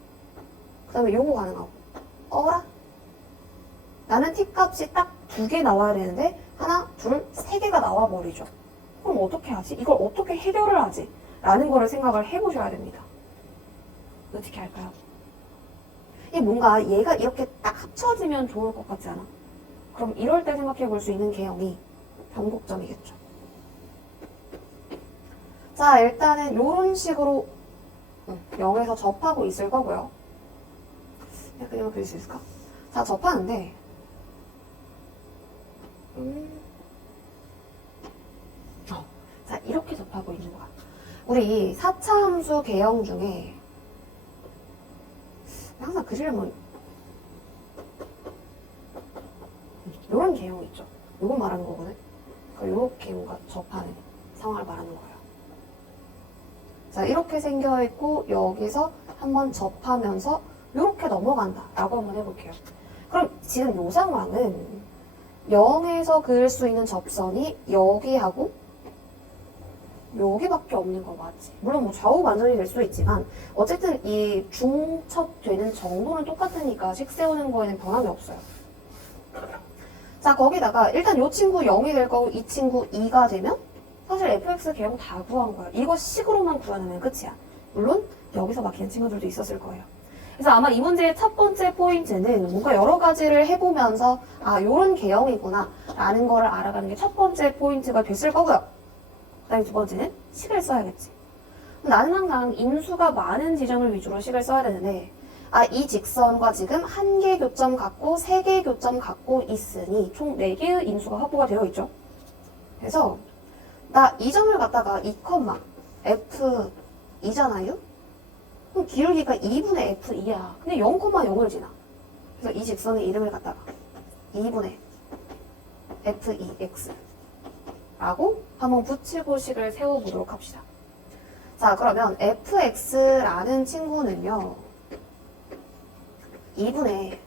그 다음에 요거 가능하고. 어라? 나는 t 값이 딱 2개 나와야 되는데 하나, 둘, 3개가 나와버리죠. 그럼 어떻게 하지? 이걸 어떻게 해결을 하지? 라는 거를 생각을 해보셔야 됩니다. 어떻게 할까요? 이게 뭔가 얘가 이렇게 딱 합쳐지면 좋을 것 같지 않아? 그럼 이럴 때 생각해 볼 수 있는 개형이 변곡점이겠죠. 자, 일단은 이런 식으로 0에서 접하고 있을 거고요. 그림을 그릴 수 있을까? 자, 접하는데 자, 이렇게 접하고 있는 거야. 우리 4차 함수 개형 중에 항상 그리려면 이런 개형 있죠. 이거 말하는 거거든. 그러니까 이렇게 뭔가 접하는 상황을 말하는 거예요. 자, 이렇게 생겨 있고 여기서 한번 접하면서 이렇게 넘어간다 라고 한번 해볼게요. 그럼 지금 이 상황은 0에서 그을 수 있는 접선이 여기하고 여기밖에 없는 거 맞지? 물론 뭐 좌우 반전이 될 수 있지만 어쨌든 이 중첩되는 정도는 똑같으니까 식 세우는 거에는 변함이 없어요. 자, 거기다가 일단 이 친구 0이 될 거고 이 친구 2가 되면 사실 fx 개형 다 구한 거야. 이거 식으로만 구하면 끝이야. 물론 여기서 막히는 친구들도 있었을 거예요. 그래서 아마 이 문제의 첫 번째 포인트는 뭔가 여러 가지를 해보면서 아, 요런 개형이구나 라는 거를 알아가는 게 첫 번째 포인트가 됐을 거고요. 그다음에 두 번째는 식을 써야겠지. 나는 항상 인수가 많은 지점을 위주로 식을 써야 되는데 아, 이 직선과 지금 한 개 교점 갖고 세 개 교점 갖고 있으니 총 4개의 인수가 확보가 되어 있죠. 그래서 나 이 점을 갖다가 2, F2잖아요? 그럼 기울기가 2분의 F2야. 근데 0,0을 지나. 그래서 이 직선의 이름을 갖다가 2분의 F2x 라고 한번 붙이고 식을 세워보도록 합시다. 자, 그러면 fx라는 친구는요 2분의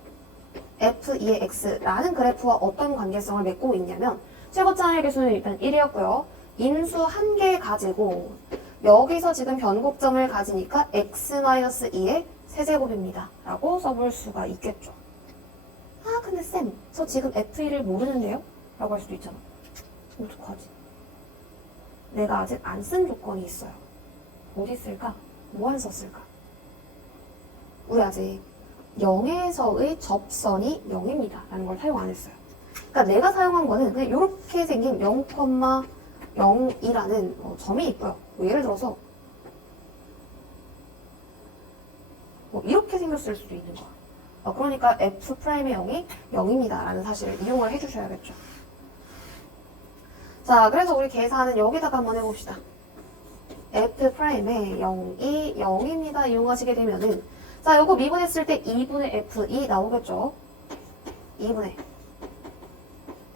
f2의 x라는 그래프와 어떤 관계성을 맺고 있냐면 최고차의 개수는 일단 1이었고요. 인수 한 개 가지고 여기서 지금 변곡점을 가지니까 x-2의 세제곱입니다 라고 써볼 수가 있겠죠. 아, 근데 쌤, 저 지금 f1을 모르는데요? 라고 할 수도 있잖아. 어떡하지? 내가 아직 안 쓴 조건이 있어요. 어디 쓸까? 뭐 안 썼을까? 우리 아직 0에서의 접선이 0입니다 라는 걸 사용 안 했어요. 그러니까 내가 사용한 거는 그냥 이렇게 생긴 0,0이라는 점이 있고요. 뭐 예를 들어서 뭐 이렇게 생겼을 수도 있는 거야. 그러니까 F'의 0이 0입니다 라는 사실을 이용을 해주셔야겠죠. 자, 그래서 우리 계산은 여기다가 한번 해봅시다. F'의 0이 0입니다 이용하시게 되면은 자, 요거 미분했을 때 2분의 F2 나오겠죠? 2분의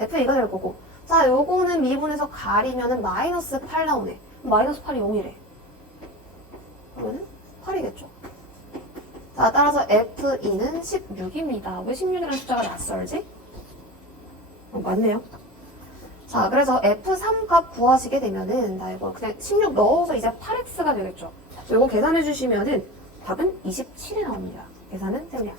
F2가 될 거고 자, 요거는 미분해서 가리면은 마이너스 8 나오네. 마이너스 8이 0이래. 그러면은 8이겠죠? 자, 따라서 F2는 16입니다. 왜 16이라는 숫자가 낯설지? 맞네요. 자, 그래서 F3 값 구하시게 되면은 나 이거 그냥 16 넣어서 이제 8x가 되겠죠. 요거 계산해 주시면은 답은 27이 나옵니다. 계산은 쌤이야.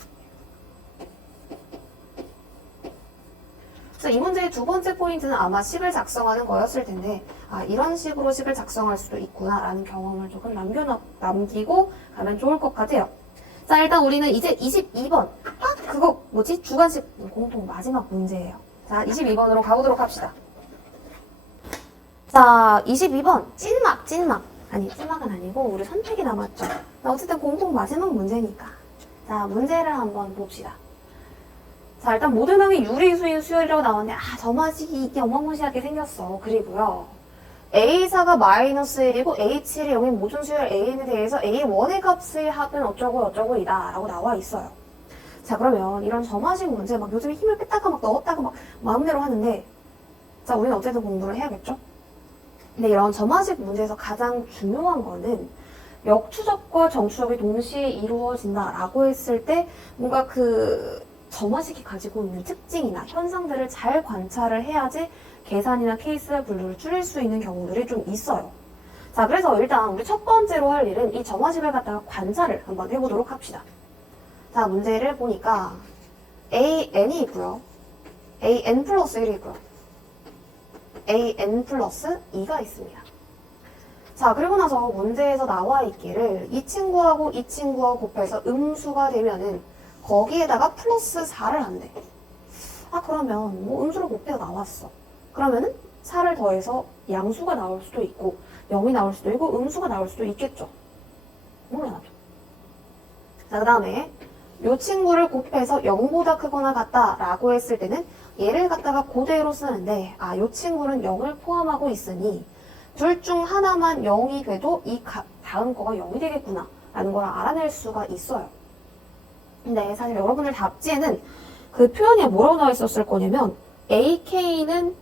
그래서 이 문제의 두 번째 포인트는 아마 식을 작성하는 거였을 텐데 아, 이런 식으로 식을 작성할 수도 있구나 라는 경험을 조금 남기고 가면 좋을 것 같아요. 자, 일단 우리는 이제 22번 아, 그거 뭐지? 주관식 공통 마지막 문제예요. 자, 22번으로 가보도록 합시다. 자, 22번 찐막 아니 찐막은 아니고 우리 선택이 남았죠. 어쨌든 공통 마지막 문제니까 자, 문제를 한번 봅시다. 자, 일단 모든 항이 유리수인 수열이라고 나왔는데 아, 점화식이 이게 어마무시하게 생겼어. 그리고요 A4가 마이너스 1이고 A7이 0인 모든 수열 AN에 대해서 A1의 값의 합은 어쩌고 이다 라고 나와 있어요. 자, 그러면 이런 점화식 문제 막 요즘에 힘을 뺐다가 막 넣었다가 막 마음대로 하는데 자, 우리는 어쨌든 공부를 해야겠죠? 근데 이런 점화식 문제에서 가장 중요한 거는 역추적과 정추적이 동시에 이루어진다라고 했을 때 뭔가 그 점화식이 가지고 있는 특징이나 현상들을 잘 관찰을 해야지 계산이나 케이스의 분류를 줄일 수 있는 경우들이 좀 있어요. 자, 그래서 일단 우리 첫 번째로 할 일은 이 점화식을 갖다가 관찰을 한번 해보도록 합시다. 자, 문제를 보니까 AN이 있고요. AN 플러스 1이 있고요. AN 플러스 2가 있습니다. 자, 그리고 나서 문제에서 나와 있기를 이 친구하고 이 친구하고 곱해서 음수가 되면은 거기에다가 플러스 4를 한대. 아, 그러면 뭐 음수를 곱해서 나왔어. 그러면은 4를 더해서 양수가 나올 수도 있고 0이 나올 수도 있고 음수가 나올 수도 있겠죠. 몰라 나도. 자, 그 다음에 이 친구를 곱해서 0보다 크거나 같다라고 했을 때는 얘를 갖다가 그대로 쓰는데 아, 이 친구는 0을 포함하고 있으니 둘 중 하나만 0이 돼도 이 다음 거가 0이 되겠구나 라는 걸 알아낼 수가 있어요. 근데 사실 여러분들 답지에는 그 표현이 뭐라고 나와 있었을 거냐면 AK는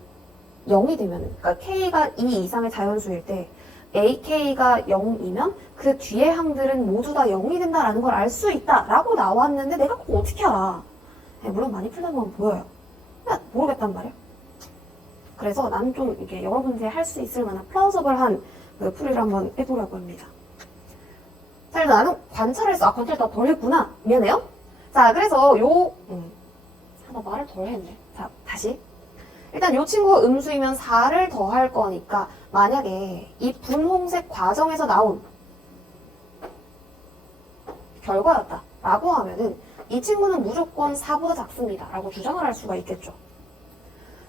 0이 되면, 그러니까 K가 2 이상의 자연수일 때 AK가 0이면 그 뒤에 항들은 모두 다 0이 된다라는 걸 알 수 있다라고 나왔는데 내가 그거 어떻게 알아? 물론 많이 풀다 보면 보여요. 모르겠단 말이야. 그래서 나는 좀 이게 여러분들이 할 수 있을 만한 플라우저블한 그 풀이를 한번 해보려고 합니다. 자, 일단 나는 관찰했어. 관찰 다 덜 했구나. 미안해요. 자, 그래서 나 말을 덜 했네. 자, 다시. 일단 이 친구가 음수이면 4를 더할 거니까 만약에 이 분홍색 과정에서 나온 결과였다 라고 하면은 이 친구는 무조건 4보다 작습니다 라고 주장을 할 수가 있겠죠.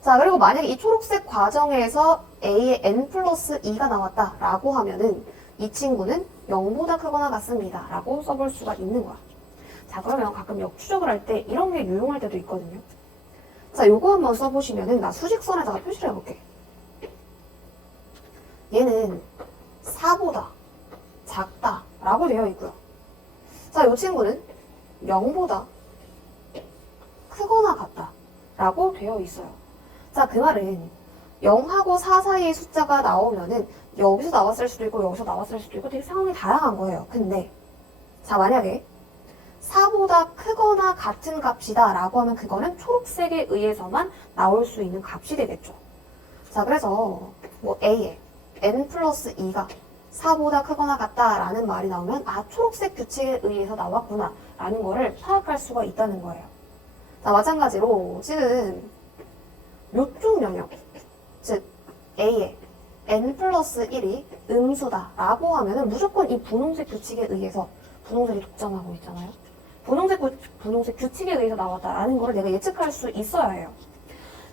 자, 그리고 만약에 이 초록색 과정에서 A의 n 플러스 2가 나왔다 라고 하면은 이 친구는 0보다 크거나 같습니다 라고 써볼 수가 있는 거야. 자, 그러면 가끔 역추적을 할 때 이런 게 유용할 때도 있거든요. 자, 요거 한번 써보시면은 나 수직선에다가 표시를 해볼게. 얘는 4보다 작다 라고 되어 있고요. 자, 요 친구는 0보다 크거나 같다 라고 되어 있어요. 자, 그 말은 0하고 4 사이의 숫자가 나오면은 여기서 나왔을 수도 있고 여기서 나왔을 수도 있고 되게 상황이 다양한 거예요. 근데 자, 만약에 4보다 크거나 같은 값이다 라고 하면 그거는 초록색에 의해서만 나올 수 있는 값이 되겠죠. 자, 그래서 뭐 A에 n 플러스 2가 4보다 크거나 같다라는 말이 나오면 아, 초록색 규칙에 의해서 나왔구나 라는 거를 파악할 수가 있다는 거예요. 자, 마찬가지로 지금 요쪽 영역, 즉 A에 n 플러스 1이 음수다 라고 하면은 무조건 이 분홍색 규칙에 의해서 분홍색이 독점하고 있잖아요. 분홍색 규칙에 의해서 나왔다라는 거를 내가 예측할 수 있어야 해요.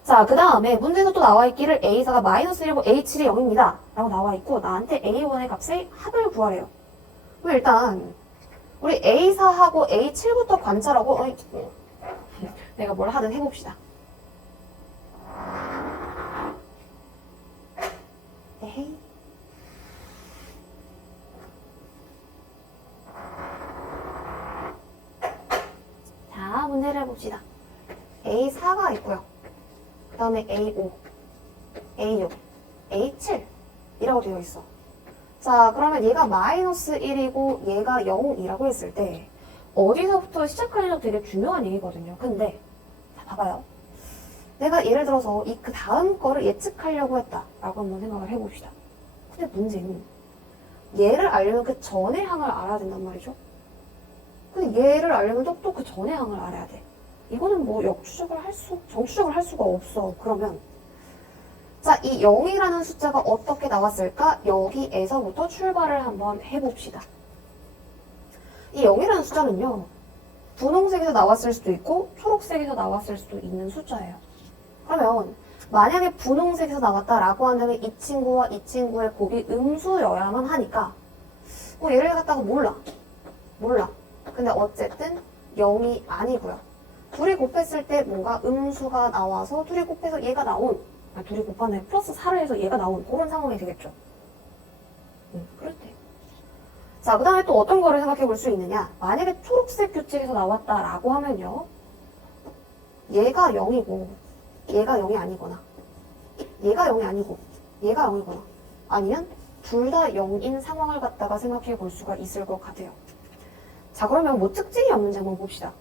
자, 그 다음에 문제에서 또 나와 있기를 A4가 마이너스 1이고 A7이 0입니다 라고 나와 있고 나한테 A1의 값의 합을 구하래요. 그럼 일단 우리 A4하고 A7부터 관찰하고 내가 뭘 하든 해봅시다. 에헤이. 자, 문제를 해봅시다. A4가 있고요. 그 다음에 A5, A6, A7 이라고 되어 있어. 자, 그러면 얘가 마이너스 1이고 얘가 0이라고 했을 때 어디서부터 시작하느냐가 되게 중요한 얘기거든요. 근데 자, 봐봐요. 내가 예를 들어서 이 그 다음 거를 예측하려고 했다라고 한번 생각을 해봅시다. 근데 문제는 얘를 알려면 그 전의 항을 알아야 된단 말이죠. 근데 얘를 알려면 또 그 전의 항을 알아야 돼. 이거는 뭐 정추적을 할 수가 없어. 그러면 자, 이 0이라는 숫자가 어떻게 나왔을까? 여기에서부터 출발을 한번 해봅시다. 이 0이라는 숫자는요, 분홍색에서 나왔을 수도 있고 초록색에서 나왔을 수도 있는 숫자예요. 그러면 만약에 분홍색에서 나왔다라고 한다면 이 친구와 이 친구의 곱이 음수여야만 하니까 뭐 얘를 갖다가 몰라. 근데 어쨌든 0이 아니고요. 둘이 곱했을 때 뭔가 음수가 나와서 둘이 곱해서 얘가 나온, 둘이 곱하네 플러스 4를 해서 얘가 나온 그런 상황이 되겠죠. 그럴 때. 자, 그 다음에 또 어떤 거를 생각해 볼 수 있느냐. 만약에 초록색 규칙에서 나왔다라고 하면요. 얘가 0이고 얘가 0이 아니거나 얘가 0이 아니고 얘가 0이거나 아니면 둘 다 0인 상황을 갖다가 생각해 볼 수가 있을 것 같아요. 자, 그러면 뭐 특징이 없는지 한번 봅시다.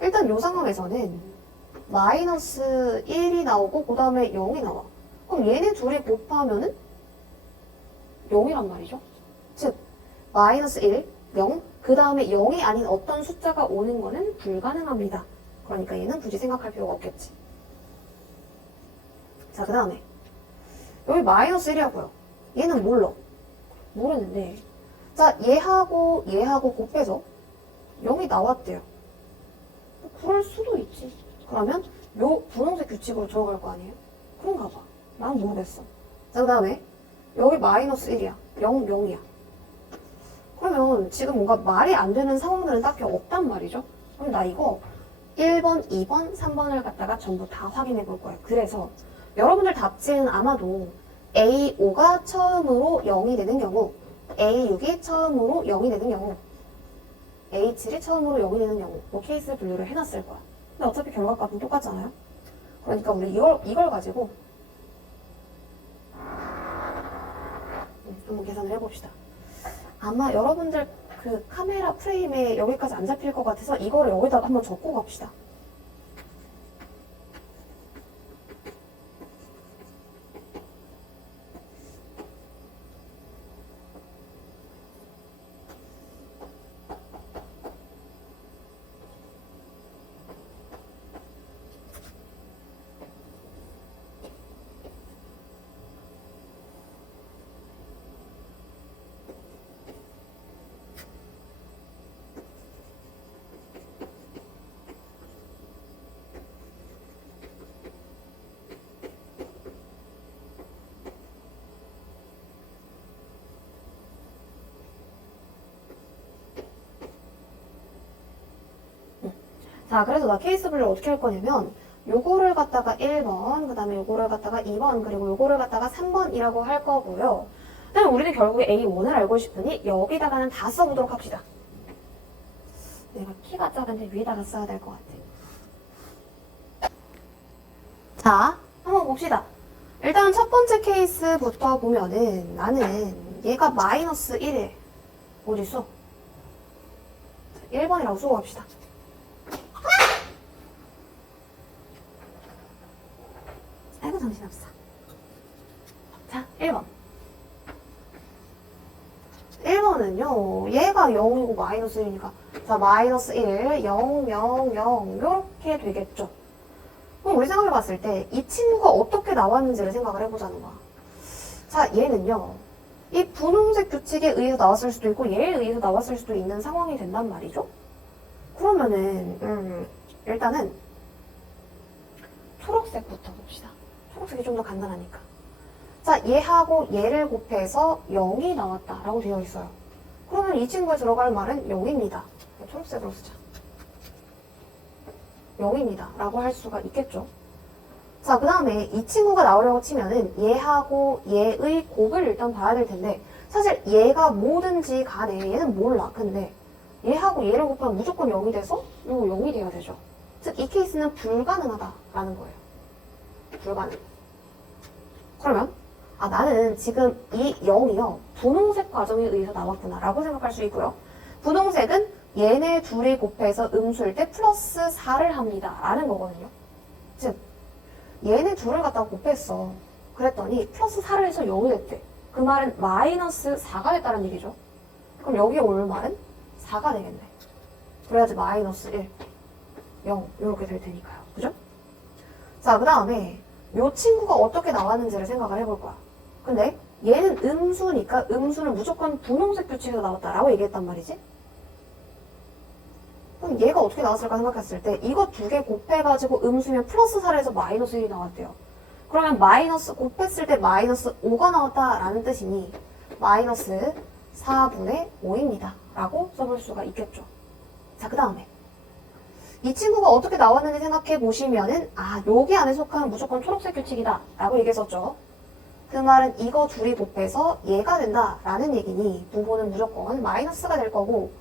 일단 이 상황에서는 마이너스 1이 나오고 그 다음에 0이 나와. 그럼 얘네 둘이 곱하면은 0이란 말이죠. 즉 마이너스 1, 0, 그 다음에 0이 아닌 어떤 숫자가 오는 거는 불가능합니다. 그러니까 얘는 굳이 생각할 필요가 없겠지. 자, 그 다음에 여기 마이너스 1이라고요. 얘는 모르는데 자, 얘하고 곱해서 0이 나왔대요. 그럴 수도 있지. 그러면 요 분홍색 규칙으로 들어갈 거 아니에요? 그런가 봐. 난 모르겠어. 자, 그 다음에 여기 마이너스 1이야. 0, 0이야. 그러면 지금 뭔가 말이 안 되는 상황들은 딱히 없단 말이죠. 그럼 나 이거 1번, 2번, 3번을 갖다가 전부 다 확인해 볼 거예요. 그래서 여러분들 답지는 아마도 A5가 처음으로 0이 되는 경우, A6이 처음으로 0이 되는 경우, A7이 처음으로 0이 되는 경우 뭐 케이스 분류를 해놨을 거야. 근데 어차피 결과값은 똑같잖아요. 그러니까 우리 이걸 가지고 한번 계산을 해봅시다. 아마 여러분들 그 카메라 프레임에 여기까지 안 잡힐 것 같아서 이거를 여기다가 한번 적고 갑시다. 자, 그래서 나 케이스 분류를 어떻게 할 거냐면 요거를 갖다가 1번, 그 다음에 요거를 갖다가 2번, 그리고 요거를 갖다가 3번이라고 할 거고요. 그다음에 우리는 결국에 A1을 알고 싶으니 여기다가는 다 써보도록 합시다. 내가 키가 작은데 위에다가 써야 될 것 같아. 자, 한번 봅시다. 일단 첫 번째 케이스부터 보면은 나는 얘가 마이너스 1에 어딨어? 1번이라고 쓰고 갑시다. 아이고 정신없어. 자, 1번. 1번은요, 얘가 0이고 마이너스 1이니까 자, 마이너스 1, 0, 0, 0 이렇게 되겠죠. 그럼 우리 생각해 봤을 때 이 친구가 어떻게 나왔는지를 생각을 해보자는 거야. 자, 얘는요, 이 분홍색 규칙에 의해서 나왔을 수도 있고 얘에 의해서 나왔을 수도 있는 상황이 된단 말이죠. 그러면은 일단은 초록색부터 봅시다. 초록색이 좀 더 간단하니까. 자, 얘하고 얘를 곱해서 0이 나왔다라고 되어 있어요. 그러면 이 친구에 들어갈 말은 0입니다. 초록색으로 쓰자. 0입니다. 라고 할 수가 있겠죠. 자, 그 다음에 이 친구가 나오려고 치면은 얘하고 얘의 곱을 일단 봐야 될 텐데 사실 얘가 뭐든지 간에 얘는 몰라. 근데 얘하고 얘를 곱하면 무조건 0이 돼서 이거 0이 돼야 되죠. 즉, 이 케이스는 불가능하다라는 거예요. 불가능. 그러면 나는 지금 이 0이요. 분홍색 과정에 의해서 나왔구나 라고 생각할 수 있고요. 분홍색은 얘네 둘이 곱해서 음수일 때 플러스 4를 합니다 라는 거거든요. 즉 얘네 둘을 갖다가 곱했어. 그랬더니 플러스 4를 해서 0이 됐대. 그 말은 마이너스 4가 됐다는 얘기죠. 그럼 여기에 올 말은 4가 되겠네. 그래야지 마이너스 1, 0 이렇게 될 테니까요. 그죠? 자, 그 다음에 이 친구가 어떻게 나왔는지를 생각을 해볼 거야. 근데 얘는 음수니까 음수는 무조건 분홍색 규칙에서 나왔다라고 얘기했단 말이지. 그럼 얘가 어떻게 나왔을까 생각했을 때 이거 두 개 곱해가지고 음수면 플러스 4를 해서 마이너스 1이 나왔대요. 그러면 마이너스 곱했을 때 마이너스 5가 나왔다라는 뜻이니 마이너스 4분의 5입니다. 라고 써볼 수가 있겠죠. 자, 그 다음에 이 친구가 어떻게 나왔는지 생각해 보시면은 여기 안에 속하면 무조건 초록색 규칙이다 라고 얘기했었죠. 그 말은 이거 둘이 곱해서 얘가 된다 라는 얘기니 부호는 무조건 마이너스가 될 거고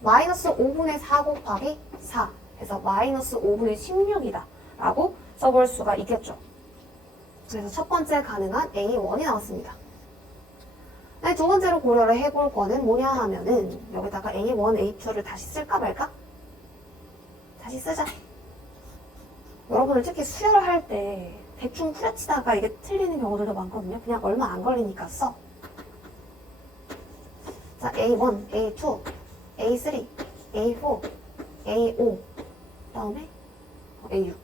마이너스 5분의 4 곱하기 4 해서 마이너스 5분의 16이다 라고 써볼 수가 있겠죠. 그래서 첫 번째 가능한 A1이 나왔습니다. 네, 두 번째로 고려를 해볼 거는 뭐냐 하면은 여기다가 A1, A2를 다시 쓸까 말까? 다시 쓰자. 여러분들 특히 수열을 할 때 대충 후려치다가 이게 틀리는 경우들도 많거든요. 그냥 얼마 안 걸리니까 써. 자, A1, A2, A3, A4, A5, 그다음에 A6.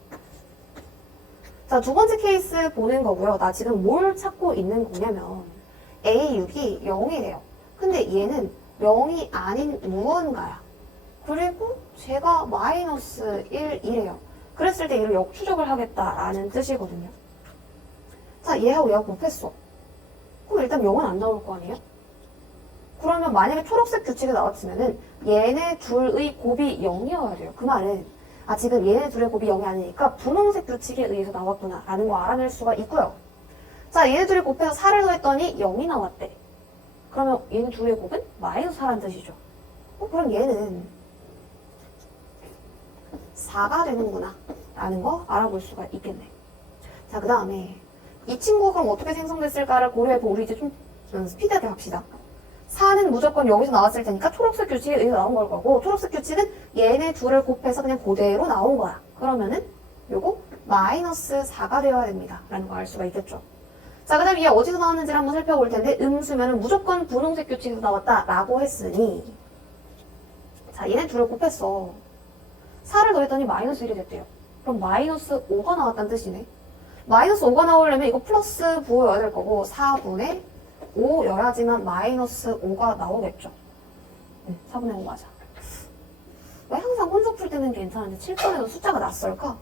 자, 두 번째 케이스 보는 거고요. 나 지금 뭘 찾고 있는 거냐면 A6이 0이래요. 근데 얘는 0이 아닌 무언가야. 그리고 제가 마이너스 1이래요. 그랬을 때 얘를 역추적을 하겠다라는 뜻이거든요. 자, 얘하고 얘하고 곱했어. 그럼 일단 0은 안 나올 거 아니에요? 그러면 만약에 초록색 규칙이 나왔으면은 얘네 둘의 곱이 0이어야 돼요. 그 말은 지금 얘네 둘의 곱이 0이 아니니까 분홍색 규칙에 의해서 나왔구나 라는 거 알아낼 수가 있고요. 자, 얘네 둘이 곱해서 4를 더했더니 0이 나왔대. 그러면 얘네 둘의 곱은 마이너스 4라는 뜻이죠. 그럼 얘는 4가 되는구나 라는 거 알아볼 수가 있겠네. 자, 그 다음에 이 친구가 그럼 어떻게 생성됐을까를 고려해보고 우리 이제 좀 스피드하게 합시다. 4는 무조건 여기서 나왔을 테니까 초록색 규칙에 의해서 나온 걸 거고, 초록색 규칙은 얘네 둘을 곱해서 그냥 그대로 나온 거야. 그러면은 요거 마이너스 4가 되어야 됩니다 라는 거 알 수가 있겠죠. 자, 그 다음에 얘 어디서 나왔는지를 한번 살펴볼 텐데, 음수면은 무조건 분홍색 규칙에서 나왔다 라고 했으니, 자, 얘네 둘을 곱했어. 4를 더했더니 마이너스 1이 됐대요. 그럼 마이너스 5가 나왔다는 뜻이네. 마이너스 5가 나오려면 이거 플러스 9여야 될 거고 4분의 5여야지만 마이너스 5가 나오겠죠. 4분의 5 맞아. 왜 항상 혼자 풀 때는 괜찮은데 7번에도 숫자가 낯설까?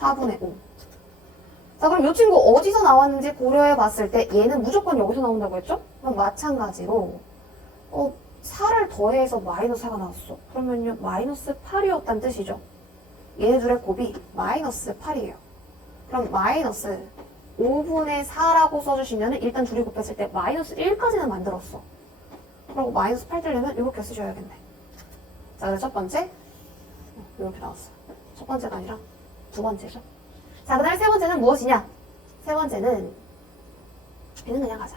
4분의 5. 자, 그럼 이 친구 어디서 나왔는지 고려해 봤을 때 얘는 무조건 여기서 나온다고 했죠? 그럼 마찬가지로 4를 더해서 마이너스 4가 나왔어. 그러면요 마이너스 8이었다는 뜻이죠. 얘네들의 곱이 마이너스 8이에요. 그럼 마이너스 5분의 4라고 써주시면 일단 둘이 곱했을 때 마이너스 1까지는 만들었어. 그리고 마이너스 8 되려면 이렇게 쓰셔야겠네. 자, 그래서 첫 번째 이렇게 나왔어. 첫 번째가 아니라 두 번째죠. 자, 그 다음에 세 번째는 무엇이냐? 세 번째는 얘는 그냥 가자.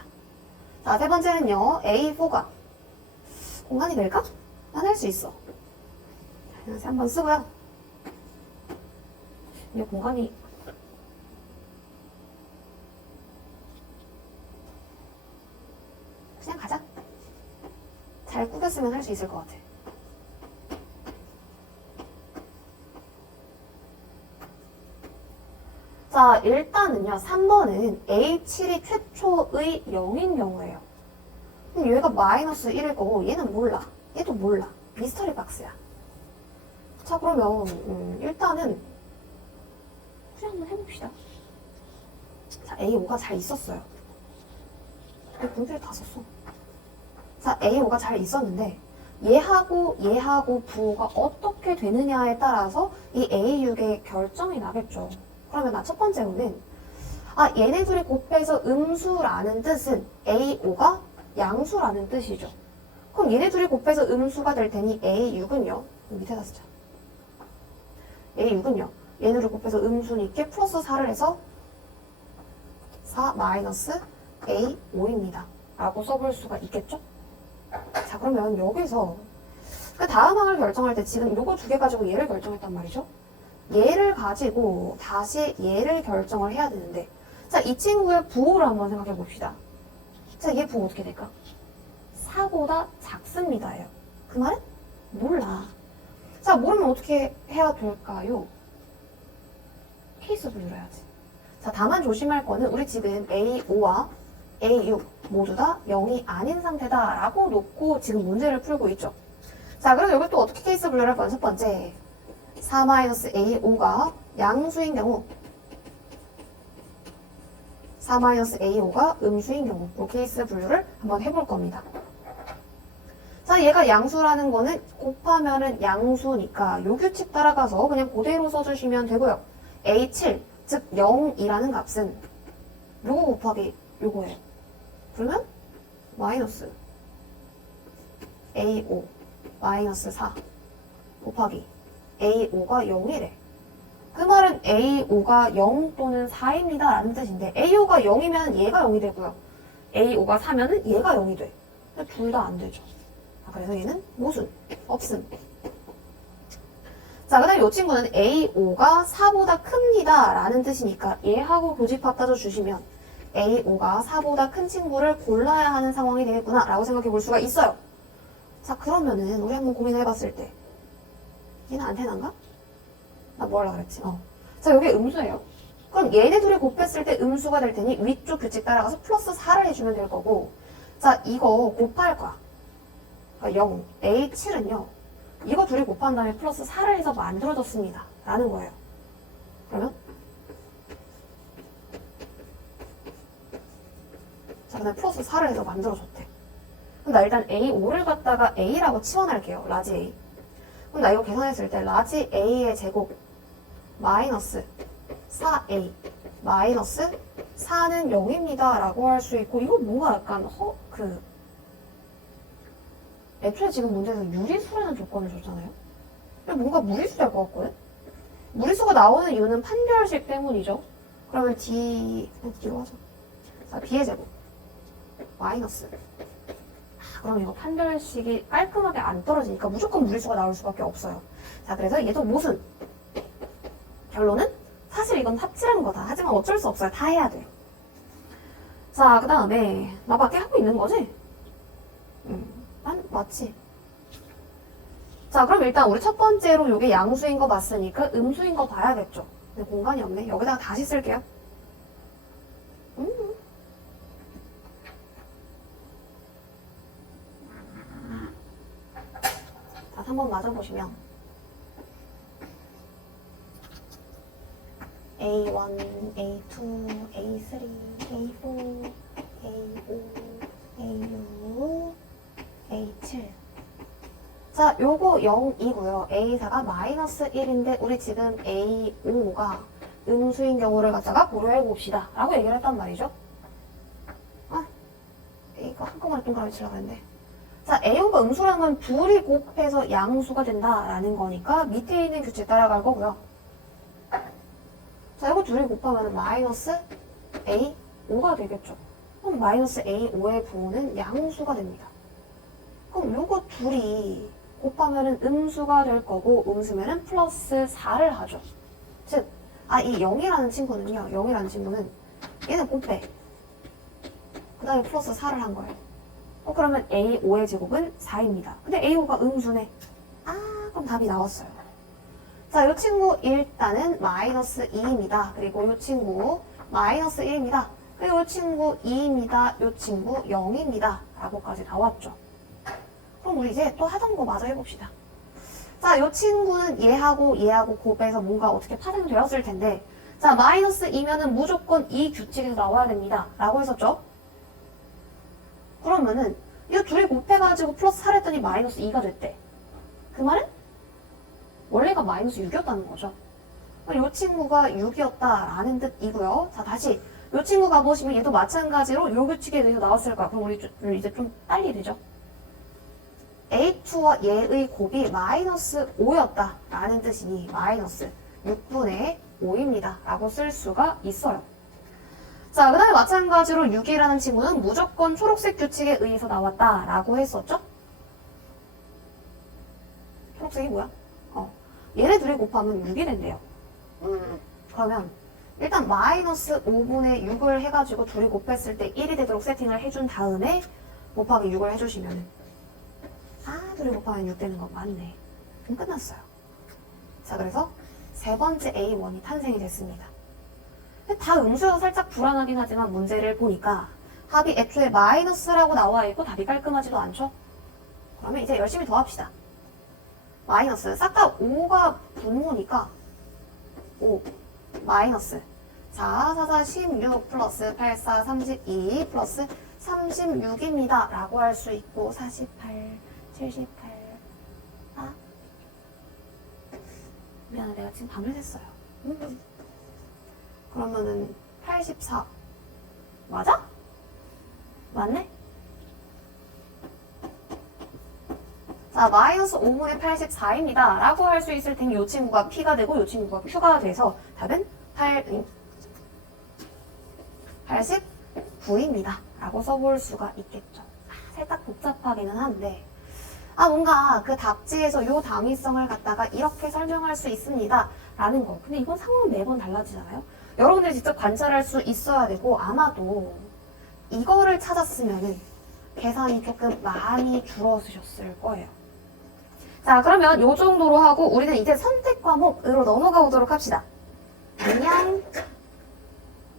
자, 세 번째는요 A4가 공간이 될까? 난 할 수 있어. 자, 한번 쓰고요. 이게 공간이 그냥 가자. 잘 꾸겼으면 할 수 있을 것 같아. 자, 일단은요 3번은 A7이 최초의 0인 경우예요. 그럼 얘가 마이너스 1일 거고 얘는 몰라. 얘도 몰라. 미스터리 박스야. 자, 그러면 일단은 그냥 한번 해봅시다. 자, A5가 잘 있었어요. 분필 다 썼어. 자, A5가 잘 있었는데 얘하고 부호가 어떻게 되느냐에 따라서 이 A6의 결정이 나겠죠. 그러면 첫 번째로는 얘네 둘이 곱해서 음수라는 뜻은 A5가 양수라는 뜻이죠. 그럼 얘네 둘이 곱해서 음수가 될 테니 A6은요. 밑에다 쓰자. A6은요. 얘네 둘이 곱해서 음수니까 플러스 4를 해서 4 마이너스 A5입니다. 라고 써볼 수가 있겠죠? 자, 그러면 여기서 그 다음 항을 결정할 때 지금 요거 두 개 가지고 얘를 결정했단 말이죠? 얘를 가지고 다시 얘를 결정을 해야 되는데, 자, 이 친구의 부호를 한번 생각해 봅시다. 자, 얘 부호 어떻게 될까? 4보다 작습니다예요. 그 말은? 몰라. 자, 모르면 어떻게 해야 될까요? 케이스 분류를 해야지. 자, 다만 조심할 거는 우리 지금 A5와 A6 모두 다 0이 아닌 상태다 라고 놓고 지금 문제를 풀고 있죠. 자, 그럼 여기 또 어떻게 케이스 분류를 할 거냐? 첫 번째 4-A5가 양수인 경우 4-A5가 음수인 경우 그 케이스 분류를 한번 해볼 겁니다. 자, 얘가 양수라는 거는 곱하면은 양수니까 요 규칙 따라가서 그냥 그대로 써주시면 되고요. A7 즉 0이라는 값은 요거 곱하기 요거예요. 그러면 마이너스 A5 마이너스 4 곱하기 A5가 0이래. 그 말은 A5가 0 또는 4입니다 라는 뜻인데 A5가 0이면 얘가 0이 되고요. A5가 4면은 얘가 0이 돼. 둘 다 안 되죠. 그래서 얘는 모순, 없음. 자, 그 다음에 이 친구는 A5가 4보다 큽니다 라는 뜻이니까 얘하고 교집합 따져주시면 A5가 4보다 큰 친구를 골라야 하는 상황이 되겠구나 라고 생각해 볼 수가 있어요. 자, 그러면은 우리 한번 고민해봤을 때 얘는 안테나인가? 나 뭐 하려고 그랬지? 자, 여기 음수예요. 그럼 얘네 둘이 곱했을 때 음수가 될 테니 위쪽 규칙 따라가서 플러스 4를 해주면 될 거고, 자, 이거 곱할 거야. 그러니까 0, A7은요. 이거 둘이 곱한 다음에 플러스 4를 해서 만들어졌습니다. 라는 거예요. 그러면 자, 그다음에 플러스 4를 해서 만들어줬대. 그럼 나 일단 A5를 갖다가 A라고 치환할게요. 라지 A. 그럼 나 이거 계산했을 때 라지 A의 제곱 마이너스 4A 마이너스 4는 0입니다 라고 할 수 있고, 이거 뭔가 약간 애초에 지금 문제에서 유리수라는 조건을 줬잖아요. 뭔가 무리수 될 것 같거든? 무리수가 나오는 이유는 판별식 때문이죠. 그러면 D로 하자. 자, B의 제곱 마이너스. 그럼 이거 판별식이 깔끔하게 안 떨어지니까 무조건 무리수가 나올 수밖에 없어요. 자, 그래서 얘도 모순. 결론은 사실 이건 합치라는 거다. 하지만 어쩔 수 없어요. 다 해야 돼요. 자, 그 다음에 나 밖에 하고 있는 거지? 맞지? 자, 그럼 일단 우리 첫 번째로 이게 양수인 거 봤으니까 음수인 거 봐야겠죠. 근데 공간이 없네. 여기다가 다시 쓸게요. 자, 한번 맞아보시면 A1, A2, A3, A4, A5, A6, A7. 자, 요거 0이고요. A4가 마이너스 1인데 우리 지금 A5가 음수인 경우를 갖다가 고려해 봅시다. 라고 얘기를 했단 말이죠. 이거 한꺼번에 동그라미 치려고 했는데. 자, A5가 음수라는 건 둘이 곱해서 양수가 된다라는 거니까 밑에 있는 규칙 따라갈 거고요. 자, 이거 둘이 곱하면 마이너스 A5가 되겠죠. 그럼 마이너스 A5의 부호는 양수가 됩니다. 그럼 요거 둘이 곱하면 음수가 될 거고 음수면은 플러스 4를 하죠. 즉, 이 0이라는 친구는요. 0이라는 친구는 얘는 곱해. 그 다음에 플러스 4를 한 거예요. 그러면 A5의 제곱은 4입니다. 근데 A5가 음수네. 그럼 답이 나왔어요. 자, 이 친구 일단은 마이너스 2입니다. 그리고 이 친구 마이너스 1입니다. 그리고 이 친구 2입니다. 이 친구 0입니다. 라고까지 나왔죠. 그럼 우리 이제 또 하던 거 마저 해봅시다. 자, 이 친구는 얘하고 곱해서 뭔가 어떻게 파생되었을 텐데, 자, 마이너스 2면은 무조건 이 규칙에서 나와야 됩니다. 라고 했었죠? 그러면은 이 둘이 곱해가지고 플러스 4를 했더니 마이너스 2가 됐대. 그 말은 원래가 마이너스 6이었다는 거죠. 이 친구가 6이었다라는 뜻이고요. 자, 다시 이 친구 가보시면 얘도 마찬가지로 이 규칙에 대해서 나왔을 거야. 그럼 우리 이제 좀 빨리 되죠. A2와 얘의 곱이 마이너스 5였다라는 뜻이니 마이너스 6분의 5입니다. 라고 쓸 수가 있어요. 자, 그 다음에 마찬가지로 6이라는 친구는 무조건 초록색 규칙에 의해서 나왔다라고 했었죠? 초록색이 뭐야? 얘네 둘이 곱하면 6이 된대요. 그러면 일단 마이너스 5분의 6을 해가지고 둘이 곱했을 때 1이 되도록 세팅을 해준 다음에 곱하기 6을 해주시면 둘이 곱하면 6 되는 거 맞네. 그럼 끝났어요. 자, 그래서 세 번째 A1이 탄생이 됐습니다. 다 음수여서 살짝 불안하긴 하지만 문제를 보니까 합이 애초에 마이너스라고 나와 있고 답이 깔끔하지도 않죠? 그러면 이제 열심히 더합시다. 마이너스 싹 다 5가 분모니까 5 마이너스 4, 4, 4, 16 플러스 8, 4, 32 플러스 36입니다. 라고 할 수 있고 48, 78 미안해, 내가 지금 밤을 샜어요. 그러면은 84 맞아? 맞네? 자, 마이너스 5분의 84입니다. 라고 할 수 있을 테니 이 친구가 P가 되고 이 친구가 Q가 돼서 답은 89입니다. 라고 써볼 수가 있겠죠. 살짝 복잡하기는 한데 뭔가 그 답지에서 이 당위성을 갖다가 이렇게 설명할 수 있습니다. 라는 거. 근데 이건 상황은 매번 달라지잖아요. 여러분들이 직접 관찰할 수 있어야 되고 아마도 이거를 찾았으면은 계산이 조금 많이 줄어드셨을 거예요. 자, 그러면 이 정도로 하고 우리는 이제 선택 과목으로 넘어가 보도록 합시다. 안녕.